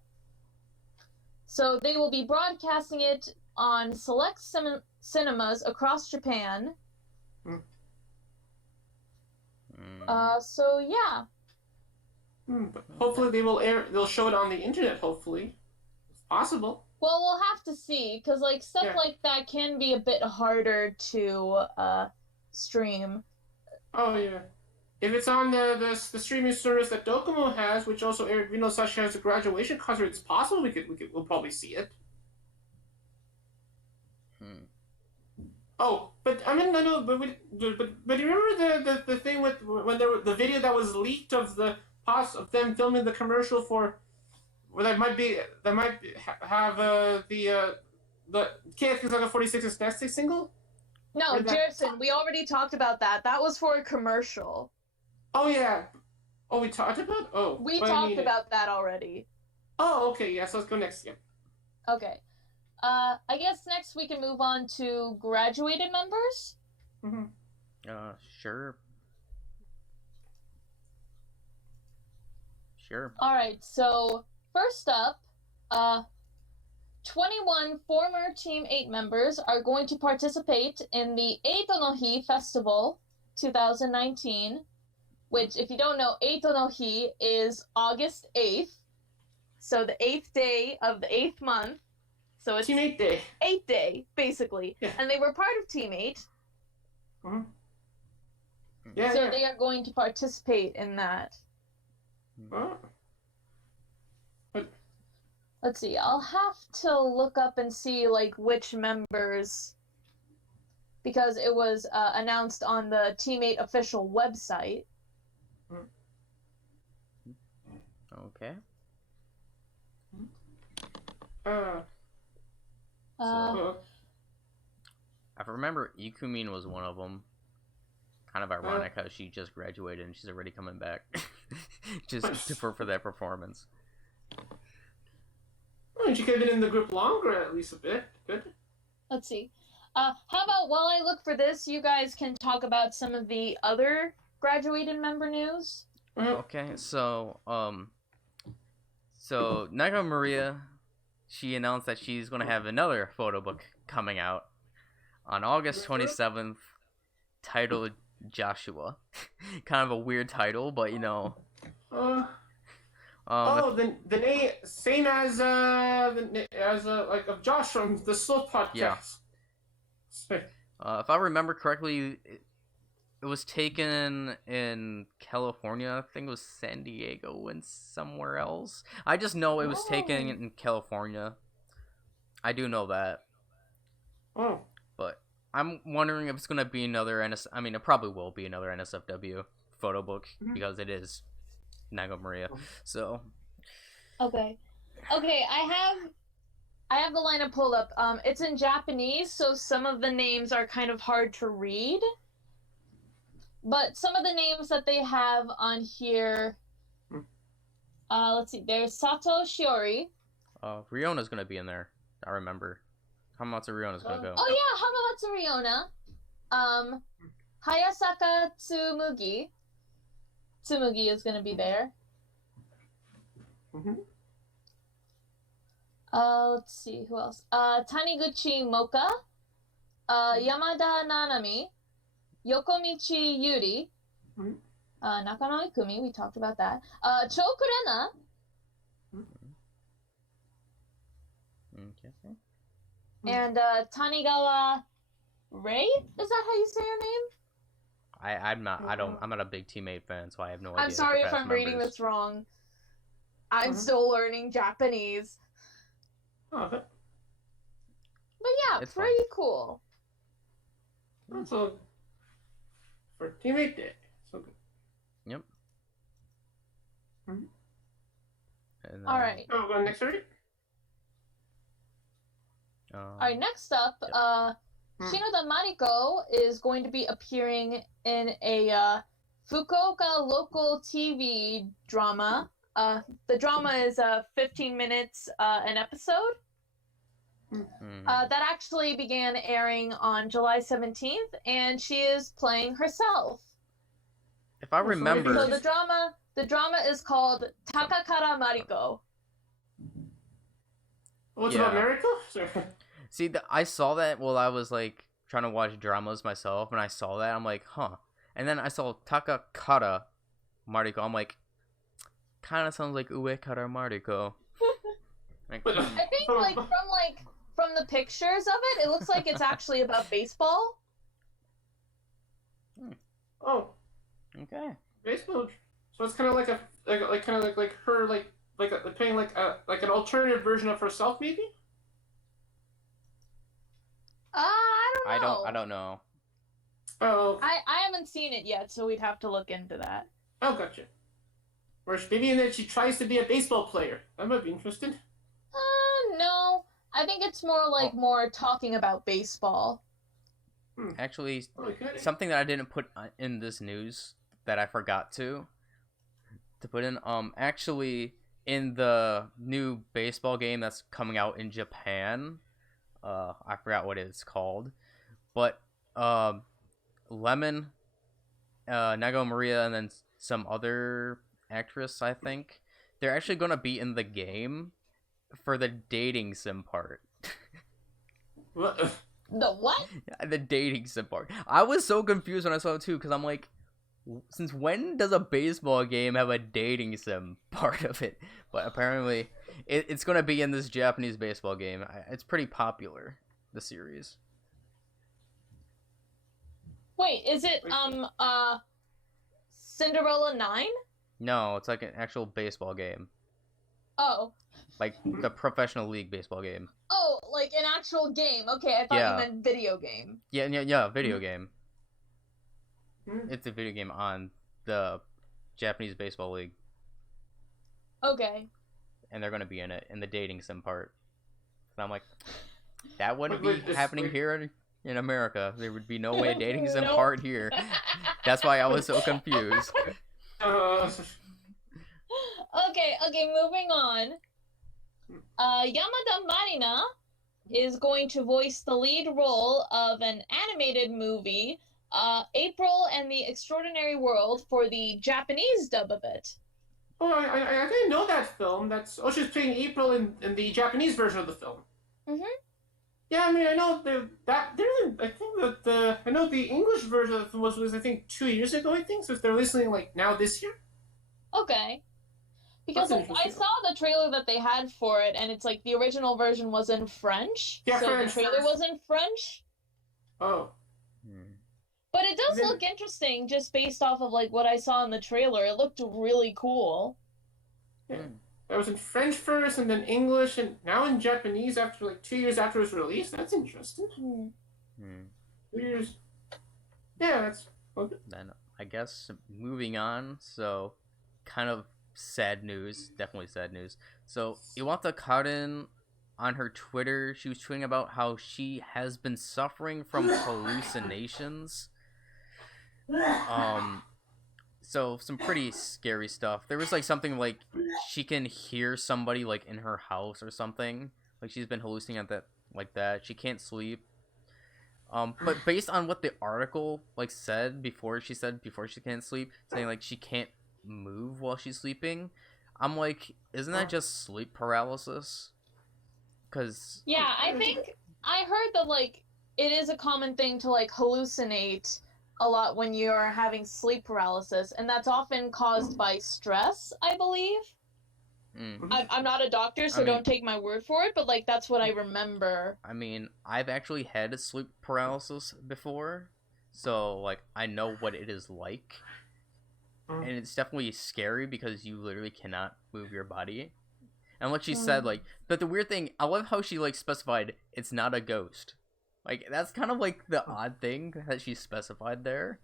So they will be broadcasting it on select cinemas across Japan. So yeah. But hopefully they'll show it on the internet, hopefully. It's possible. Well, we'll have to see, because, like, stuff like that can be a bit harder to stream. Oh, yeah. If it's on the streaming service that Docomo has, which also aired Rino Sashi's graduation concert, it's possible we'll probably see it. Oh, but I mean, I know, but you remember the thing with when there the video that was leaked of the of them filming the commercial for, where that might have the AKB48 next single. No, Jerson, we already talked about that. That was for a commercial. Oh yeah. Oh, we talked about. Oh, we talked about that already. Oh, okay. Yeah. So let's go next. Yeah. Okay. I guess next we can move on to graduated members. Sure. Sure. All right. So first up, 21 former Team 8 members are going to participate in the Eito no Hi Festival 2019, which, if you don't know, Eito no Hi is August 8th, so the 8th day of the 8th month. So it's Team 8 Day. 8th Day, basically. Yeah. And they were part of Team 8. Mm-hmm. Yeah, so they are going to participate in that. Let's see, I'll have to look up and see, like, which members, because it was announced on the Team 8 official website. Okay. I remember Ikumin was one of them. Kind of ironic how she just graduated and she's already coming back. just for that performance. Well, she could have been in the group longer, at least a bit. Good. Let's see. How about while I look for this, you guys can talk about some of the other graduated member news? Okay, so Naga Maria, she announced that she's going to have another photo book coming out on August 27th, titled Joshua. Kind of a weird title, but you know. The name same as like of Josh from the Slow Podcast. Yeah. If I remember correctly, it was taken in California. I think it was San Diego and somewhere else. I just know it was taken in California. I do know that. But I'm wondering if it's gonna be another I mean, it probably will be another NSFW photo book because it is Naga Maria. So. Okay, I have the lineup pulled up. It's in Japanese, so some of the names are kind of hard to read. But some of the names that they have on here, let's see. There's Sato Shiori. Riona's gonna be in there. I remember. Hamamatsu Riona's gonna go. Oh yeah, Hamamatsu Riona. Hayasaka Tsumugi. Tsumugi is gonna be there. Let's see, who else? Taniguchi Moka. Yamada Nanami. Yokomichi Yuri. Nakano Ikumi, we talked about that. Chokurena. Okay. And Tanigawa Rei? Is that how you say her name? I'm not a big Team 8 fan, so I have no idea. I'm sorry if I'm reading this wrong. I'm still learning Japanese. Okay. But yeah, it's pretty fun. cool. So for Team 8 Day. So good. Yep. Alright. Oh, go next, right? Alright, next up, Shinoda Mariko is going to be appearing in a Fukuoka local TV drama. The drama is 15 minutes an episode. That actually began airing on July 17th, and she is playing herself. If I remember... So the drama is called Takakara Mariko. What's about Mariko? See, I saw that while I was, like, trying to watch dramas myself, and I saw that, I'm like, huh. And then I saw Takakara Mariko, I'm like, kind of sounds like Uekara Mariko. I think, from the pictures of it, it looks like it's actually about baseball. Oh. Okay. Baseball. So it's kind of like her playing like an alternative version of herself, maybe. I know. I don't know. Oh. I haven't seen it yet, so we'd have to look into that. Oh, gotcha. Or maybe in that she tries to be a baseball player. That might be interesting. No. I think it's more like more talking about baseball. Actually, Okay. something that I didn't put in this news that I forgot to put in. Actually, in the new baseball game that's coming out in Japan, I forgot what it's called, but Lemon, Nago Maria, and then some other actress, I think, they're actually gonna be in the game for the dating sim part. What? The what? The dating sim part. I was so confused when I saw it too, because I'm like, since when does a baseball game have a dating sim part of it? But apparently, it's gonna be in this Japanese baseball game. It's pretty popular, the series. Wait, is it Cinderella 9? No, it's like an actual baseball game, Oh. like the professional league baseball game. Oh, like an actual game. Okay, I thought Yeah. you meant video game. Yeah, video game. Hmm. It's a video game on the Japanese baseball league, Okay. and they're gonna be in it in the dating sim part. And I'm like, that wouldn't Wait, be happening here in America. There would be no way dating sim Nope. part here. That's why I was so confused. Okay, moving on. Yamada Marina is going to voice the lead role of an animated movie, April and the Extraordinary World, for the Japanese dub of it. Oh, I didn't know that film. She's playing April in the Japanese version of the film. Mhm. Yeah, I mean, I know I know the English version of the film was I think 2 years ago. I think so. If they're listening like now this year. Okay. Because That's like, I saw the trailer that they had for it, and it's like the original version was in French. Yeah, so French. the trailer was in French. Oh. But it does Then- look interesting just based off of like what I saw in the trailer. It looked really cool. Yeah. That was in French first, and then English, and now in Japanese after like 2 years after it was released. That's interesting. 2 years. Yeah, that's okay. Then I guess moving on. So, kind of sad news. Definitely sad news. So Iwata Karen, on her Twitter, she was tweeting about how she has been suffering from hallucinations. So some pretty scary stuff. There was like something like she can hear somebody like in her house or something. Like she's been hallucinating that. She can't sleep. But based on what the article like said before she can't sleep, saying like she can't move while she's sleeping, I'm like, isn't that just sleep paralysis? Cause Yeah, I think I heard that like it is a common thing to like hallucinate a lot when you're having sleep paralysis, and that's often caused by stress, I believe. I'm not a doctor, so don't take my word for it, but like that's what I remember. I mean, I've actually had sleep paralysis before, so like I know what it is like. And it's definitely scary because you literally cannot move your body. And like she said, like, but the weird thing, I love how she like specified it's not a ghost. Like that's kind of like the odd thing that she specified there.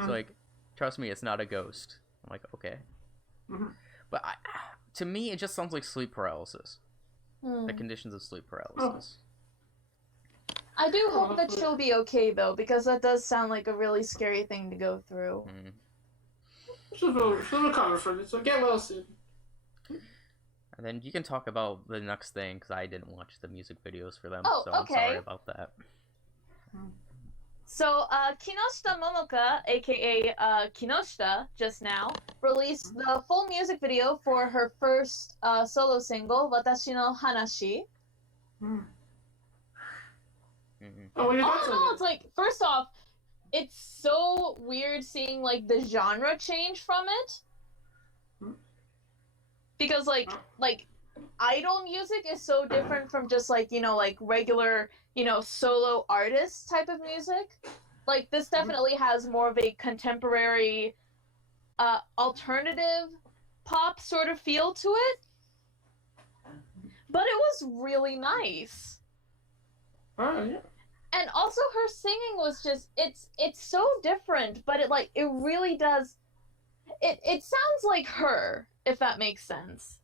So like, trust me, it's not a ghost. I'm like, okay. But to me, it just sounds like sleep paralysis. The conditions of sleep paralysis. I do hope that she'll be okay though, because that does sound like a really scary thing to go through. She'll recover from it, so get well soon. And then you can talk about the next thing, because I didn't watch the music videos for them, Oh, so I'm okay. sorry about that. So, Kinoshita Momoka, aka Kinoshita, just now, released the full music video for her first solo single, Watashi no Hanashi. Oh, what are your All thoughts in on all, it? it's like, first off, it's so weird seeing, like, the genre change from it. Because, like, idol music is so different from just, like, you know, like, regular, you know, solo artist type of music. Like, this definitely has more of a contemporary, alternative pop sort of feel to it. But it was really nice. Oh, yeah. And also her singing was just it's so different, but it really does it sounds like her, if that makes sense.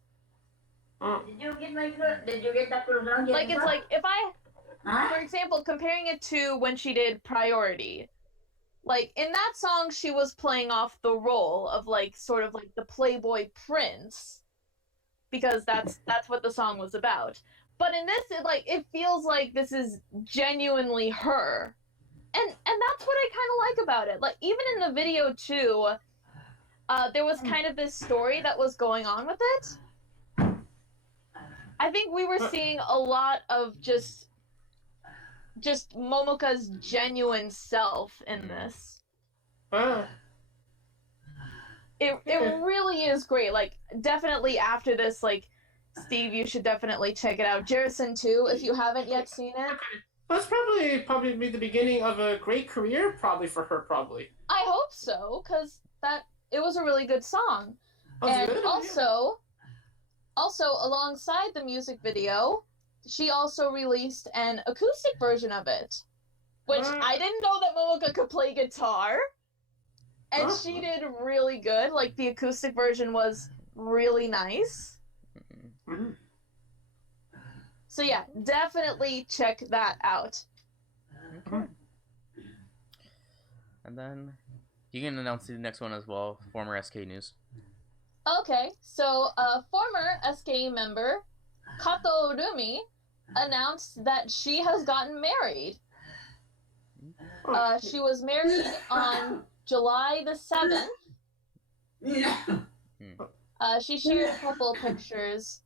Did you get that program? Like it's like if for example, comparing it to when she did Priority. Like in that song she was playing off the role of like sort of like the playboy prince because that's what the song was about. But in this it feels like this is genuinely her. And that's what I kind of like about it. Like even in the video too, there was kind of this story that was going on with it. I think we were seeing a lot of just Momoka's genuine self in this. It really is great. Like definitely after this, like Steve, you should definitely check it out. Jerison too, if you haven't yet seen it. That's probably be the beginning of a great career, probably for her. Probably. I hope so, because it was a really good song. And good, also alongside the music video, she also released an acoustic version of it, which I didn't know that Momoka could play guitar, and she did really good. Like the acoustic version was really nice. So yeah, definitely check that out. Okay. And then you can announce the next one as well, former SK news. Okay, so former SK member Kato Rumi announced that she has gotten married. She was married on July the 7th. She shared a couple of pictures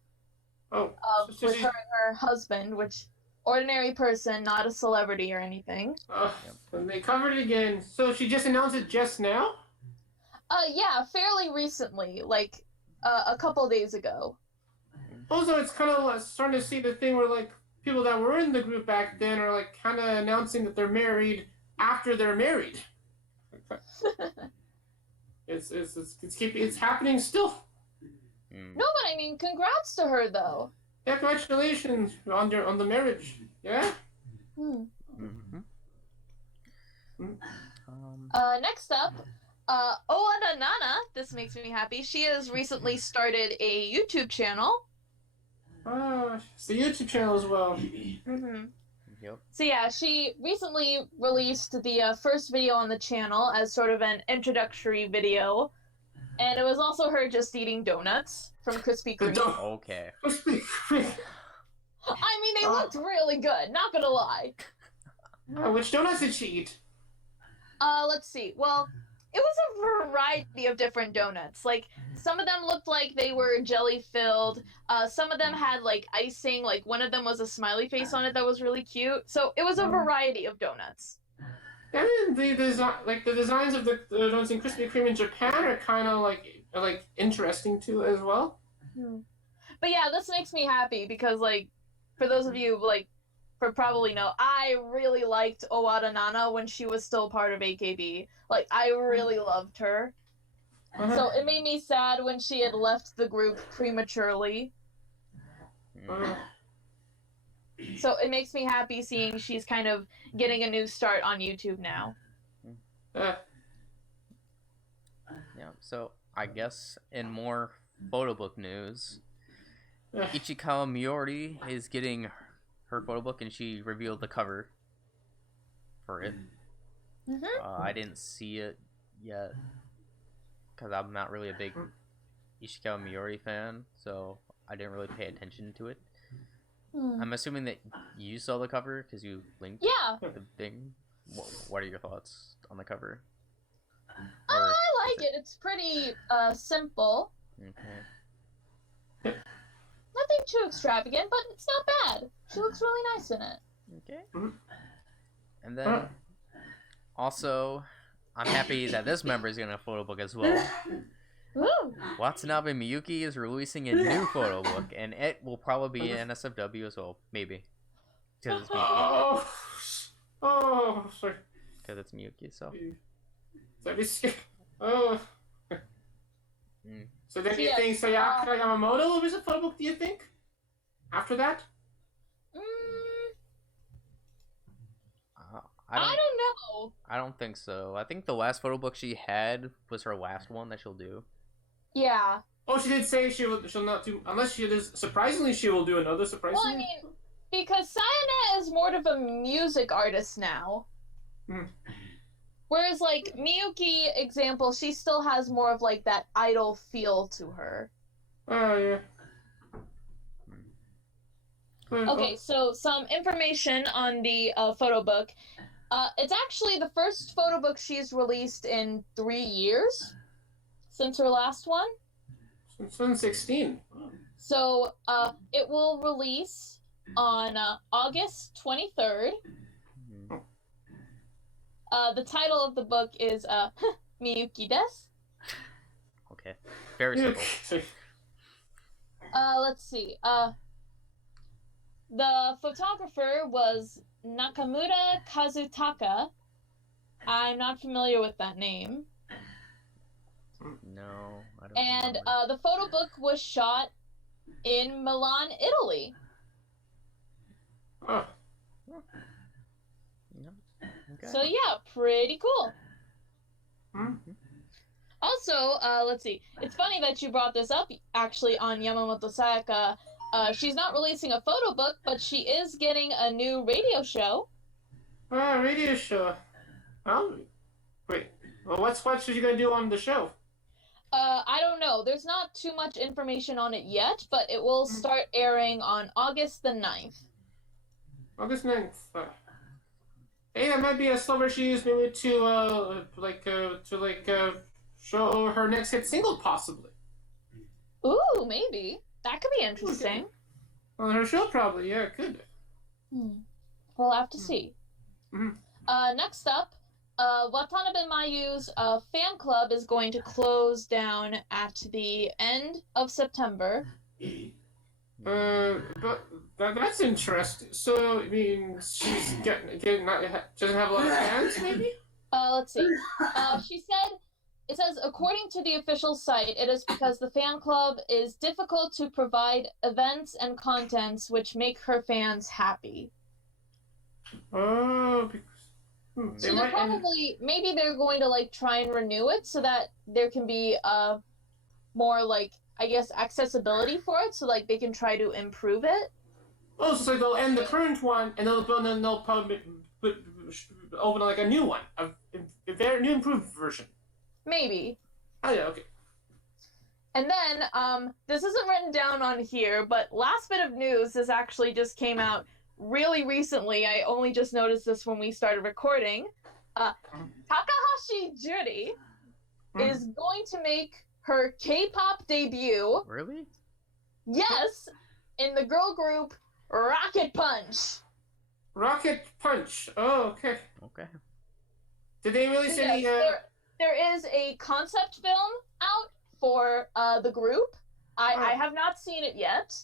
with her and her husband, which ordinary person, not a celebrity or anything. And they covered it again. So she just announced it just now? Yeah, fairly recently, like a couple days ago. Also, it's kind of starting to see the thing where like people that were in the group back then are like kind of announcing that they're married after they're married. It's happening still. No, but I mean, congrats to her though. Yeah, congratulations on the marriage. Yeah. Next up, Owada Nana. This makes me happy. She has recently started a YouTube channel. It's the YouTube channel as well. Yep. So yeah, she recently released the first video on the channel as sort of an introductory video. And it was also her just eating donuts from Krispy Kreme. Okay. Krispy Kreme. I mean, they looked really good, not gonna lie. Which donuts did she eat? Let's see. Well, it was a variety of different donuts. Like, some of them looked like they were jelly-filled. Some of them had, like, icing. Like, one of them was a smiley face on it that was really cute. So, it was a variety of donuts. And the designs of the donuts in Krispy Kreme in Japan are kind of like interesting too as well. But yeah, this makes me happy because like for those of you for probably know, I really liked Owada Nana when she was still part of AKB. Like I really loved her. So it made me sad when she had left the group prematurely. So it makes me happy seeing she's kind of getting a new start on YouTube now. Yeah, so I guess in more photo book news, Ichikawa Miori is getting her photo book and she revealed the cover for it. I didn't see it yet because I'm not really a big Ichikawa Miori fan, so I didn't really pay attention to it. I'm assuming that you saw the cover because you linked the thing. What are your thoughts on the cover? I like it. It's pretty simple. Okay. Nothing too extravagant, but it's not bad. She looks really nice in it. Okay. And then also, I'm happy that this member is getting a photo book as well. Watanabe Miyuki is releasing a new photo book, and it will probably be in NSFW as well, maybe. Because it's Miyuki. Sorry. Because it's Miyuki, so. So then you think Sayaka Yamamoto is a photo book, do you think? After that? I don't know. I don't think so. I think the last photo book she had was her last one that she'll do. Yeah. Oh, she did say she'll not do unless she does. Surprisingly, she will do another surprisingly. Well, I mean, because Sayane is more of a music artist now. Mm. Whereas, like, Miyuki, example, she still has more of, like, that idol feel to her. Oh, yeah. Okay, so some information on the photo book. It's actually the first photo book she's released in 3 years since her last one. Since 2016. So, it will release on August 23rd. The title of the book is Miyuki desu. Okay. Very simple. Let's see. The photographer was Nakamura Kazutaka. I'm not familiar with that name. No, I don't And remember. the photo book was shot in Milan, Italy. Oh. Okay. So yeah, pretty cool. Mm-hmm. Also, let's see. It's funny that you brought this up, actually, on Yamamoto Sayaka. She's not releasing a photo book, but she is getting a new radio show. Radio show. Oh, wait. Well, what is she gonna do on the show? I don't know. There's not too much information on it yet, but it will start airing on August the 9th. August 9th. Hey, that might be a silver she used maybe to show her next hit single, possibly. Ooh, maybe. That could be interesting. On her show, probably. Yeah, it could. We'll have to see. Mm-hmm. Next up, Watanabe Mayu's fan club is going to close down at the end of September. But that's interesting. So, I mean, she's getting not doesn't have a lot of fans, maybe? Let's see. She said, it says, according to the official site, it is because the fan club is difficult to provide events and contents which make her fans happy. Oh, because... So they're probably, maybe they're going to, like, try and renew it so that there can be, more, like, I guess, accessibility for it, so, like, they can try to improve it. Oh, so they'll end the current one, and they'll probably open, like, a new one. A very new improved version. Maybe. Oh, yeah, okay. And then, this isn't written down on here, but last bit of news, this actually just came out really recently. I only just noticed this when we started recording. Takahashi Juri is going to make her K-pop debut. Really? Yes, in the girl group Rocket Punch. Rocket Punch. Oh, okay. Okay. Did they really say any... There is a concept film out for the group. I have not seen it yet.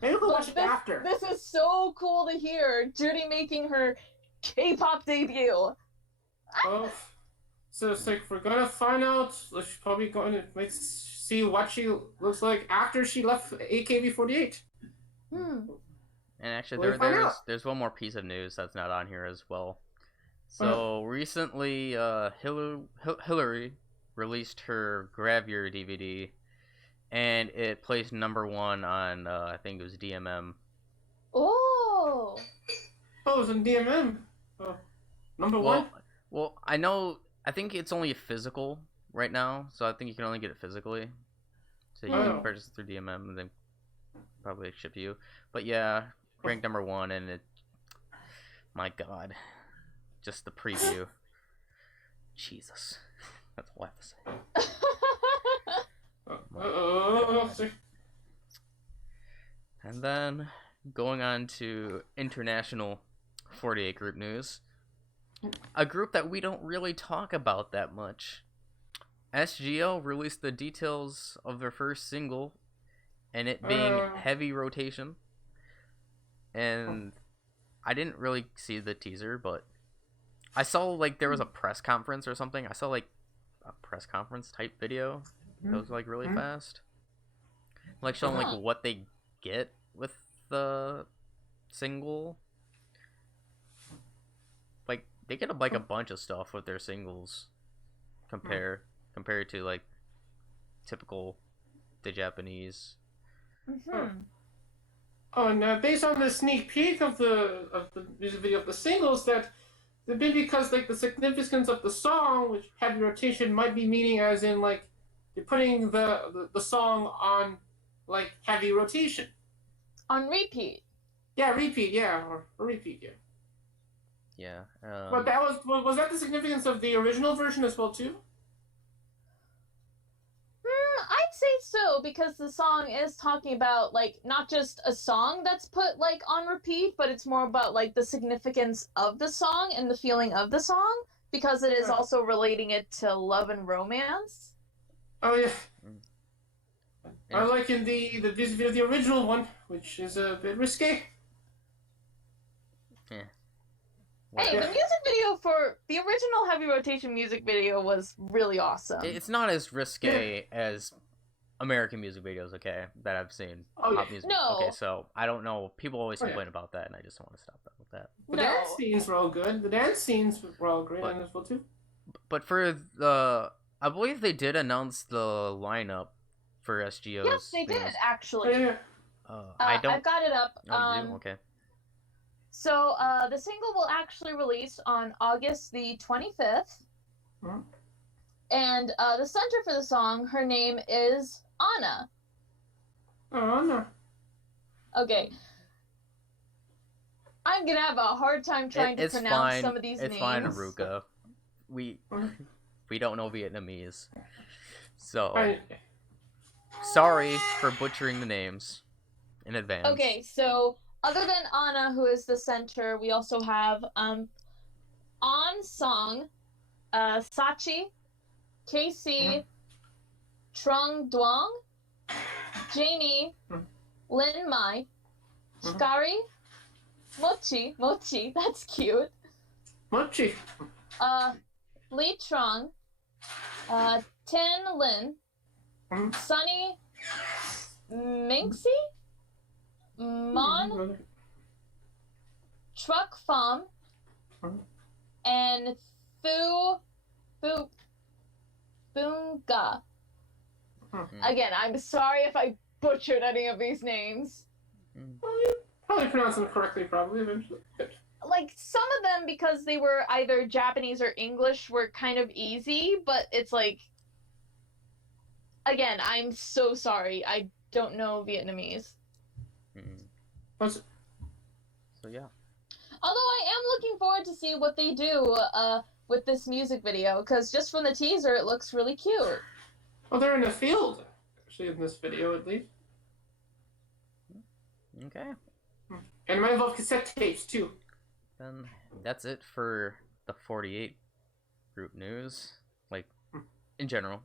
Maybe we'll watch it after. This is so cool to hear. Judy making her K-pop debut. Oh, so it's like we're gonna find out. She's probably going to see what she looks like after she left AKB48. And actually, there's one more piece of news that's not on here as well. So recently, Hillary released her Gravure DVD, and it placed #1 on I think it was DMM. Oh. Oh, it was in DMM. Oh, #1. Well, I think it's only physical right now, so I think you can only get it physically. So you can purchase it through DMM and then probably ship you. But yeah, ranked #1, and it. My God, just the preview. Jesus, that's all I have to say. And then going on to international 48 group news. A group that we don't really talk about that much. SGL released the details of their first single, and it being Heavy Rotation. And I didn't really see the teaser, but I saw like there was a press conference or something. I saw like a press conference type video that was like really fast, like showing like what they get with the single. they get like a bunch of stuff with their singles compared to like typical the Japanese. Oh, and based on the sneak peek of the music video of the singles, that maybe because like the significance of the song, which heavy rotation might be meaning as in like you're putting the song on like heavy rotation. On repeat. Yeah, repeat. Yeah, or repeat. Yeah. Yeah. But that was that the significance of the original version as well too? I'd say so, because the song is talking about like not just a song that's put like on repeat, but it's more about like the significance of the song and the feeling of the song, because it is also relating it to love and romance. Oh yeah. I like in the video the original one, which is a bit risque. Yeah. Hey, the music video for the original heavy rotation music video was really awesome. It's not as risque as American music videos, okay, that I've seen. Oh, Pop music. No. Okay, so I don't know. People always complain about that, and I just want to stop that with that. The dance scenes were all good. The dance scenes were all great as well too. But for the, I believe they did announce the lineup for SGO's. Yes, they did actually. Yeah. I don't. I've got it up. Oh, you do? Okay. So the single will actually release on August the 25th. And the center for the song, her name is Anna. Oh, Anna. Okay. I'm gonna have a hard time trying to pronounce some of these names. It's fine, Aruka. We don't know Vietnamese. So sorry for butchering the names in advance. Okay, so other than Anna, who is the center, we also have On Song, Sachi, Casey, Trung Duong, Janie, Lin Mai, Hikari, Mochi, that's cute. Mochi. Lee Trung, Tin Lin, Sunny Minxie, Mon, Truck Farm, and Bunga. Again, I'm sorry if I butchered any of these names. Well, you probably pronounced them correctly, probably eventually. Like, some of them, because they were either Japanese or English, were kind of easy, but it's like, again, I'm so sorry. I don't know Vietnamese. So yeah. Although I am looking forward to see what they do with this music video, because just from the teaser, it looks really cute. Well, they're in the field, actually, in this video, at least. Okay. And it might involve cassette tapes, too. Then that's it for the 48 group news, like, in general.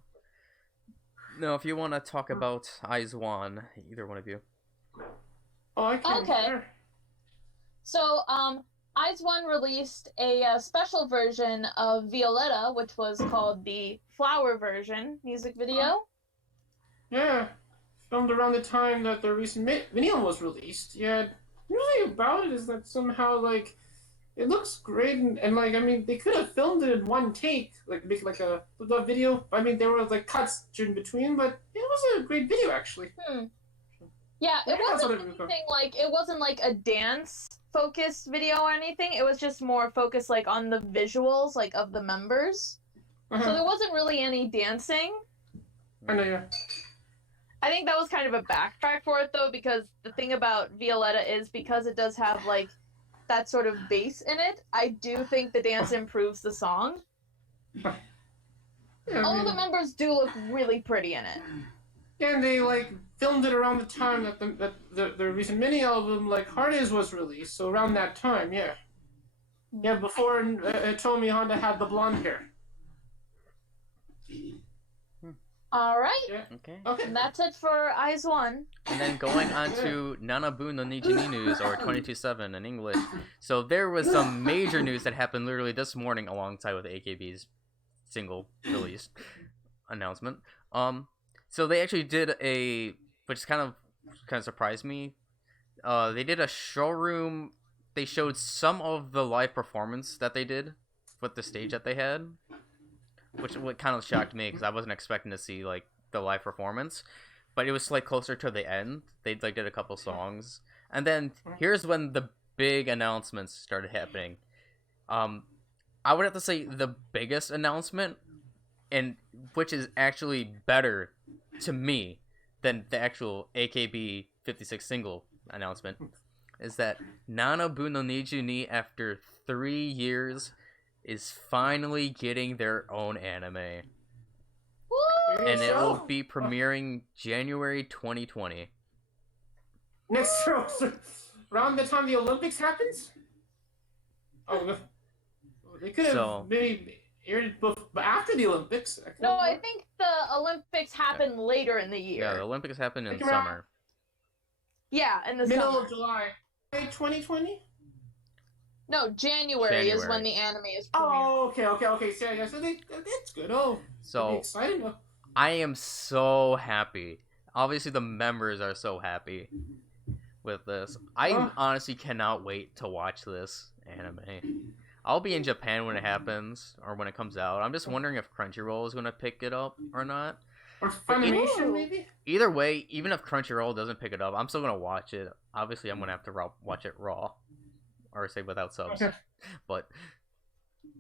Now, if you want to talk about IZ*ONE, either one of you. Oh, I can. Okay. Sure. So, IZ*ONE released a special version of Violetta, which was called the Flower version music video. Yeah. Filmed around the time that the recent video was released. Yeah. The thing about it is that somehow, like, it looks great, and like, I mean, they could have filmed it in one take, like, make like a video. I mean, there were, like, cuts in between, but it was a great video, actually. Yeah, it wasn't anything like, it wasn't like a dance-focused video or anything. It was just more focused, like, on the visuals, like, of the members. So there wasn't really any dancing. I know, yeah. I think that was kind of a backtrack for it, though, because the thing about Violetta is because it does have, like, that sort of bass in it, I do think the dance improves the song. Yeah, All the members do look really pretty in it. Yeah, and they, like, filmed it around the time that the recent mini-album, like, Hard Is was released, so around that time, yeah. Yeah, before Tomi Honda had the blonde hair. Alright. Yeah. Okay. And that's it for IZ*ONE. And then going on to Nanabu no Nijini news, or 22/7 in English. So there was some major news that happened literally this morning alongside with AKB's single release announcement. So they actually did which kind of surprised me. They did a showroom. They showed some of the live performance that they did with the stage that they had, which what kind of shocked me because I wasn't expecting to see like the live performance, but it was like closer to the end. They like did a couple songs, and then here's when the big announcements started happening. I would have to say the biggest announcement, and which is actually better to me than the actual AKB56 single announcement, is that Nanabu no Niju ni, after 3 years, is finally getting their own anime. Woo! And it will be premiering January 2020. Next year, around the time the Olympics happens? Oh, they could have maybe aired it after the Olympics. No, I think the Olympics happen later in the year. Yeah, the Olympics happen in summer. Yeah, in the middle summer. of July. 2020? No, January is when the anime is premiering. Oh, okay. So, yeah, so that's good. Oh, so exciting. I am so happy. Obviously, the members are so happy with this. I honestly cannot wait to watch this anime. I'll be in Japan when it happens, or when it comes out. I'm just wondering if Crunchyroll is going to pick it up or not. Or Funimation, maybe? Either way, even if Crunchyroll doesn't pick it up, I'm still going to watch it. Obviously, I'm going to have to watch it raw. Or say without subs. Okay. But,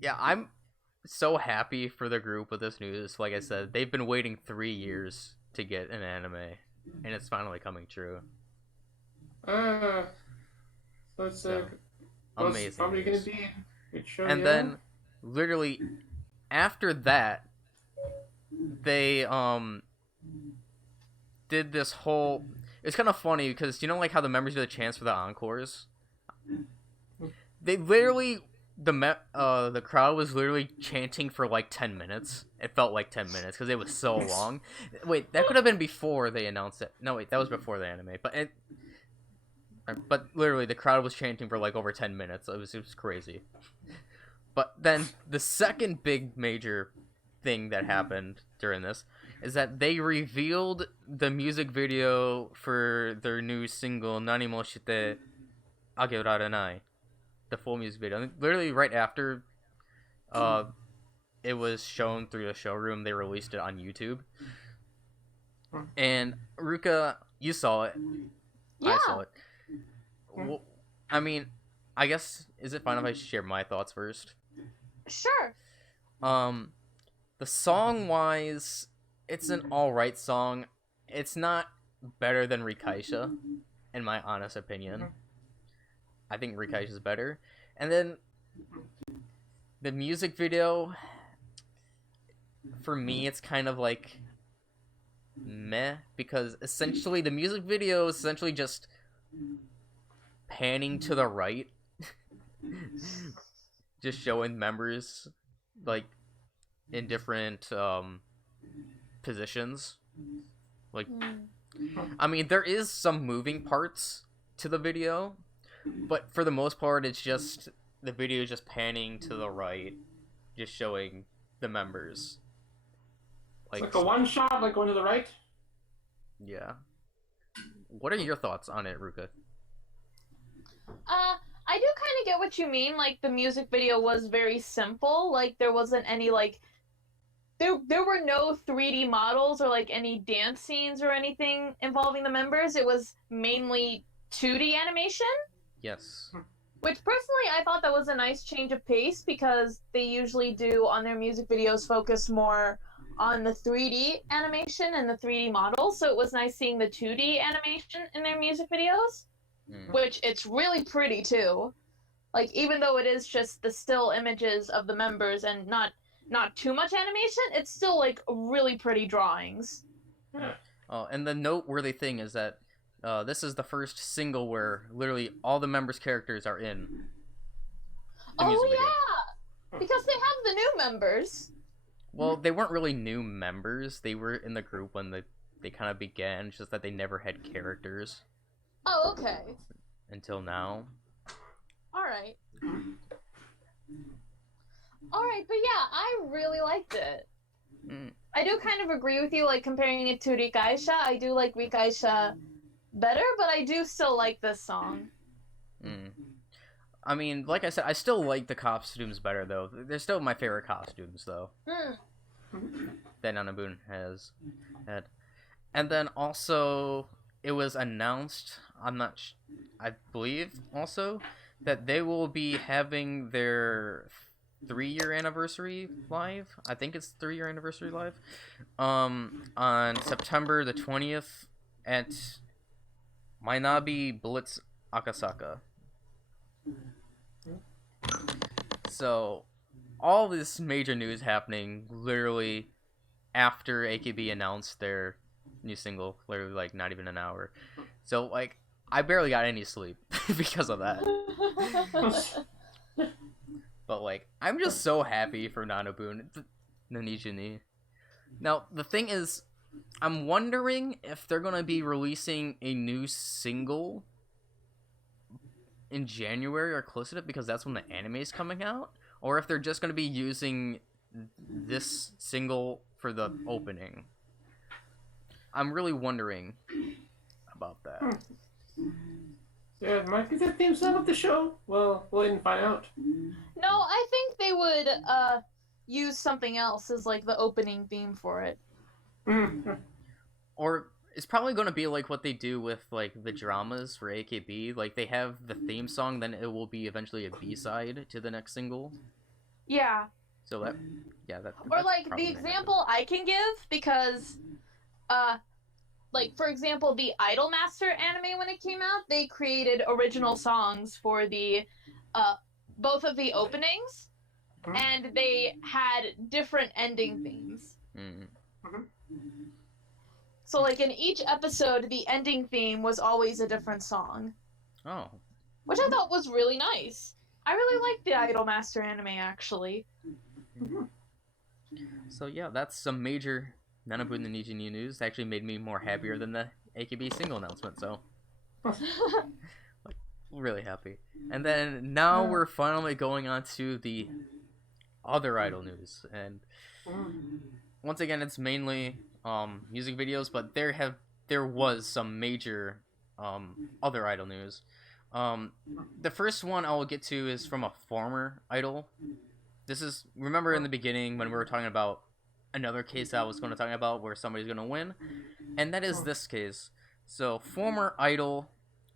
yeah, I'm so happy for the group with this news. Like I said, they've been waiting 3 years to get an anime. And it's finally coming true. So it's amazing. Probably going to be a good show. And then, literally, after that, they did this whole. It's kind of funny because you know like how the members do the chants for the encores. They literally the crowd was literally chanting for like 10 minutes. It felt like 10 minutes because it was so long. Wait, that could have been before they announced it. No, wait, that was before the anime. But literally the crowd was chanting for like over 10 minutes. It was crazy. But then the second big major thing that happened during this is that they revealed the music video for their new single Nani mo Shite Agerarenai, the full music video. Literally right after it was shown through the showroom, they released it on YouTube. And Ruka, you saw it. Yeah. I saw it. Well, I mean, I guess, is it fine if I share my thoughts first? Sure. The song-wise, it's an alright song. It's not better than Rikaisha, in my honest opinion. I think Rikaisha's better. And then, the music video, for me, it's kind of like meh, because essentially the music video is essentially just panning to the right, just showing members, like, in different positions. Like, I mean, there is some moving parts to the video, but for the most part, it's just the video is just panning to the right, just showing the members. Like a one shot, like going to the right. Yeah. What are your thoughts on it, Ruka? I do kind of get what you mean. Like, the music video was very simple. Like, there wasn't any, like, there were no 3D models or, like, any dance scenes or anything involving the members. It was mainly 2D animation. Yes. Which, personally, I thought that was a nice change of pace because they usually do, on their music videos, focus more on the 3D animation and the 3D models. So it was nice seeing the 2D animation in their music videos. Which it's really pretty too. Like, even though it is just the still images of the members and not too much animation, it's still like really pretty drawings. Oh, and the noteworthy thing is that this is the first single where literally all the members' characters are in the music video. Yeah, because they have the new members. Well, they weren't really new members. They were in the group when they kind of began. It's just that they never had characters. Oh, okay. Until now. Alright, but yeah, I really liked it. I do kind of agree with you, like, comparing it to Rikaisha. I do like Rikaisha better, but I do still like this song. I mean, like I said, I still like the costumes better though. They're still my favorite costumes though. That Nanabun has had. And then also, it was announced, I believe also, that they will be having their 3-year anniversary live. I think it's 3-year anniversary live. On September the 20th at Minabi Blitz Akasaka. So, all this major news happening literally after AKB announced their new single, literally like not even an hour. So like I barely got any sleep because of that. But like I'm just so happy for Nanabun Nanijini. Now the thing is, I'm wondering if they're gonna be releasing a new single in January or close to it because that's when the anime is coming out, or if they're just gonna be using this single for the opening. I'm really wondering about that. Yeah, it might be the theme song of the show. Well, we'll wait and find out. No, I think they would use something else as like the opening theme for it. Or it's probably going to be like what they do with like the dramas for AKB. Like they have the theme song, then it will be eventually a B-side to the next single. Yeah. So that, yeah, that. Or like the example I can give, because like for example the Idolmaster anime, when it came out, they created original songs for the both of the openings, and they had different ending themes. So like in each episode the ending theme was always a different song. Oh. Which I thought was really nice. I really like the Idolmaster anime actually. So yeah, that's some major Nanabun Nanijini news. Actually made me more happier than the AKB single announcement, so like, really happy. And then now we're finally going on to the other idol news, and once again it's mainly music videos, but there was some major other idol news. The first one I will get to is from a former idol. This is, remember in the beginning when we were talking about another case that I was going to talk about where somebody's going to win? And that is this case. So, former idol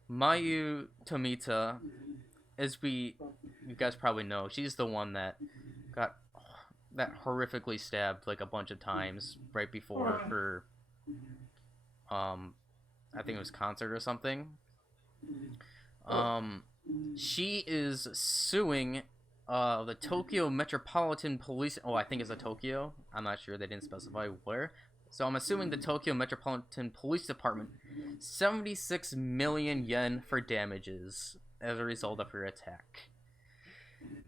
Mayu Tomita, as you guys probably know, she's the one that got that horrifically stabbed like a bunch of times right before her, I think it was concert or something. She is suing the Tokyo Metropolitan Police. Oh, I think it's a Tokyo. I'm not sure. They didn't specify where. So I'm assuming the Tokyo Metropolitan Police Department 76 million yen for damages as a result of her attack.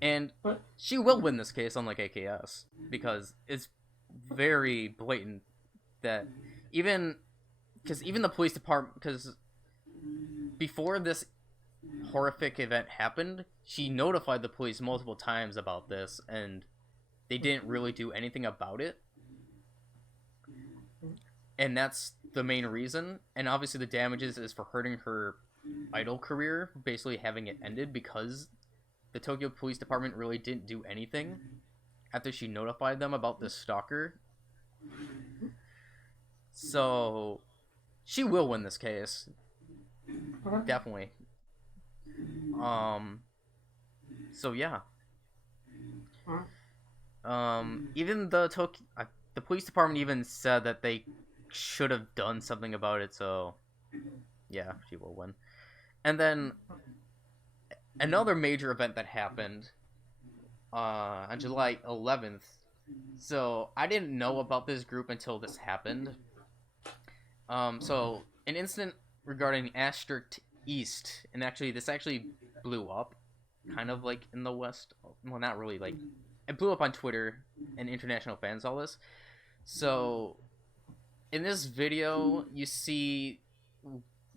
And she will win this case, unlike AKS, because it's very blatant that even the police department, because before this horrific event happened, she notified the police multiple times about this, and they didn't really do anything about it. And that's the main reason. And obviously the damages is for hurting her idol career, basically having it ended because the Tokyo Police Department really didn't do anything after she notified them about this stalker. So she will win this case. Definitely. So yeah. Even the police department even said that they should have done something about it, so yeah, she will win. And then another major event that happened on July 11th. So I didn't know about this group until this happened. So an incident regarding Asterisk East, and this actually blew up, kind of like in the West. Well, not really. Like, it blew up on Twitter, and international fans saw this. So in this video, you see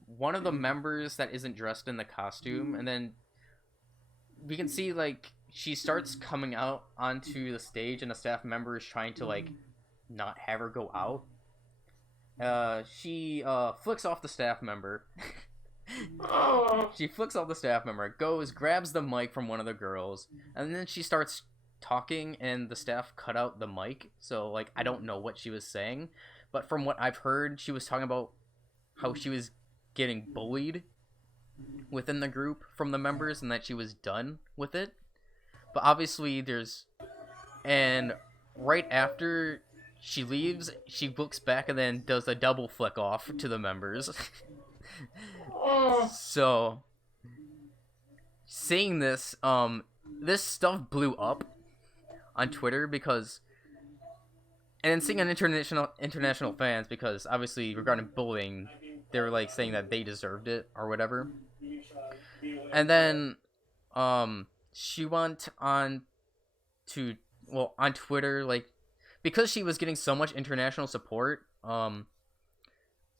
one of the members that isn't dressed in the costume, and then we can see like she starts coming out onto the stage, and a staff member is trying to like not have her go out. She flicks off the staff member Oh. She flicks off the staff member, goes, grabs the mic from one of the girls, and then she starts talking, and the staff cut out the mic. So, like, I don't know what she was saying, but from what I've heard, she was talking about how she was getting bullied within the group from the members, and that she was done with it. But obviously, and right after she leaves, she looks back and then does a double flick off to the members. So, seeing this, this stuff blew up on Twitter because, and seeing on international fans, because obviously regarding bullying, they were like saying that they deserved it or whatever. And then, she went on on Twitter, like, because she was getting so much international support, on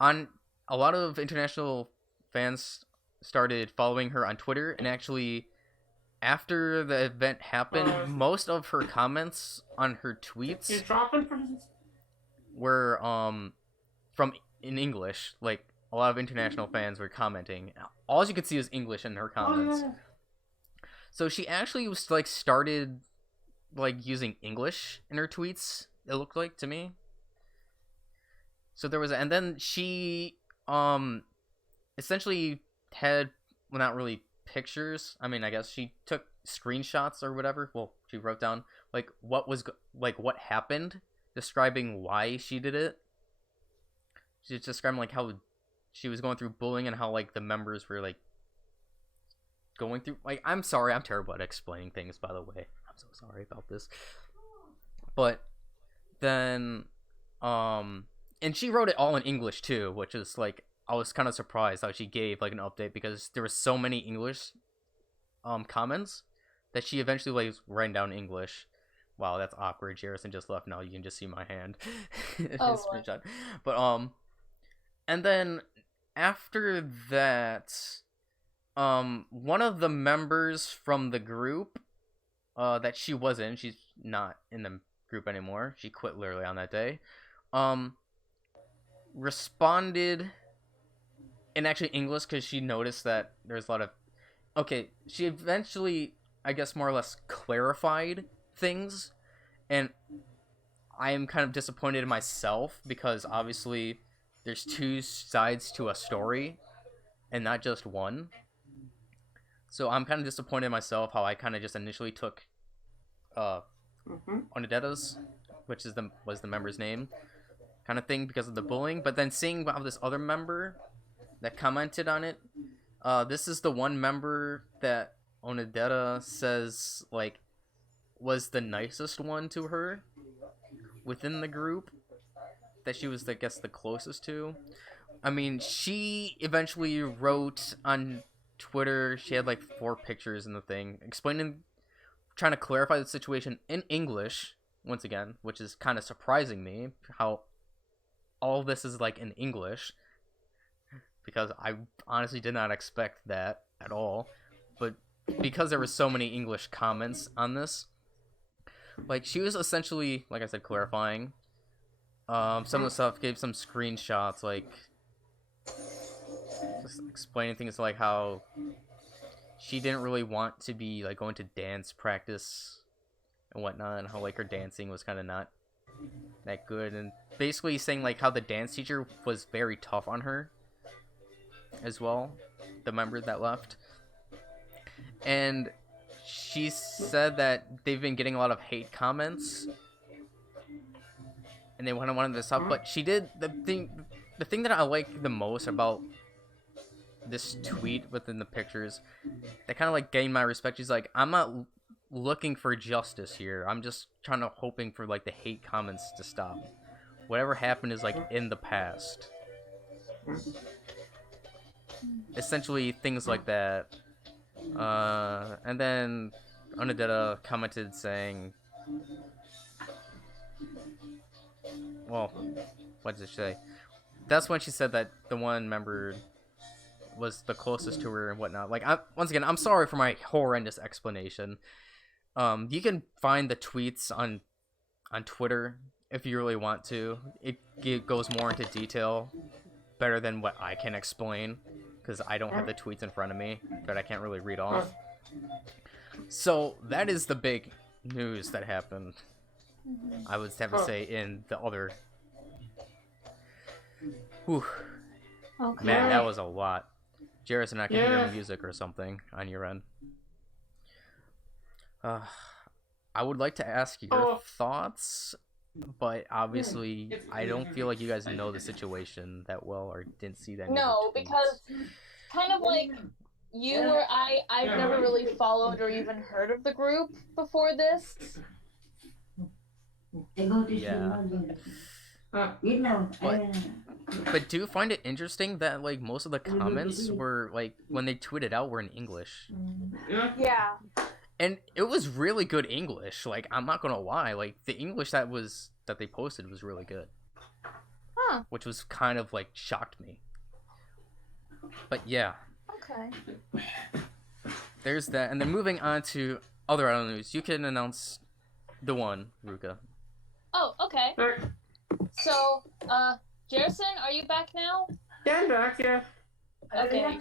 a lot of international fans started following her on Twitter, and actually, after the event happened, most of her comments on her tweets were from in English. Like, a lot of international fans were commenting. All you could see was English in her comments. So she actually was like started like using English in her tweets. It looked like to me. So there was, and then she essentially had, well, not really pictures. I mean, I guess she took screenshots or whatever. Well, she wrote down like what happened, describing why she did it. She's describing like how she was going through bullying and how like the members were like going through, like, I'm sorry, I'm terrible at explaining things, by the way. I'm so sorry about this. But then and she wrote it all in English too, which is like, I was kind of surprised how she gave like an update, because there were so many English comments that she eventually like writing down English. Wow, that's awkward. Jarrison just left. Now you can just see my hand. Oh, screenshot. But and then after that, one of the members from the group that she was in, she's not in the group anymore, she quit literally on that day, responded in actually English, because she noticed that there's a lot of, okay, she eventually, I guess, more or less clarified things, and I am kind of disappointed in myself, because obviously there's two sides to a story and not just one. So I'm kind of disappointed in myself how I kind of just initially took Onodeta's, which is was the member's name, kind of thing, because of the bullying. But then seeing how this other member that commented on it, this is the one member that Onodeta says like was the nicest one to her within the group, that she was, I guess, the closest to. I mean, she eventually wrote on Twitter, she had like 4 pictures in the thing, explaining, trying to clarify the situation in English, once again, which is kind of surprising me, how all this is like in English, because I honestly did not expect that at all. But because there were so many English comments on this, like, she was essentially, like I said, clarifying some of the stuff, gave some screenshots, like just explaining things like how she didn't really want to be like going to dance practice and whatnot, and how like her dancing was kind of not that good, and basically saying like how the dance teacher was very tough on her as well, the member that left. And she said that they've been getting a lot of hate comments and they wanted this up, but she did the thing that I like the most about this tweet within the pictures that kind of like gained my respect. She's like, I'm not looking for justice here, I'm just trying to hoping for like the hate comments to stop. Whatever happened is like in the past. Essentially things like that. And then Onodeta commented saying, well, what did she say? That's when she said that the one member was the closest to her and whatnot. Like, once again, I'm sorry for my horrendous explanation. You can find the tweets on Twitter if you really want to. It goes more into detail, better than what I can explain, because I don't have the tweets in front of me that I can't really read off. So that is the big news that happened. I would have to say in the other. Whew. Okay. Man, that was a lot. Jarrison, I can hear music or something on your end. I would like to ask your thoughts, but obviously I don't feel like you guys know the situation that well or didn't see that. No, because kind of like you or I've never really followed or even heard of the group before this. Yeah. But do you find it interesting that like most of the comments were like when they tweeted out were in English? Yeah. And it was really good English. Like I'm not gonna lie, like the English that they posted was really good. Huh. Which was kind of like shocked me. But yeah. Okay. There's that, and then moving on to other idol news. You can announce the one, Ruka. Oh, okay. So, Jerison, are you back now? Yeah, I'm back, yeah. Okay.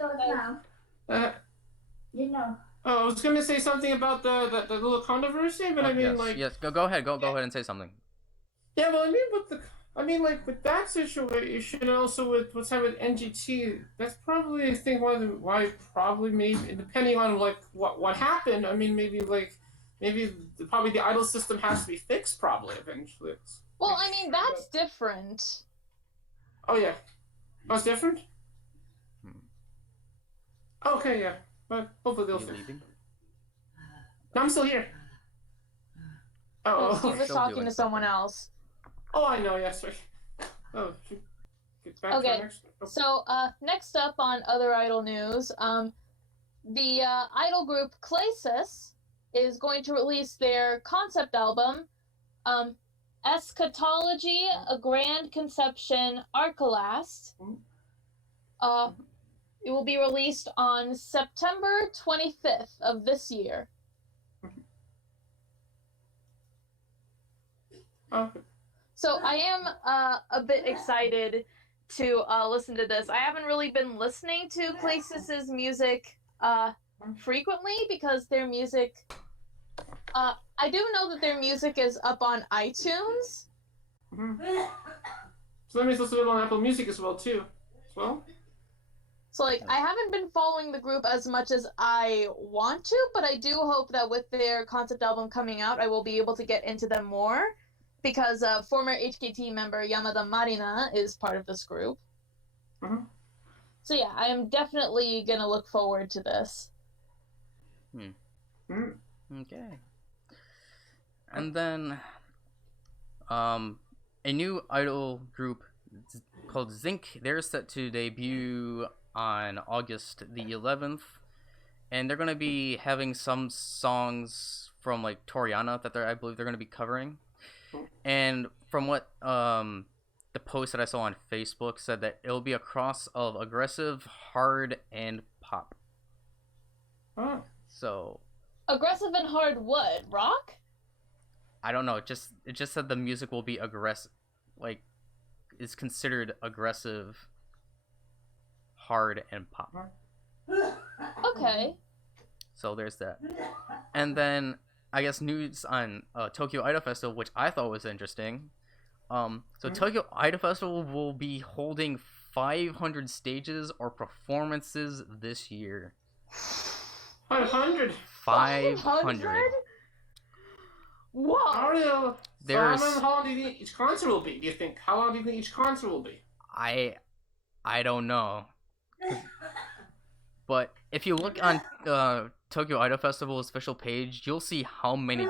I was gonna say something about the little controversy, but I mean, yes, go ahead, go ahead and say something. Yeah, well, I mean, with that situation, and also with what's happened with NGT, that's probably I think why probably maybe depending on like what happened. I mean, maybe probably the idol system has to be fixed probably eventually. Well, I mean that's different. Oh yeah, it's different. Okay, yeah. But hopefully they'll fix it. No, I'm still here. Oh, he was talking to someone else. Oh, I know, yes. Oh, get back to next. So, next up on other idol news, the idol group Clasis is going to release their concept album, Eschatology, A Grand Conception, Arcalast. It will be released on September 25th of this year. So I am a bit excited to listen to this. I haven't really been listening to Clasis's music frequently because their music... I do know that their music is up on iTunes. So that means it's on Apple Music as well, too. So, like, I haven't been following the group as much as I want to, but I do hope that with their concept album coming out, I will be able to get into them more, because former HKT member Yamada Marina is part of this group. So yeah, I am definitely going to look forward to this. Okay. And then, a new idol group called Zinc, they're set to debut on August the 11th, and they're going to be having some songs from like Toriana that I believe they're going to be covering. And from what the post that I saw on Facebook said that it'll be a cross of aggressive, hard, and pop. So aggressive and hard what? Rock? I don't know. It just said the music will be aggressive, like is considered aggressive, hard, and pop. Okay. So there's that. And then I guess news on Tokyo Idol Festival, which I thought was interesting. So Tokyo Idol Festival will be holding 500 stages or performances this year. 500. 500. Whoa. How long do you think each concert will be? Do you think? How long do you think each concert will be? I don't know. But if you look on Tokyo Idol Festival's official page, you'll see how many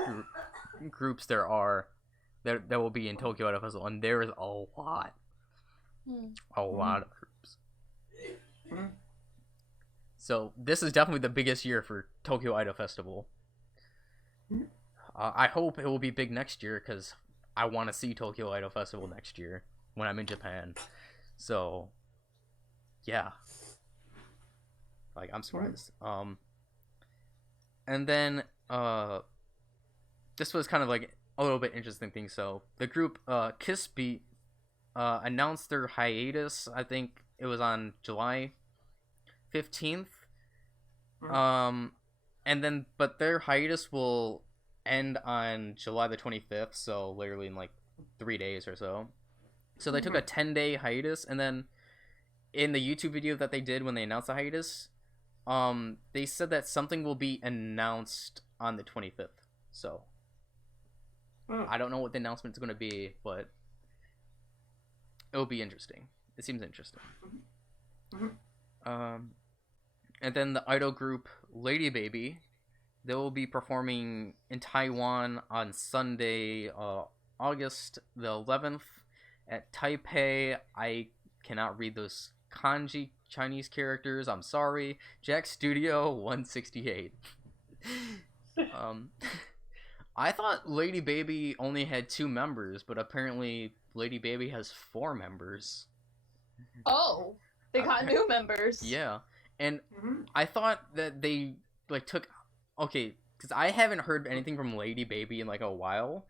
groups there are that will be in Tokyo Idol Festival, and there is a lot. A lot of groups. So this is definitely the biggest year for Tokyo Idol Festival. I hope it will be big next year, because I want to see Tokyo Idol Festival next year when I'm in Japan. So, yeah. Like, I'm surprised. And then, this was kind of like a little bit interesting thing. So, the group, Kiss Beat, announced their hiatus. I think it was on July 15th. And then, but their hiatus will end on July the 25th, so literally in like 3 days or so. So they took a 10-day hiatus, and then in the YouTube video that they did when they announced the hiatus, they said that something will be announced on the 25th. So I don't know what the announcement is going to be, but it'll be interesting. It seems interesting. And then the idol group Lady Baby, they will be performing in Taiwan on Sunday, August the 11th at Taipei. I cannot read those kanji Chinese characters. I'm sorry. Jack Studio 168. I thought Lady Baby only had 2 members, but apparently Lady Baby has 4 members. Oh, they got new members. Yeah. And I thought that they like took because I haven't heard anything from Lady Baby in like a while.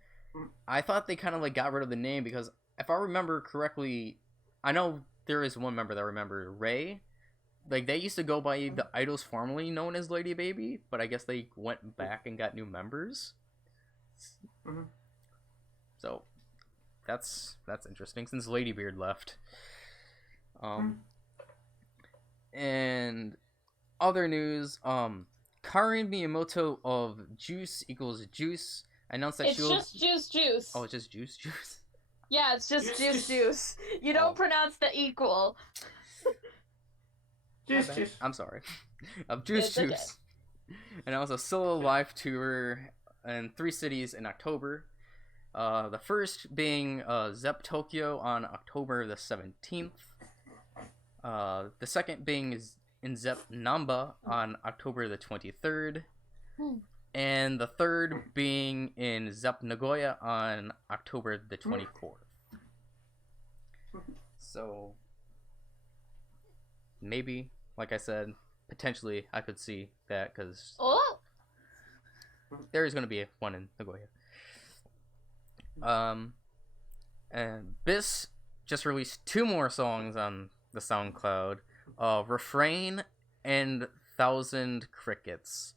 I thought they kind of like got rid of the name because if I remember correctly, I know there is one member that I remember, Ray. Like they used to go by the idols formerly known as Lady Baby, but I guess they went back and got new members. So that's interesting since Ladybeard left. And other news, Karin Miyamoto of Juice equals Juice announced that it's just Juice. Oh, it's just Juice. Yeah, it's just Juice. You don't pronounce the equal. Juice. I'm sorry. Of Juice. Okay. Announced a solo live tour in 3 cities in October. The first being Zepp Tokyo on October the 17th. The second being in Zepp Namba on October the 23rd. And the third being in Zepp Nagoya on October the 24th. So, maybe, like I said, potentially I could see that because there is going to be one in Nagoya. And BIS just released 2 more songs on the SoundCloud, Refrain and 1,000 Crickets.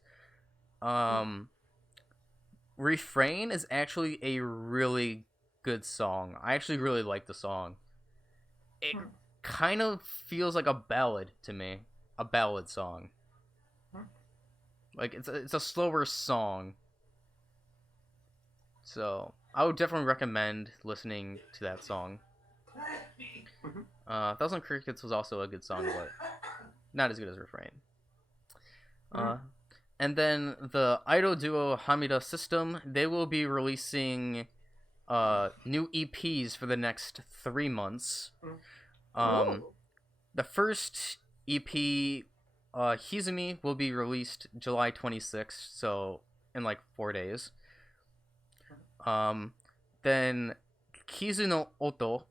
Refrain is actually a really good song. I actually really like the song. It kind of feels like a ballad to me. A ballad song. Like, it's a slower song. So, I would definitely recommend listening to that song. 1,000 Crickets was also a good song, but not as good as Refrain. And then the idol duo Hamida System, they will be releasing new EPs for the next 3 months. The first EP, Hizumi, will be released July 26th, so in like 4 days. Then Kizu no Oto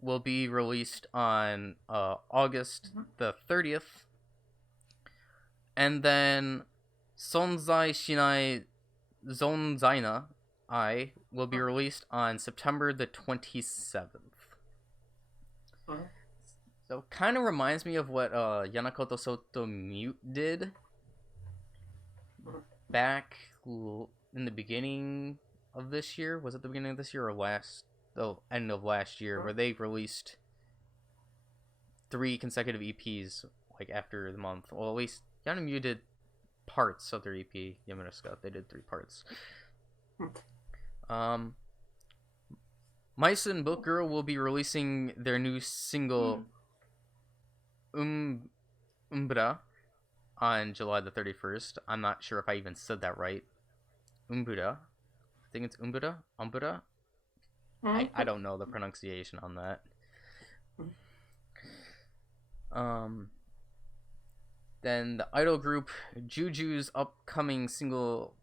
will be released on August the 30th. And then Sonzai Shinai Zonzaina I will be released on September the 27th. So kind of reminds me of what Yanakoto Soto Mute did back in the beginning of this year. Was it the beginning of this year or end of last year, where they released 3 consecutive EPs like after the month? Well, at least Yanamyu did parts of their EP, Yamanosuka. They did 3 parts. Mice and Book Girl will be releasing their new single Umbra on July the 31st. I'm not sure if I even said that right. Umbra. I think it's Umbra? Umbra? I don't know the pronunciation on that. Then the idol group Juju's upcoming single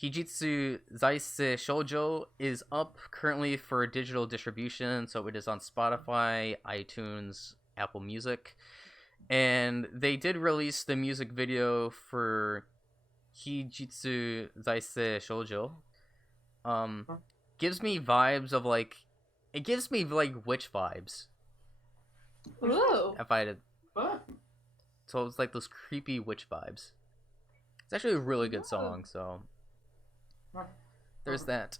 Hijitsu Zaise Shoujo is up currently for digital distribution, so it is on Spotify, iTunes, Apple Music. And they did release the music video for Hijitsu Zaise Shoujo. Gives me vibes of like... It gives me like witch vibes. Ooh. If I had... So it's like those creepy witch vibes. It's actually a really good song, so there's that.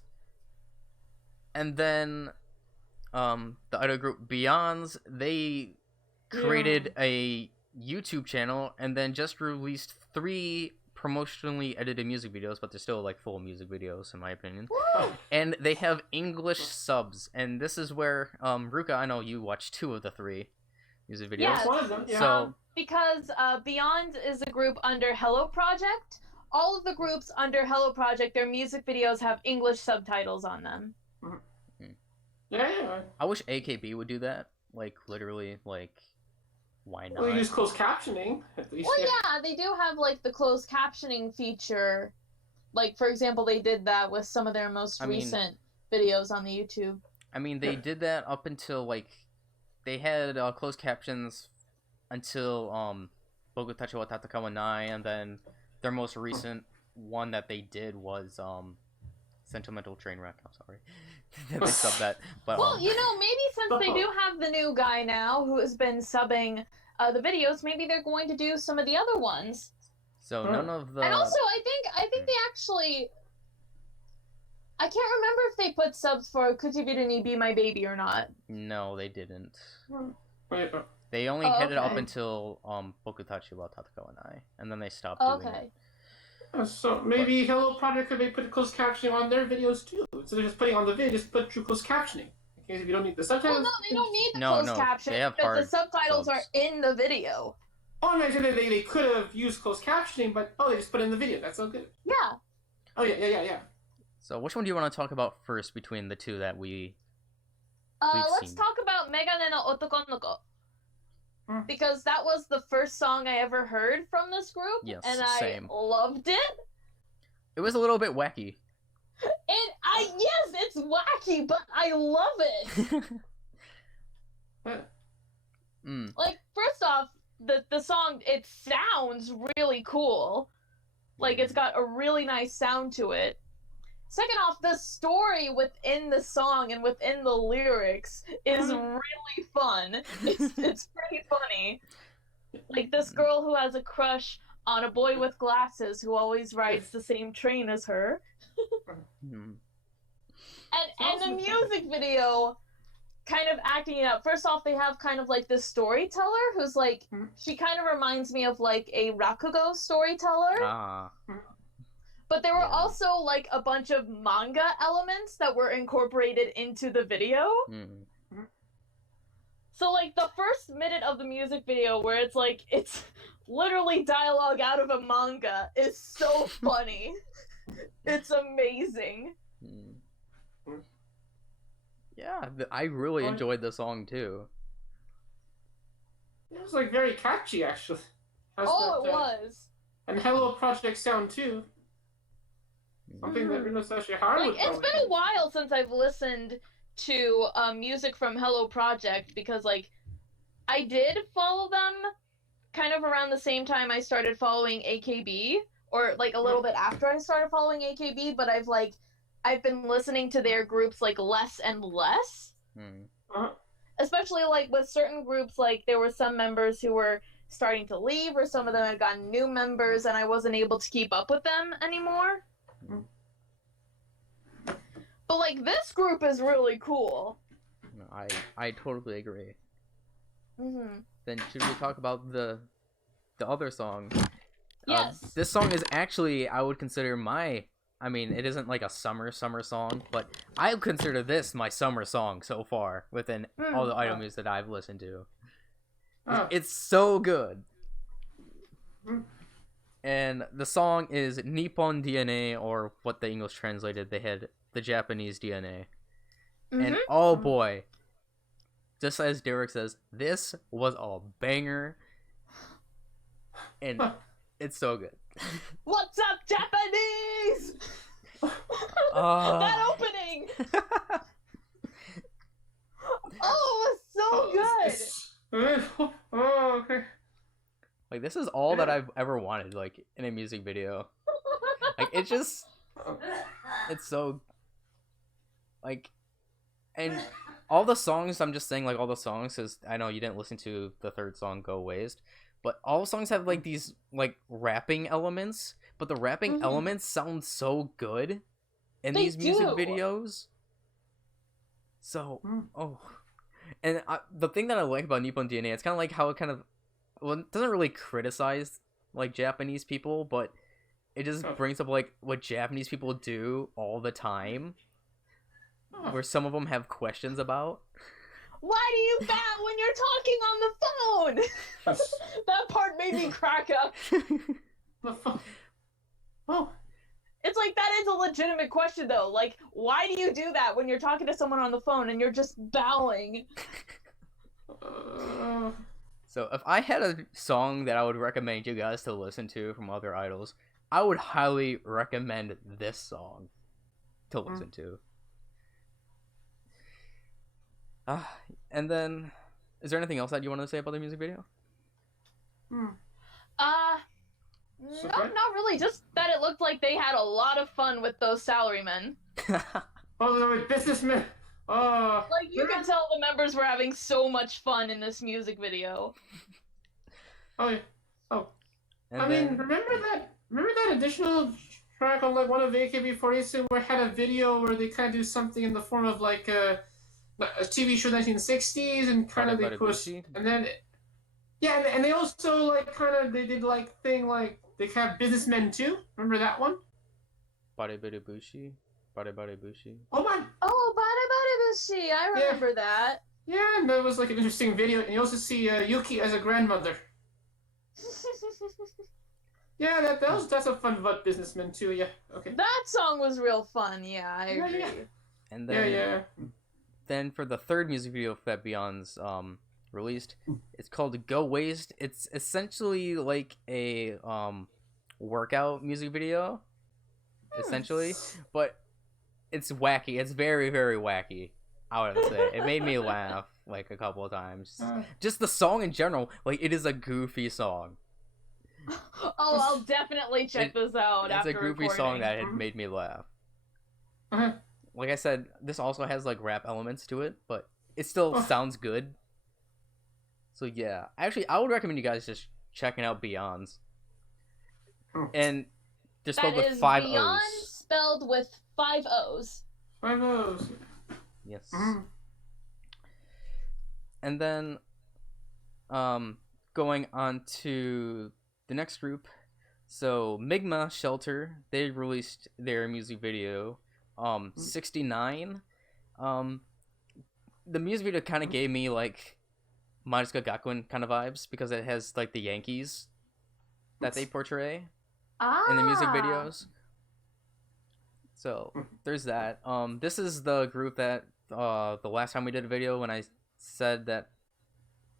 And then the other group, Beyonds, they created a YouTube channel and then just released 3 promotionally edited music videos, but they're still like full music videos in my opinion. And they have English subs, and this is where Ruka, I know you watched 2 of the 3 music videos. Yes. One of them, yeah. So because Beyond is a group under Hello Project. All of the groups under Hello Project, their music videos have English subtitles on them. Yeah. I wish AKB would do that. Like literally, like why not? Well, you use closed captioning at least. Well, yeah, they do have like the closed captioning feature. Like for example, they did that with some of their most recent videos on the YouTube. I mean, they did that up until like they had closed captions until Bokou Tachi wa Tatakawa Nai, and then their most recent one that they did was Sentimental Trainwreck. I'm sorry. They subbed that. But, well, you know, maybe since they do have the new guy now who has been subbing the videos, maybe they're going to do some of the other ones. So none of the. And also, I think they actually. I can't remember if they put subs for Kuchibiru ni Be My Baby or not. No, they didn't. Wait, They only had it up until Bokou Tachi wa Tatakawa Nai, and then they stopped doing it. So maybe Hello Project could put closed captioning on their videos too. So they're just putting on the video, just put through closed captioning. In case if you don't need the subtitles. Well, no, they don't need the closed captioning because the subtitles are in the video. Oh, no, they could have used closed captioning, but they just put it in the video. That's so good. Yeah. Oh yeah. So which one do you want to talk about first between the 2 that we've let's seen? talk about Megane no Otoko no Ko. Because that was the first song I ever heard from this group, and I loved it. It was a little bit wacky. Yes, it's wacky, but I love it. Like, first off, the song, it sounds really cool. Like, it's got a really nice sound to it. Second off, the story within the song and within the lyrics is really fun. It's pretty funny. Like this girl who has a crush on a boy with glasses who always rides the same train as her. And the music video kind of acting it up. First off, they have kind of like this storyteller who's like, she kind of reminds me of like a rakugo storyteller. But there were also, like, a bunch of manga elements that were incorporated into the video. So, like, the first minute of the music video where it's, like, it's literally dialogue out of a manga is so funny. It's amazing. Yeah, I really enjoyed the song, too. It was, like, very catchy, actually. It was. And Hello Project sound, too. Something that Rino Sashi Haru would it's been a while since I've listened to music from Hello Project because, like, I did follow them kind of around the same time I started following AKB, or, like, a little bit after I started following AKB, but I've been listening to their groups, like, less and less. Especially, like, with certain groups, like, there were some members who were starting to leave, or some of them had gotten new members, and I wasn't able to keep up with them anymore. But like this group is really cool. I totally agree. Then should we talk about the other song? Yes. This song is actually, I would consider I mean, it isn't like a summer song, but I consider this my summer song so far within all the items that I've listened to. It's so good. And the song is Nippon DNA, or what the English translated, they had the Japanese DNA. And oh boy, just as Derek says, this was a banger. And it's so good. What's up, Japanese? That opening! Oh, it was so good! Okay. Like, this is all that I've ever wanted, like, in a music video. Like, it's so, like, and all the songs, I'm just saying, like, all the songs, because I know you didn't listen to the third song, Go Waste, but all songs have like these like rapping elements, but the rapping elements sound so good in these music videos. So, and the thing that I like about Nippon DNA, it's kind of like how it kind of, well, it doesn't really criticize like Japanese people, but it just brings up like what Japanese people do all the time, where some of them have questions about. Why do you bat when you're talking on the phone? That part made me crack up. The phone. Oh. It's like, that is a legitimate question, though. Like, why do you do that when you're talking to someone on the phone and you're just bowing? So, if I had a song that I would recommend you guys to listen to from other idols, I would highly recommend this song to listen to. And then, is there anything else that you want to say about the music video? No, not really. Just that it looked like they had a lot of fun with those salarymen. Oh, they're businessmen. Like, you can tell the members were having so much fun in this music video. Oh, yeah. Oh. I mean, remember that additional track on like one of the AKB48 where it had a video where they kind of do something in the form of like a TV show 1960s and kind of they push, and then and they also like kind of they did like thing like they have businessmen too. Remember that one? Bare Bushi. Oh man. Oh, Bare Bushi. I remember that. Yeah, and that was like an interesting video. And you also see Yuki as a grandmother. Yeah, that's a fun about businessmen too. Yeah, okay. That song was real fun. Yeah, I agree. Yeah. And then then for the third music video that Beyond's released, it's called Go Waste. It's essentially like a workout music video, essentially, but it's wacky. It's very, very wacky, I would say. It made me laugh like a couple of times. Just the song in general, like, it is a goofy song. Oh, I'll definitely check this out after It's a goofy song that had made me laugh. Like I said, this also has like rap elements to it, but it still sounds good. So yeah, actually, I would recommend you guys just checking out Beyond's. And they're spelled with 5 O's. Beyond spelled with 5 O's. 5 O's. Yes. And then, going on to the next group. So Migma Shelter, they released their music video, 69. The music video kind of gave me like Madoka Gakuen kind of vibes because it has like the Yankees that they portray in the music videos. So there's that. This is the group that the last time we did a video when I said that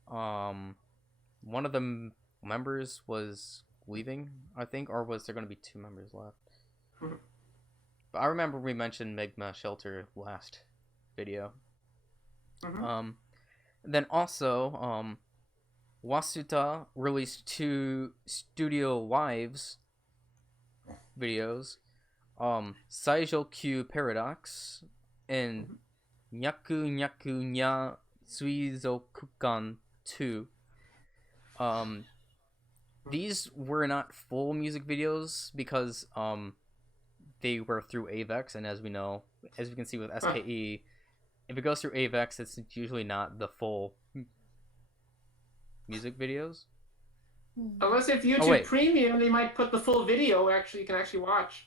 one of the members was leaving, I think, or was there going to be 2 members left? But I remember we mentioned Migma Shelter last video. Then also, Wasuta released 2 Studio Lives videos, Saijo Q Paradox and Nyaku Nyaku Nya Suizokukan 2. These were not full music videos because they were through AVEX, and as we know, as we can see with SKE, if it goes through AVEX, it's usually not the full music videos. Unless if YouTube Premium, they might put the full video. You can actually watch.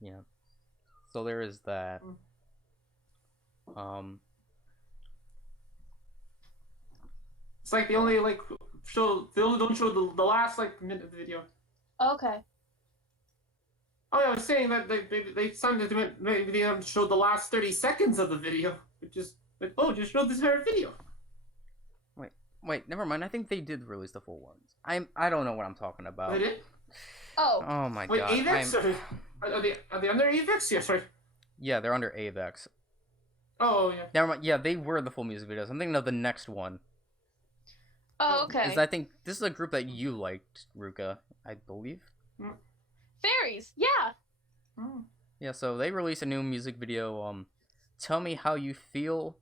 Yeah. So there is that. It's like they only don't show the last minute of the video. Okay. Oh, yeah, I was saying that they sometimes maybe they don't show the last 30 seconds of the video, which is like, just show this entire video. Wait, never mind. I think they did release the full ones. I don't know what I'm talking about. They did? Oh my god. Wait, AVEX? Are they under AVEX? Yeah, sorry. Yeah, they're under AVEX. Oh, yeah. Never mind. Yeah, they were the full music videos. I'm thinking of the next one. Oh, okay. Because I think this is a group that you liked, Ruka, I believe. Fairies, yeah. Yeah, so they released a new music video, Tell Me How You Feel.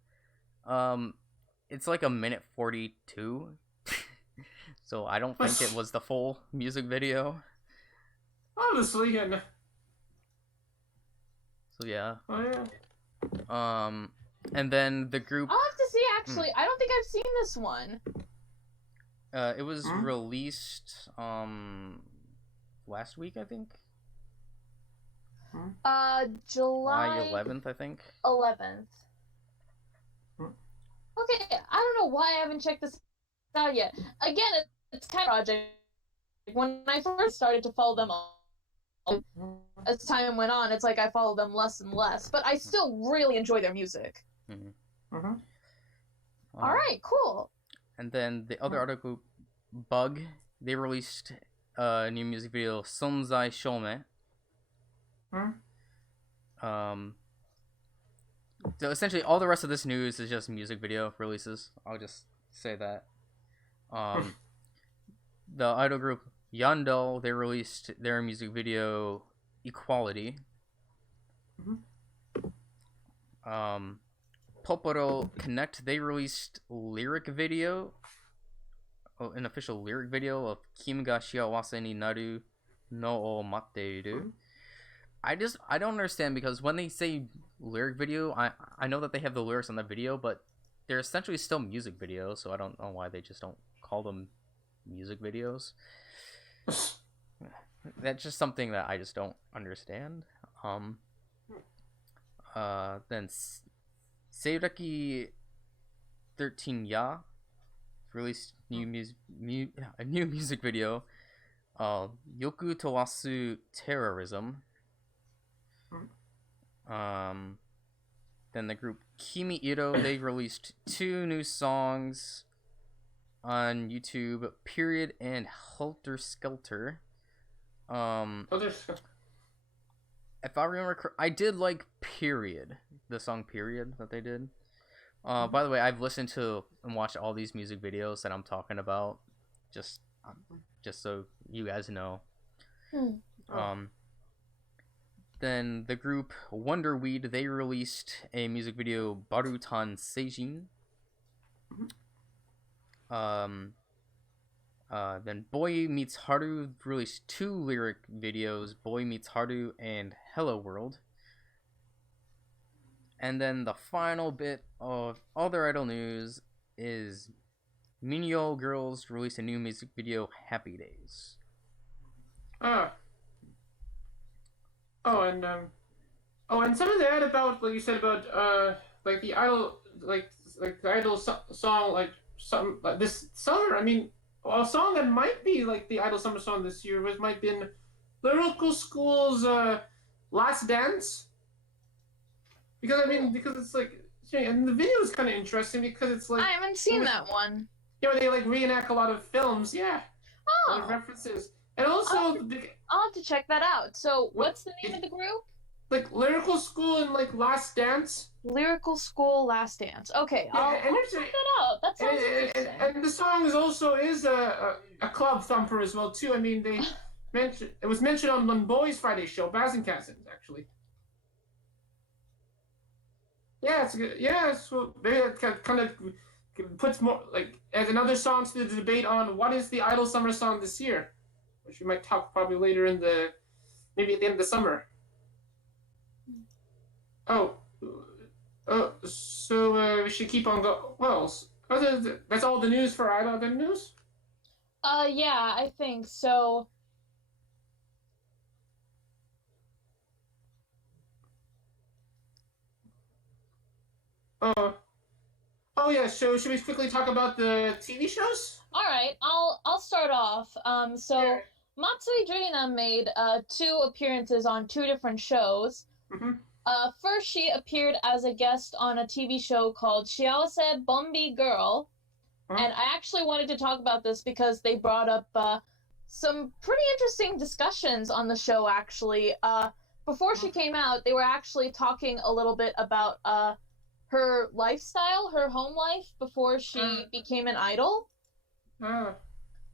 It's like a minute 42. So I don't think it was the full music video. Honestly, yeah. No. So yeah. Oh yeah. And then the group. I'll have to see. Actually, I don't think I've seen this one. It was released last week, I think. July 11th, I think. 11th. Okay, I don't know why I haven't checked this out yet. Again, it's kind of a project. When I first started to follow them, as time went on, it's like I followed them less and less. But I still really enjoy their music. All right, cool. And then the other idol group, Bug, they released a new music video, Sonzai Shome. So essentially, all the rest of this news is just music video releases. I'll just say that. The idol group Yandel, they released their music video Equality. Poporo Connect, they released lyric video, an official lyric video of Kimi ga shiawase ni naru no o matteiru. I don't understand, because when they say lyric video, I know that they have the lyrics on the video, but they're essentially still music videos, so I don't know why they just don't call them music videos. That's just something that I just don't understand. Then Seiraki 13 Ya released a new music video, Yoku Towasu Terrorism. Then the group Kimi Iro, they released 2 new songs on YouTube, Period and Helter Skelter. If I remember, I did like Period, the song Period that they did. By the way, I've listened to and watched all these music videos that I'm talking about, just so you guys know. Then the group Wonderweed, they released a music video, Barutan Seijin. Then Boy Meets Haru released 2 lyric videos, Boy Meets Haru and Hello World. And then the final bit of other idol news is Minyo Girls released a new music video, Happy Days. And some of that about, like you said about like the idol, like the idol song, like some like this summer. I mean, a song that might be like the idol summer song this year might have been Lyrical School's Last Dance. Because it's like, and the video is kind of interesting because it's like I haven't seen that one. Yeah, they like reenact a lot of films. Yeah. Oh. A lot of references. And also, I'll have to check that out. So, what's the name of the group? Like Lyrical School and like Last Dance. Lyrical School Last Dance. Okay, I'll check that out. That sounds interesting. And the song is a club thumper as well too. I mean, it was mentioned on Boys Friday show, Bazinkassens, actually. Yeah, it's good. Yeah, so maybe that kind of puts more like as another song to the debate on what is the idol summer song this year, which we might talk probably later maybe at the end of the summer. So we should keep on going. Well, that's all the news for idol news? Yeah, I think so. Oh yeah, so should we quickly talk about the TV shows? All right, I'll start off. So Matsui Jurina made 2 appearances on 2 different shows. First, she appeared as a guest on a TV show called Shiawase Bombi Girl, and I actually wanted to talk about this because they brought up some pretty interesting discussions on the show. Actually, before she came out, they were actually talking a little bit about her lifestyle, her home life before she became an idol.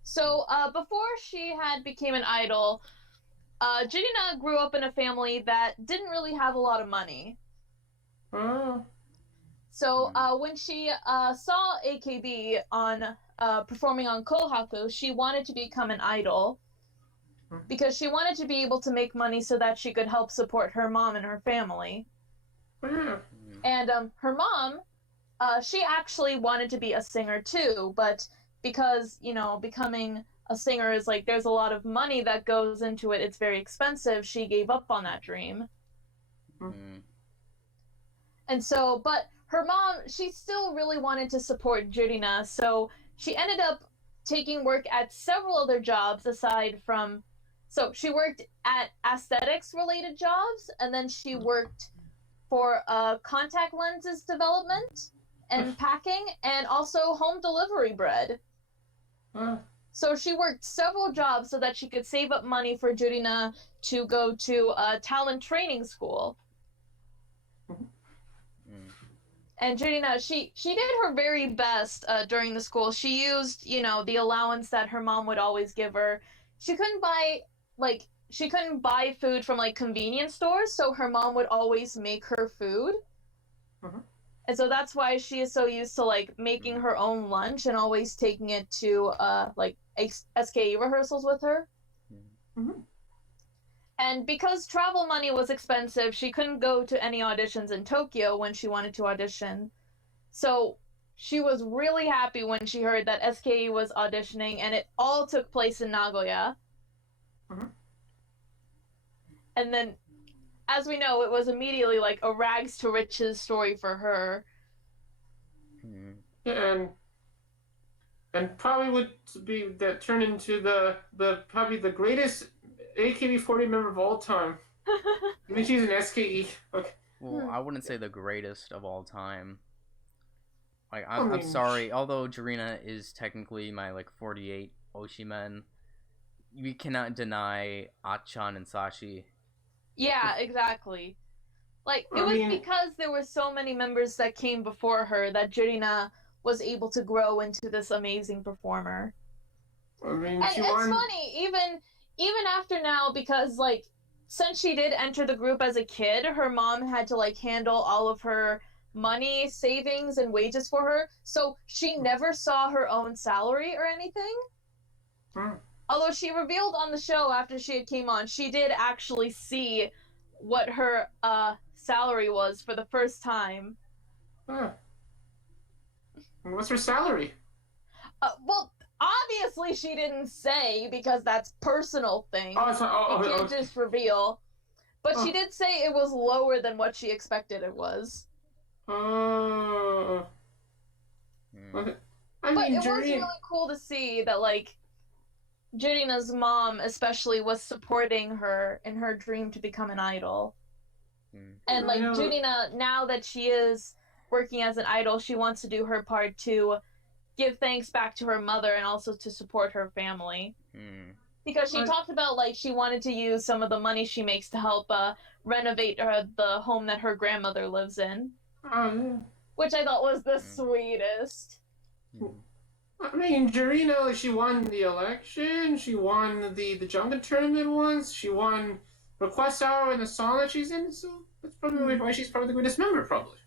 So before she had became an idol, Jurina grew up in a family that didn't really have a lot of money. So So when she saw AKB on performing on Kohaku, she wanted to become an idol because she wanted to be able to make money so that she could help support her mom and her family. And her mom, she actually wanted to be a singer too, but because, you know, becoming a singer is like, there's a lot of money that goes into it, it's very expensive, she gave up on that dream. And so, but her mom, she still really wanted to support Jurina, so she ended up taking work at several other jobs aside from, so she worked at aesthetics related jobs, and then she worked for contact lenses development and packing, and also home delivery bread. So she worked several jobs so that she could save up money for Jurina to go to a talent training school. And Jurina, she did her very best during the school. She used, you know, the allowance that her mom would always give her. She couldn't buy food from like convenience stores, so her mom would always make her food. And so that's why she is so used to like making her own lunch and always taking it to like SKE rehearsals with her. And because travel money was expensive, she couldn't go to any auditions in Tokyo when she wanted to audition. So she was really happy when she heard that SKE was auditioning, and it all took place in Nagoya. And then, as we know, it was immediately like a rags to riches story for her. Yeah, and probably would be that turn into the probably the greatest AKB48 member of all time. I mean, she's an SKE. Okay. Well, I wouldn't say the greatest of all time. Like, I'm sorry, although Jurina is technically my like 48 Oshimen, we cannot deny Achan and Sashi. Yeah, exactly. Like, it was because there were so many members that came before her that Jurina was able to grow into this amazing performer. I mean, and it's funny, even after now, because like, since she did enter the group as a kid, her mom had to like handle all of her money, savings, and wages for her, so she never saw her own salary or anything. Although she revealed on the show after she had came on, she did actually see what her salary was for the first time. What's her salary? Well, obviously she didn't say, because that's personal thing. You can't just reveal. But she did say it was lower than what she expected it was. I mean, but it was really cool to see that, like, Jurina's mom especially was supporting her in her dream to become an idol. And like, Jurina, now that she is working as an idol, she wants to do her part to give thanks back to her mother and also to support her family. Because she talked about, like, she wanted to use some of the money she makes to help renovate the home that her grandmother lives in. Which I thought was the sweetest. I mean, Jurina, like, she won the election, she won the Jungle tournament once, she won Request Hour in the song that she's in, so that's probably why she's probably the greatest member, probably.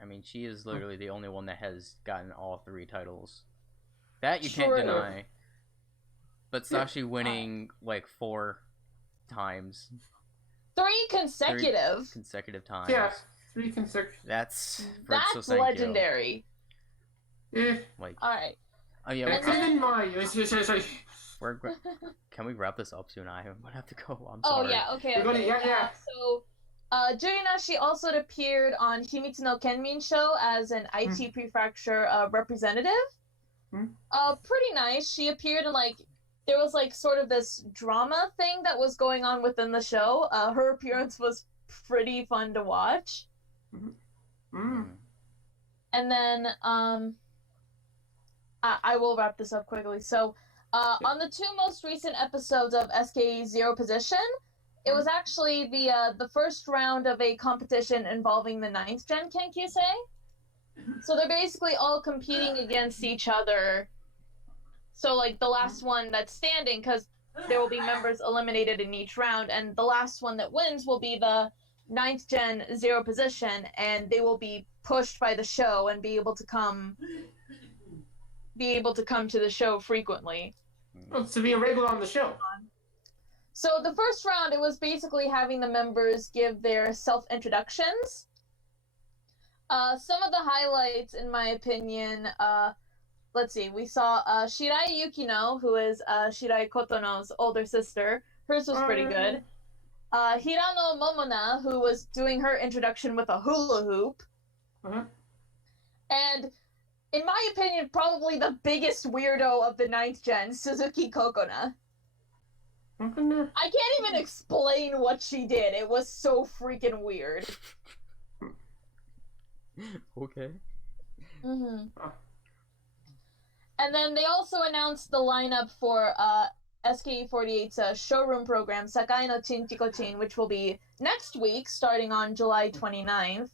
I mean, she is literally the only one that has gotten all 3 titles. That you can't deny. But Sashi winning, like, 4 times. 3 consecutive? 3 consecutive times. Yeah, 3 consecutive. That's legendary. Yeah. Like, alright. Oh, yeah. Can we wrap this up soon? I'm gonna have to go. I'm sorry. Oh, yeah, okay. Yeah. So, Jurina, she also appeared on Himitsu no Kenmin show as an IT prefecture representative. Pretty nice. She appeared in, like, there was, like, sort of this drama thing that was going on within the show. Her appearance was pretty fun to watch. And then, I will wrap this up quickly. So, on the 2 most recent episodes of SKE Zero Position, it was actually the first round of a competition involving the 9th Gen Kenkyusei. So they're basically all competing against each other. So, like, the last one that's standing, because there will be members eliminated in each round, and the last one that wins will be the 9th Gen Zero position, and they will be pushed by the show and be able to come to the show frequently. Well, to be a regular on the show. So the first round, it was basically having the members give their self-introductions. Some of the highlights, in my opinion, let's see, we saw Shirai Yukino, who is Shirai Kotono's older sister. Hers was pretty good. Hirano Momona, who was doing her introduction with a hula hoop. And, in my opinion, probably the biggest weirdo of the 9th Gen, Suzuki Kokona. I can't even explain what she did. It was so freaking weird. Okay. And then they also announced the lineup for SKE48's showroom program, Sakai no Chinchiko-chin, which will be next week, starting on July 29th.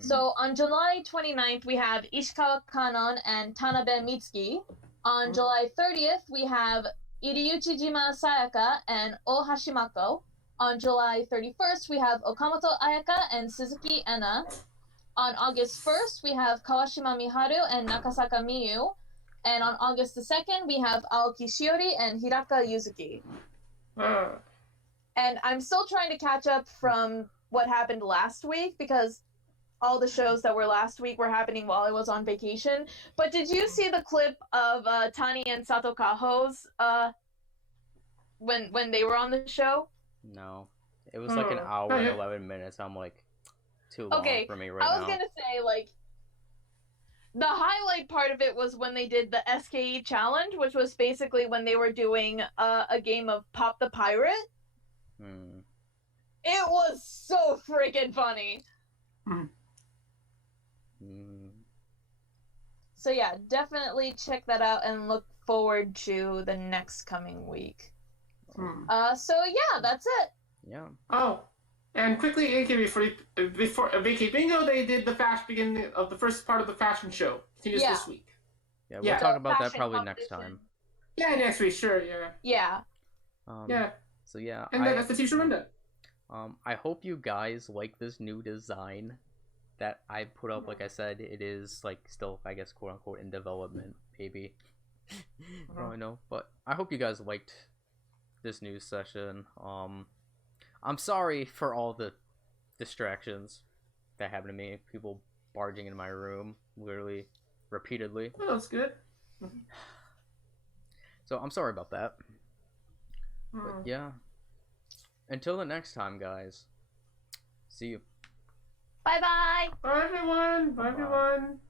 So on July 29th, we have Ishikawa Kanon and Tanabe Mitsuki. On July 30th, we have Iriuchijima Sayaka and Oh Hashimako. On July 31st, we have Okamoto Ayaka and Suzuki Ena. On August 1st, we have Kawashima Miharu and Nakasaka Miyu. And on August the 2nd, we have Aoki Shiori and Hiraka Yuzuki. And I'm still trying to catch up from what happened last week, because all the shows that were last week were happening while I was on vacation. But did you see the clip of Tani and Sato Kaho's when they were on the show? No. It was like an hour and 11 minutes. I'm like, too long for me right now. I was gonna say, like, the highlight part of it was when they did the SKE challenge, which was basically when they were doing a game of Pop the Pirate. It was so freaking funny. So yeah, definitely check that out and look forward to the next coming week. So yeah, that's it. Yeah. Oh, and quickly, AKB before VK Bingo, they did the beginning of the first part of the fashion show. Continues this week. Yeah, we'll talk about that probably next time. Yeah, next week, sure, yeah. So yeah, and that's the teacher window. I hope you guys like this new design that I put up. Like I said, it is like still, I guess, quote unquote, in development, maybe. I don't know, but I hope you guys liked this news session. I'm sorry for all the distractions that happened to me. People barging in my room, literally, repeatedly. Oh, that's good. So I'm sorry about that. But yeah. Until the next time, guys. See you. Bye-bye. Bye, everyone. Bye, everyone.